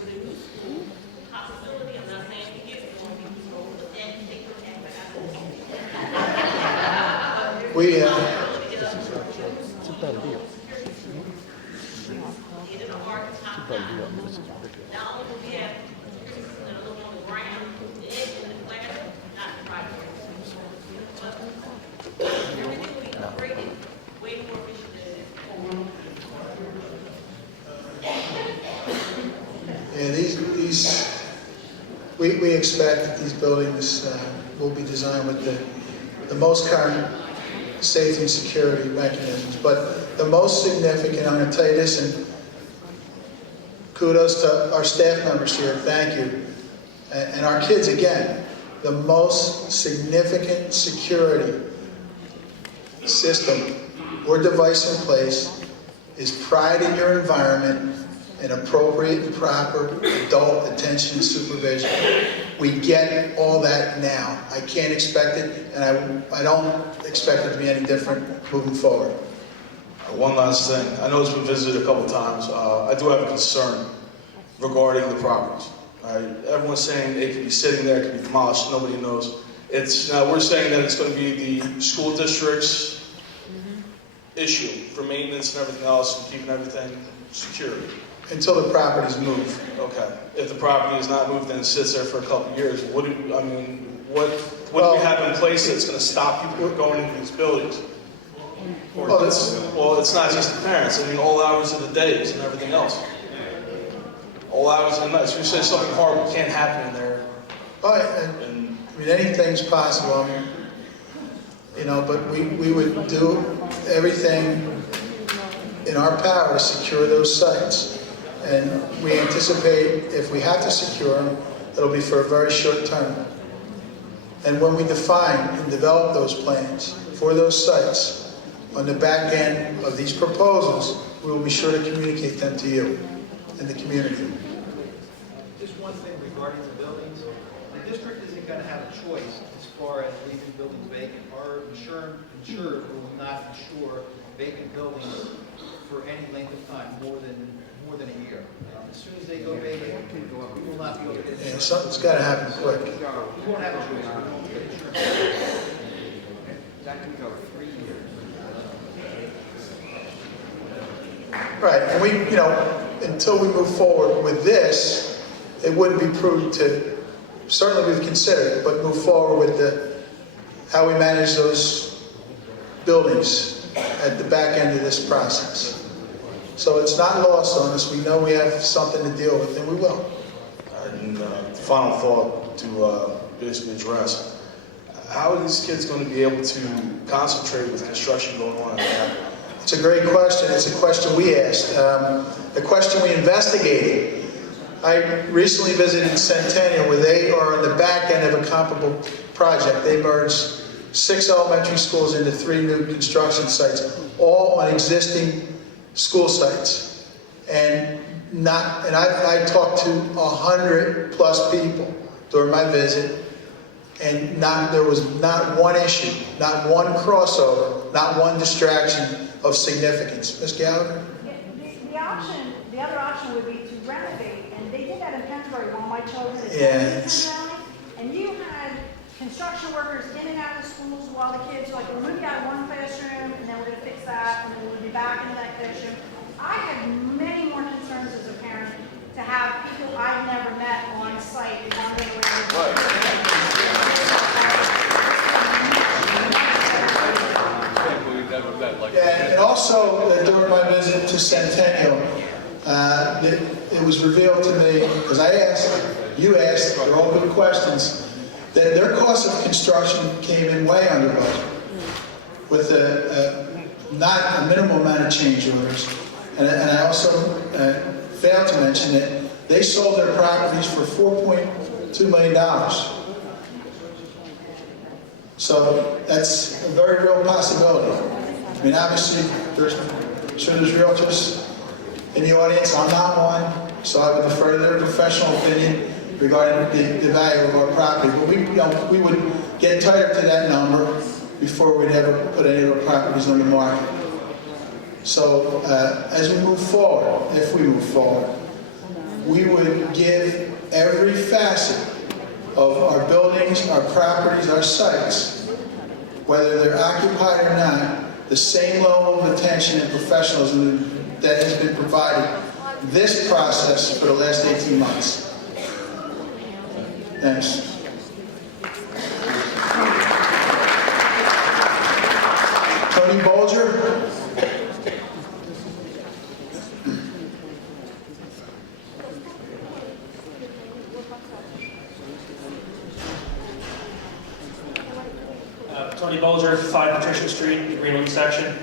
With a new school, possibility, I'm not saying we get more people, but then they could have. we It is a hard time. Not only do we have that are living on the ground, the edge in the classroom, not the private. But everything will be upgraded way more efficient than these we expect that these buildings will be designed with the most current safety and security mechanisms. But the most significant, I'm going to tell you this, and kudos to our staff members here, thank you. And our kids, again, the most significant security system or device in place is pride in your environment and appropriate and proper adult attention and supervision. We get all that now. I can't expect it, and I don't expect it to be any different moving forward. one last thing. I know it's been visited a couple times. I do have a concern regarding the properties. Everyone's saying it could be sitting there, it could be demolished, nobody knows. Now we're saying that it's going to be the school district's issue for maintenance and everything else and keeping everything secure. Until the properties move. Okay. If the property is not moved and it sits there for a couple of years, what do we have in place that's going to stop people from going into these buildings? Well, it's not just the parents. I mean, all hours of the days and everything else. All hours of the night. So you say something horrible can't happen in there. I mean, anything's possible. I mean, you know, but we would do everything in our power to secure those sites. And we anticipate if we have to secure them, it'll be for a very short term. And when we define and develop those plans for those sites on the back end of these proposals, we will be sure to communicate them to you and the community. Just one thing regarding the buildings. The district isn't going to have a choice as far as leaving buildings vacant. Our insurer will not insure vacant buildings for any length of time, more than a year. As soon as they go vacant, we will not be able to get insurance. Yeah, something's got to happen quick. We won't have a choice. We won't get insurance. That can go 3 years. Right, and we, you know, until we move forward with this, it wouldn't be prudent to, certainly we've considered it, but move forward with how we manage those buildings at the back end of this process. So it's not lost on us. We know we have something to deal with, and we will. And final thought to basically address. how are these kids going to be able to concentrate with construction going on? It's a great question. It's a question we asked. A question we investigated. I recently visited Centennial, where they are on the back end of a comparable project. They merged 6 elementary schools into 3 new construction sites, all on existing school sites. And I talked to 100+ people during my visit, and there was not one issue, not one crossover, not one distraction of significance. Ms. Gallagher? The other option would be to renovate, and they did that in Pennsbury while my children were Yeah, and you had construction workers in and out of the schools while the kids were like, we're moving out of one classroom, and then we're going to fix that, and then we'll be back into that classroom. I had many more concerns as a parent to have people I've never met on site wandering around. Yeah, and also during my visit to Centennial, it was revealed to me, because you asked, they're all good questions, that their cost of construction came in way under budget, with not a minimal amount of change orders. And I also failed to mention that they sold their properties for $4.2 million. So that's a very real possibility. I mean, obviously, there's realtors in the audience. I'm not one, so I would defer to their professional opinion regarding the value of our property. But we would get tighter to that number before we'd ever put any of our properties on the market. So as we move forward, if we move forward, we would give every facet of our buildings, our properties, our sites, whether they're occupied or not, the same level of attention and professionalism that has been provided this process for the last 18 months. Thanks. Tony Bolger. Tony Bolger, 5 Patricia Street, the Greenland section.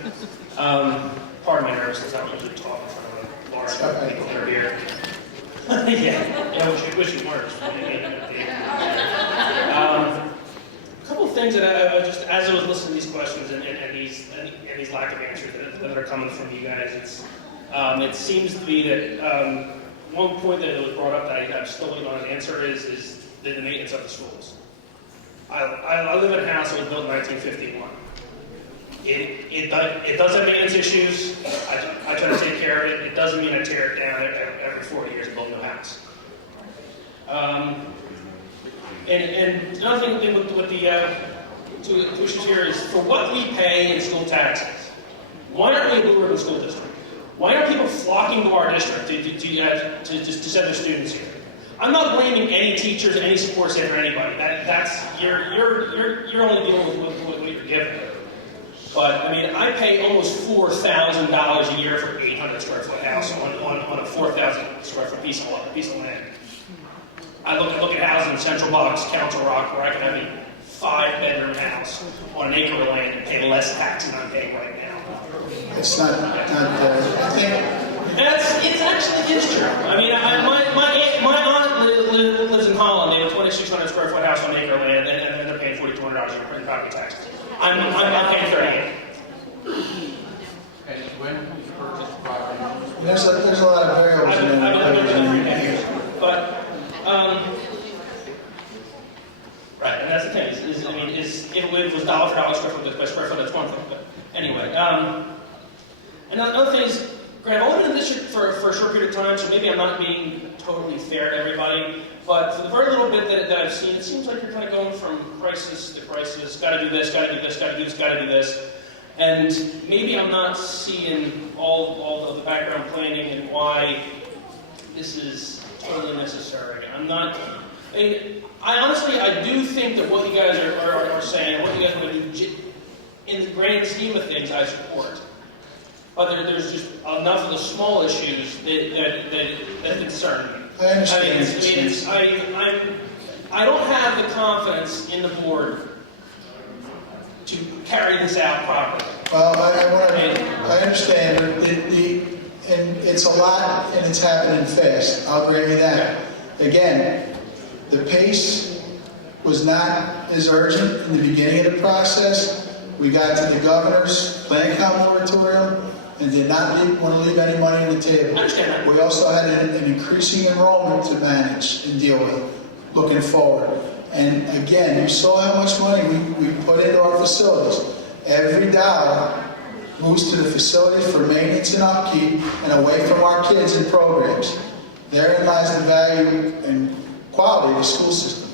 Pardon my nervousness, I don't usually talk in front of a large people that are here. Yeah, I wish you weren't. A couple of things that I just, as I was listening to these questions and these lack of answers that are coming from you guys, it seems to be that one point that was brought up that I'm still waiting on an answer is the maintenance of the schools. I live in a house that was built in 1951. It does have maintenance issues. I try to take care of it. It doesn't mean I tear it down every 40 years and build a new house. And another thing with the issues here is for what we pay in school taxes, why aren't we a blue ribbon school district? Why aren't people flocking to our district to send their students here? I'm not blaming any teachers, any support staff, or anybody. You're only dealing with what you're given. But I mean, I pay almost $4,000 a year for an 800 square foot house on a 4,000 square foot piece of land. I look at houses in Central Bucks, Council Rock, where I can have a 5-bedroom house on an acre of land and pay less tax than I'm paying right now. It's not I think. It is true. I mean, my aunt lives in Holland. They have a 2,600 square foot house on an acre of land, and they're paying $4,200 a year in property taxes. I'm paying $38. And when you purchase property? There's a lot of variables in there. But right, and that's the thing. If it was dollar for dollar square foot by square foot, that's one thing. But anyway, and another thing is, Grant, I lived in the district for a short period of time, so maybe I'm not being totally fair to everybody. But for the very little bit that I've seen, it seems like you're kind of going from crisis to crisis. Got to do this, got to do this, got to do this, got to do this. And maybe I'm not seeing all of the background planning and why this is totally necessary. I honestly do think that what you guys are saying, what you guys want to do, in the grand scheme of things, I support. But there's just enough of the small issues that concern me. I understand. I don't have the confidence in the board carry this out properly. Well, I understand, and it's a lot, and it's happening fast. I'll grant you that. Again, the pace was not as urgent in the beginning of the process. We got to the governor's plan count moratorium and did not want to leave any money on the table. We also had an increasing enrollment to manage and deal with looking forward. And again, you saw how much money we put into our facilities. Every dollar moves to the facility for maintenance and upkeep and away from our kids and programs. Therein lies the value and quality of the school system.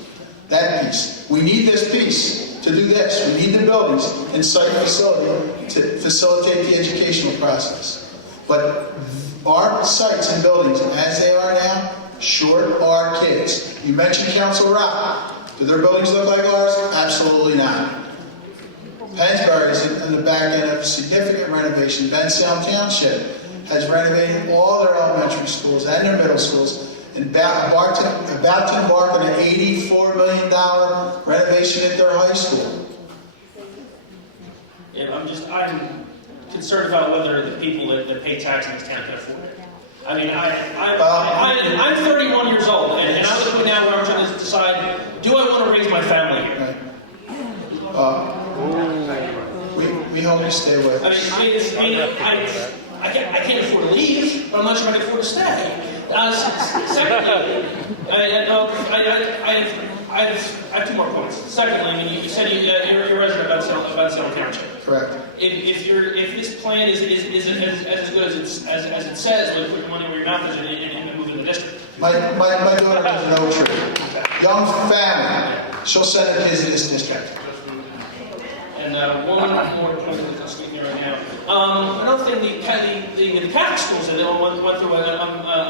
That piece. We need this piece to do this. We need the buildings and site facility to facilitate the educational process. But our sites and buildings, as they are now, short our kids. You mentioned Council Rock. Do their buildings look like ours? Absolutely not. Pennsbury is in the back end of significant renovation. Bristol Township has renovated all their elementary schools and their middle schools, and about to embark on an $84 million renovation at their high school. Yeah, I'm concerned about whether the people that pay tax in this town can afford it. I mean, I'm 31 years old, and I'm at the point now where I'm trying to decide, do I want to raise my family here? We hope you stay with us. I can't afford to leave, but I'm not sure I can afford to stay. Secondly, I have two more points. Secondly, I mean, you said you're a resident of Bristol Township. Correct. If this plan is as good as it says, with putting money where your mouth is and moving the district. My daughter lives in Oak Tree. Young family. She'll send her kids to this district. And one more point that I'm speaking right now. Another thing, the Catholic schools that went through a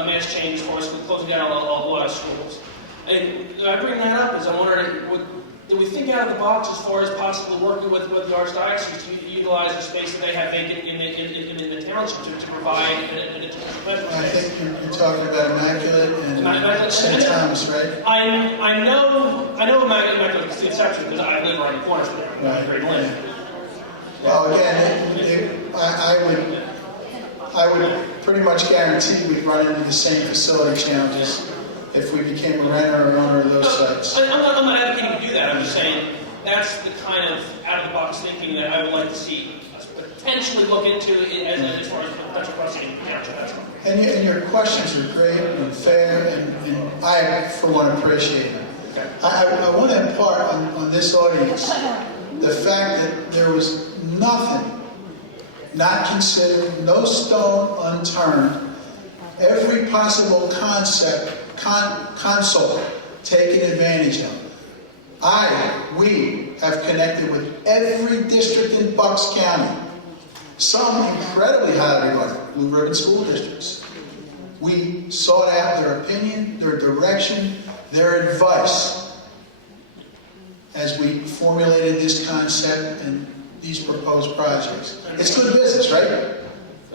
mass change for us, closing down a lot of schools. And I bring that up as I'm wondering, do we think out of the box as far as possibly working with the Archdiocese to utilize the space that they have vacant in the township to provide an educational I think you're talking about Immaculate and St. Thomas, right? I know Immaculate is the exception because I live around the corner from there. Right. Great Lynn. Well, again, I would pretty much guarantee we'd run into the same facility challenges if we became a renter or owner of those sites. I'm not advocating to do that. I'm just saying that's the kind of out-of-the-box thinking that I would like to see us potentially look into as far as potential crossing the township. And your questions are great and fair, and I, for one, appreciate them. I want to impart on this audience the fact that there was nothing not considered, no stone unturned, every possible console taken advantage of. We have connected with every district in Bucks County, some incredibly highly regarded blue ribbon school districts. We sought out their opinion, their direction, their advice as we formulated this concept and these proposed projects. It's good business, right?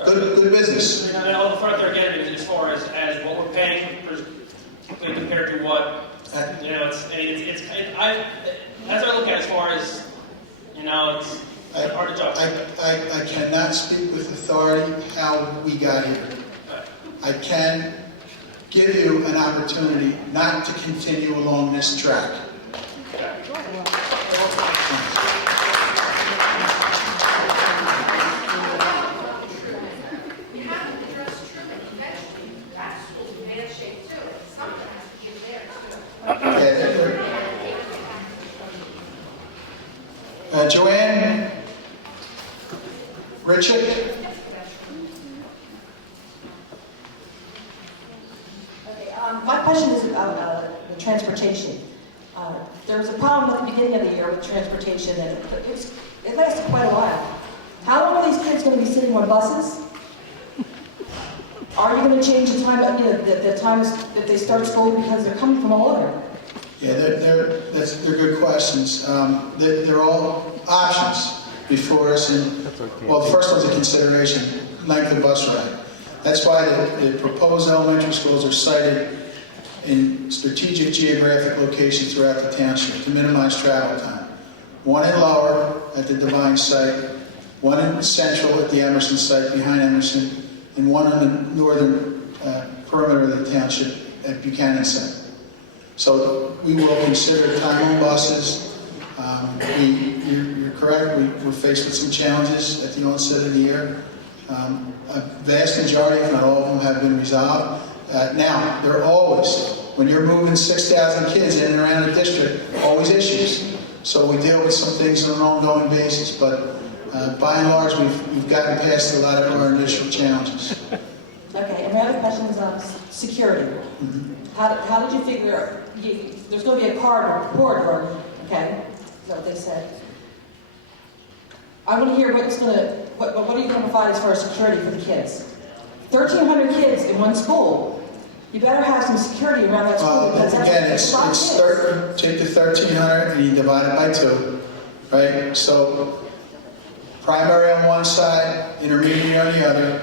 Good business. And all the further again, as far as what we're paying compared to what, you know, as I look at it as far as, you know, it's hard to judge. I cannot speak with authority how we got here. I can give you an opportunity not to continue along this track. Joanne Richard. My question is about the transportation. There was a problem at the beginning of the year with transportation, and it lasted quite a while. How long are these kids going to be sitting on buses? Are you going to change the time, the times that they start school because they're coming from all over? Yeah, they're good questions. They're all options before us, and well, the first one's a consideration: length of bus ride. That's why the proposed elementary schools are sited in strategic geographic locations throughout the township to minimize travel time. one in Lower at the Divine site, one in Central at the Emerson site behind Emerson, and one on the northern perimeter of the township at Buchanan site. So we will consider time on buses. You're correct, we're faced with some challenges at the onset of the year. A vast majority, if not all of them, have been resolved. Now, there are always, when you're moving 6,000 kids in and around the district, always issues. So we deal with some things on an ongoing basis, but by and large, we've gotten past a lot of our initial challenges. Okay, and my other question is on security. How did you figure, there's going to be a corridor, okay? Is that what they said? I want to hear what are you going to provide as far as security for the kids? 1,300 kids in one school. You better have some security around that school. Again, take the 1,300 and you divide it by 2, right? So primary on one side, intermediate on the other.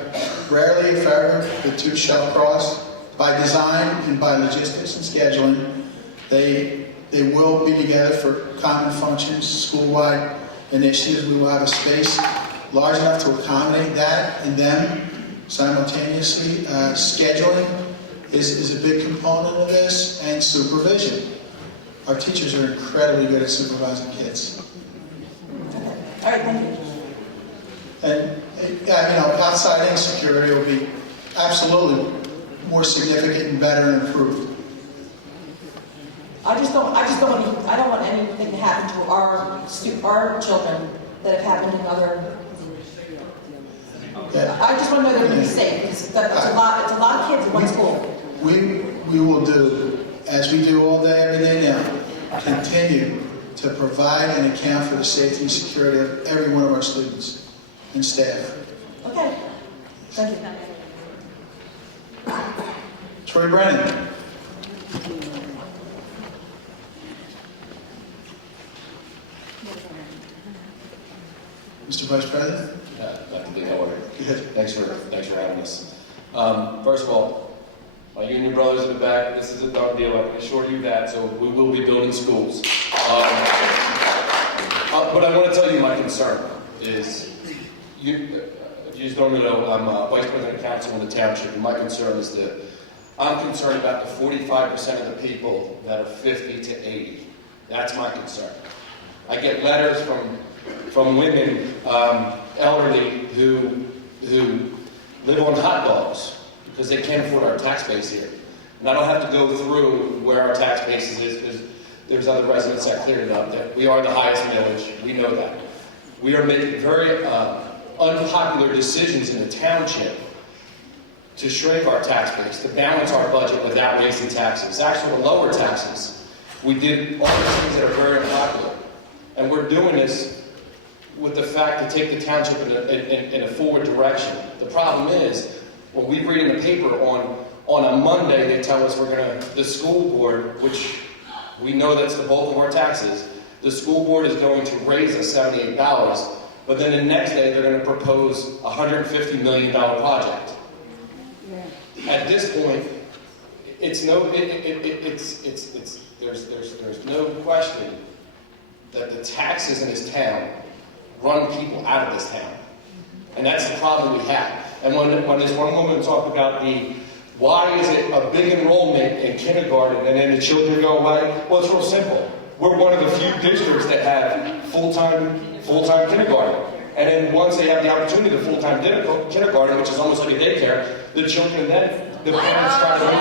Rarely, if ever, the two shall cross. By design and by logistics and scheduling, they will be together for common functions, school-wide initiatives. We will have a space large enough to accommodate that and them simultaneously. Scheduling is a big component of this, and supervision. Our teachers are incredibly good at supervising kids. All right, thank you. And outside insecurity will be absolutely more significant and better and improved. I don't want anything to happen to our children that have happened in other. Yeah. I just want to know they're going to be safe. It's a lot of kids in one school. We will do, as we do all day, every day now, continue to provide and account for the safety and security of every one of our students and staff. Okay. Thank you. Troy Brennan. Mr. Vice President? Dr. Dean, how are you? Thanks for having us. First of all, my union brothers in the back, this is a done deal, I can assure you that, so we will be building schools. But I want to tell you my concern is, you just don't know, I'm Vice President of Council in the Township, and my concern is that I'm concerned about the 45% of the people that are 50 to 80. That's my concern. I get letters from women, elderly, who live on hot dogs because they can't afford our tax base here. And I don't have to go through where our tax base is. There's other residents that cleared it up that we are the highest village. We know that. We are making very unpopular decisions in the township to shrink our tax base, to balance our budget without raising taxes, actually to lower taxes. We did all the things that are very unpopular. And we're doing this with the fact to take the township in a forward direction. The problem is, when we read in the paper on a Monday, they tell us the school board, which we know that's the bulk of our taxes, the school board is going to raise us $78, but then the next day they're going to propose a $150 million project. At this point, there's no question that the taxes in this town run people out of this town. And that's the problem we have. And when this one woman talked about why is it a big enrollment in kindergarten and then the children go away? Well, it's real simple. We're one of the few districts that have full-time kindergarten. And then once they have the opportunity to full-time kindergarten, which is almost like a daycare, the children then, the parents try to move.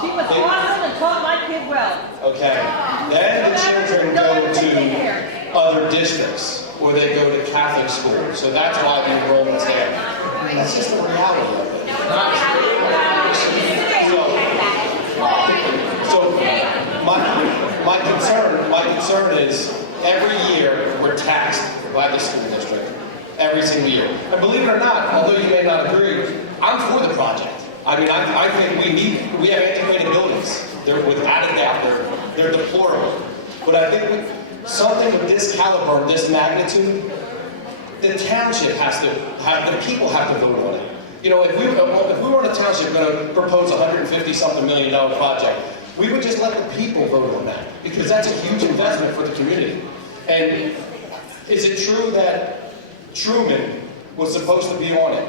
She was awesome and taught my kid well. Okay. Then the children go to other districts, or they go to Catholic school. So that's why the enrollment's there. That's just the reality of it. So my concern is every year we're taxed by the school district. Every single year. And believe it or not, although you may not agree, I'm for the project. I mean, I think we have antiquated buildings. They're without a doubt, they're deplorable. But I think with something of this caliber, this magnitude, the township the people have to vote on it. You know, if we were in a township going to propose a $150-something million project, we would just let the people vote on that, because that's a huge investment for the community. And is it true that Truman was supposed to be on it,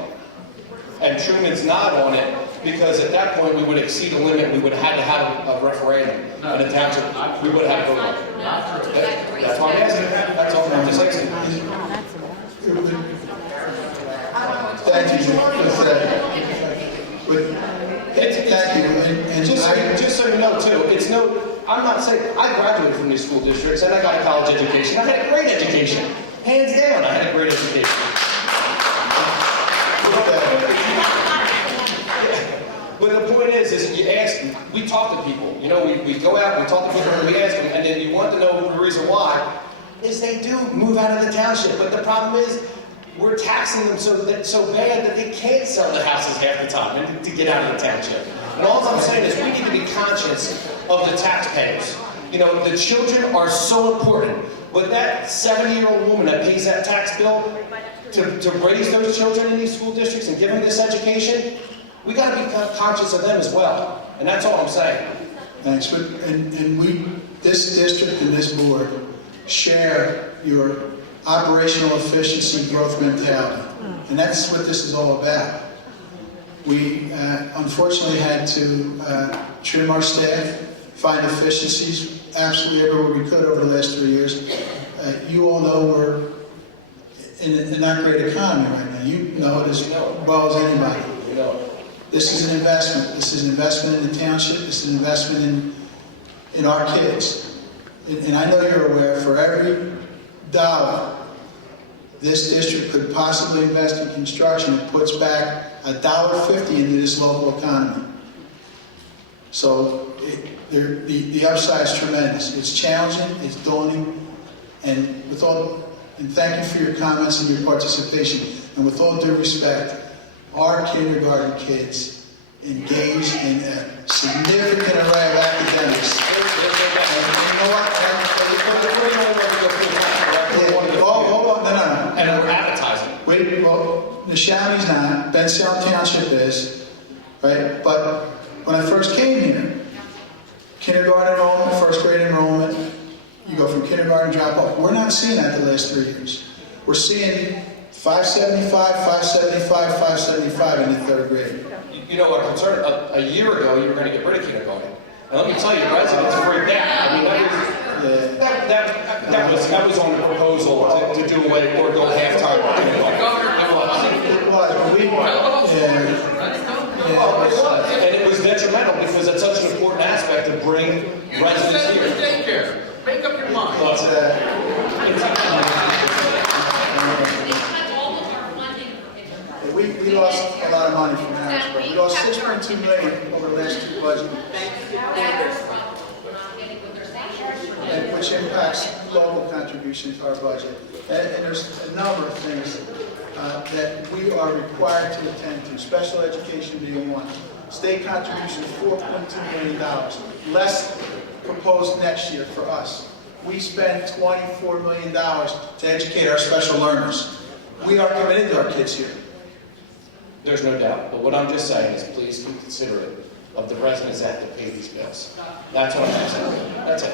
and Truman's not on it, because at that point we would exceed a limit, we would have had to have a referendum in the township, we would have voted on it. That's why I'm asking. That's all I'm just asking. Thank you. And just so you know too, it's no, I'm not saying, I graduated from these school districts and I got a college education. I had a great education. Hands down, I had a great education. But the point is you ask, we talk to people. You know, we go out, we talk to people, and we ask them, and then you want to know the reason why, is they do move out of the township. But the problem is, we're taxing them so bad that they can't sell the houses half the time and to get out of the township. And all I'm saying is we need to be conscious of the taxpayers. You know, the children are so important. But that 70-year-old woman that pays that tax bill to raise those children in these school districts and give them this education, we got to be conscious of them as well. And that's all I'm saying. Thanks. And we, this district and this board, share your operational efficiency growth mentality. And that's what this is all about. We unfortunately had to trim our staff, find efficiencies absolutely everywhere we could over the last 3 years. You all know we're in a not great economy right now. You know it as well as anybody. You know it. This is an investment. This is an investment in the township. This is an investment in our kids. And I know you're aware, for every dollar this district could possibly invest in construction, it puts back $1.50 into this local economy. So the upside is tremendous. It's challenging, it's daunting, and thank you for your comments and your participation. And with all due respect, our kindergarten kids engage in a significant array of academics. And you know what? Hold on, no. And we're advertising. Wait, well, Neshamony's not, Bensalem Township is, right? But when I first came here, kindergarten enrollment, first grade enrollment, you go from kindergarten drop off. We're not seeing that the last 3 years. We're seeing 575, 575, 575 in the third grade. You know, I'm concerned, a year ago you were going to get rid of kindergarten. And let me tell you, residents freaked out. I mean, that was on the proposal to do away or go half-time kindergarten. It was, but we and it was detrimental because it's such an important aspect to bring residents here. Daycare. Make up your mind. We lost a lot of money from Harrisburg. We lost $6.2 million over the last two budgets, which impacts local contribution to our budget. And there's a number of things that we are required to attend to. Special education being one. State contribution $4.2 million, less proposed next year for us. We spent $24 million to educate our special learners. We are committed to our kids here. There's no doubt. But what I'm just saying is please be considerate of the residents that have to pay these bills. That's what I'm saying. That's it.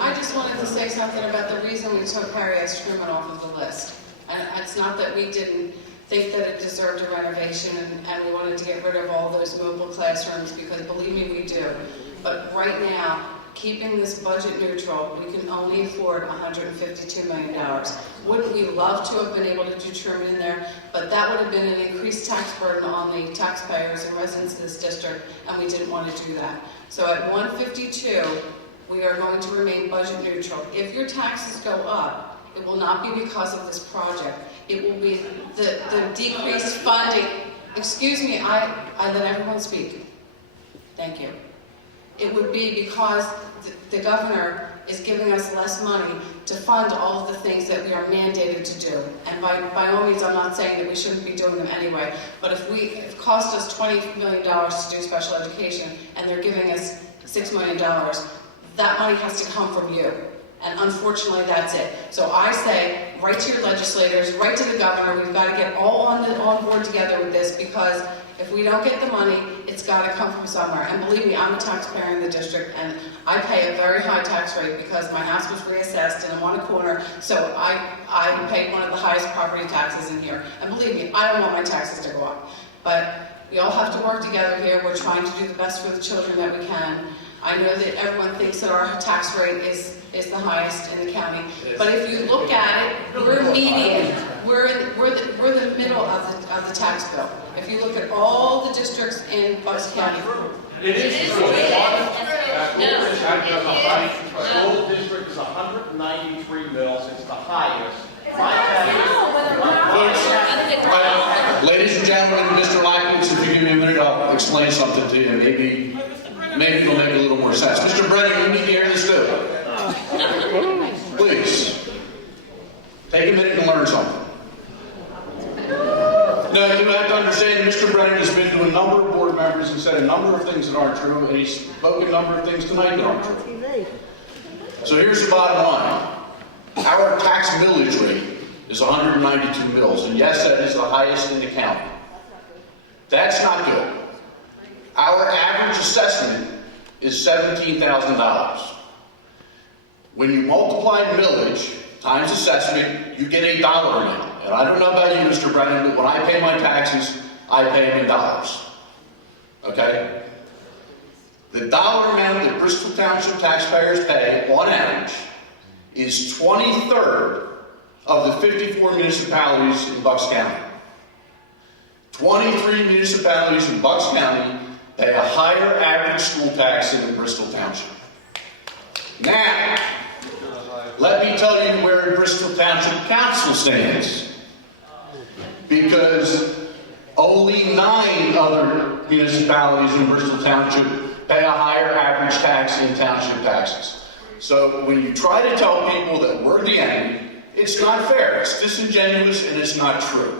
I just wanted to say something about the reason we took Harry S. Truman off of the list. And it's not that we didn't think that it deserved a renovation and we wanted to get rid of all those mobile classrooms, because believe me, we do. But right now, keeping this budget neutral, we can only afford $152 million. Wouldn't we love to have been able to do Truman in there? But that would have been an increased tax burden on the taxpayers and residents of this district, and we didn't want to do that. So at 152, we are going to remain budget neutral. If your taxes go up, it will not be because of this project. It will be the decreased funding. Excuse me, I let everyone speak. Thank you. It would be because the governor is giving us less money to fund all of the things that we are mandated to do. And by all means, I'm not saying that we shouldn't be doing them anyway, but if it cost us $20 million to do special education and they're giving us $6 million, that money has to come from you. And unfortunately, that's it. So I say, write to your legislators, write to the governor. We've got to get all on board together with this, because if we don't get the money, it's got to come from somewhere. And believe me, I'm a taxpayer in the district, and I pay a very high tax rate because my house was reassessed and I'm on a corner, so I pay one of the highest property taxes in here. And believe me, I don't want my taxes to go up. But we all have to work together here. We're trying to do the best for the children that we can. I know that everyone thinks that our tax rate is the highest in the county, but if you look at it, we're median. We're the middle of the tax bill. If you look at all the districts in Bucks County. It is true. School district is 193 mils. It's the highest. Ladies and gentlemen, Mr. Lackens, if you give me a minute, I'll explain something to you. Maybe it'll make a little more sense. Mr. Brennan, you need to hear this too. Please, take a minute and learn something. Now, you have to understand, Mr. Brennan has been to a number of board members and said a number of things that aren't true, and he's spoken a number of things tonight that aren't true. So here's the bottom line. Our tax millage rate is 192 mils, and yes, that is the highest in the county. That's not good. Our average assessment is $17,000. When you multiply millage times assessment, you get a dollar amount. And I don't know about you, Mr. Brennan, but when I pay my taxes, I pay them in dollars. Okay? The dollar amount that Bristol Township taxpayers pay, on average, is 23rd of the 54 municipalities in Bucks County. 23 municipalities in Bucks County pay a higher average school tax than in Bristol Township. Now, let me tell you where Bristol Township Council stands. Because only 9 other municipalities in Bristol Township pay a higher average tax in township taxes. So when you try to tell people that we're the enemy, it's not fair, it's disingenuous, and it's not true.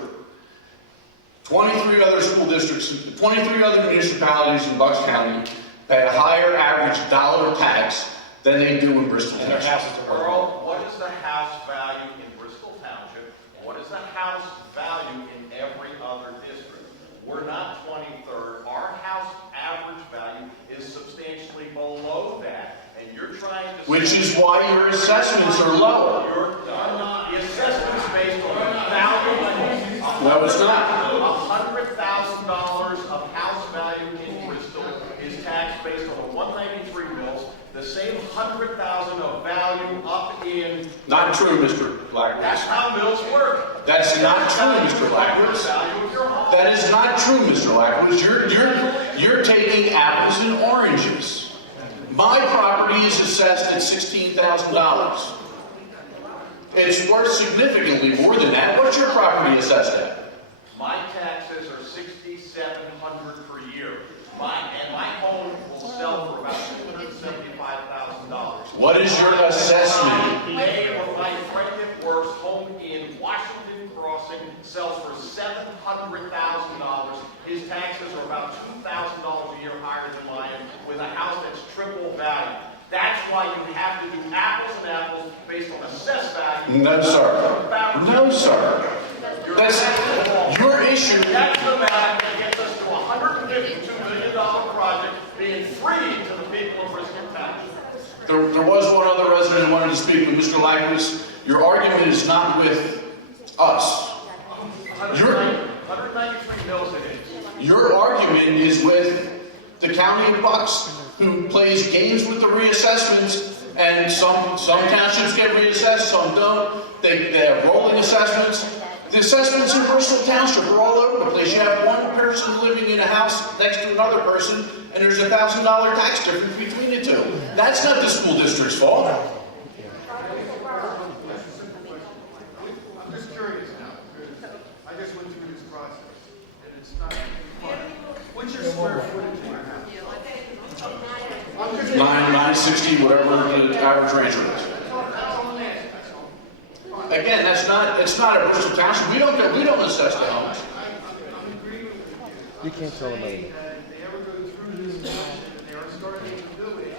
23 other school districts, 23 other municipalities in Bucks County pay a higher average dollar tax than they do in Bristol Township. Earl, what is the house value in Bristol Township? What is the house value in every other district? We're not 23rd. Our house average value is substantially below that. And you're trying to... Which is why your assessments are lower. The assessment's based on value. No, it's not. $100,000 of house value in Bristol is taxed based on the 193 mils. The same 100,000 of value up in... Not true, Mr. Blackwood. That's how mills work. That's not true, Mr. Blackwood. That is not true, Mr. Blackwood. You're taking apples and oranges. My property is assessed at $16,000. It's worth significantly more than that. What's your property assessed at? My taxes are $6,700 per year. And my home will sell for about $275,000. What is your assessment? My friend that works home in Washington Crossing sells for $700,000. His taxes are about $2,000 a year higher than mine, with a house that's triple value. That's why you have to do apples and apples based on assessed value. No, sir. No, sir. That's your issue. That's the math that gets us to a $152 million project being free to the people of Bristol Township. There was one other resident who wanted to speak, but Mr. Lackwood, your argument is not with us. 193 mils it is. Your argument is with the county of Bucks, who plays games with the reassessments, and some townships get reassessed, some don't. They have rolling assessments. The assessments in Bristol Township are all over the place. You have one person living in a house next to another person, and there's a $1,000 tax difference between the two. That's not the school district's fault. I'm just curious now, because I just went through this process, and it's not fun. What's your square footage in your house? 960, whatever the average range is. Again, it's not a Bristol Township. We don't assess the homes. You can't tell them anything. They ever go through this discussion and they are starting to do it.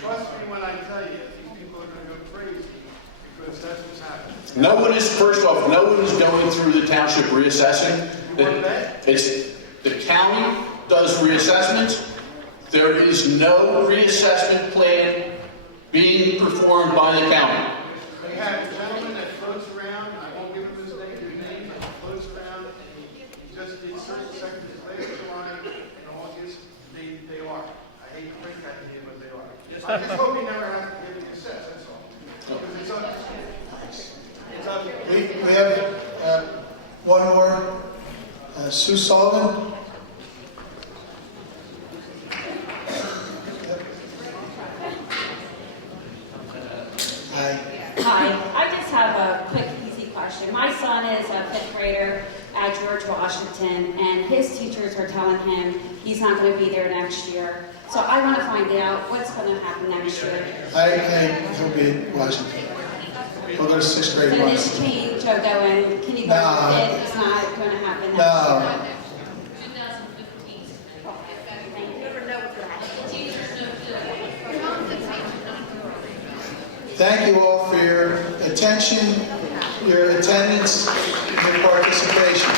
Trust me when I tell you, these people are going to go No one is, first off, no one is going through the township reassessing. It's, the county does reassessments. There is no reassessment plan being performed by the county. They have a gentleman that floats around, I won't give him his name, but floats around, and he just did certain sections last July, in August, they are. I hate to break that to him, but they are. I just hope he never has to get assessed, that's all. Because it's up. We have one more. Sue Sullivan. Hi, I just have a quick, easy question. My son is a fifth grader at George Washington, and his teachers are telling him he's not going to be there next year. So I want to find out what's going to happen next year. He'll be at Washington. We'll go to sixth grade. So this change of going, can you go with it? It's not going to happen next year. Thank you all for your attention, your attendance, and your participation.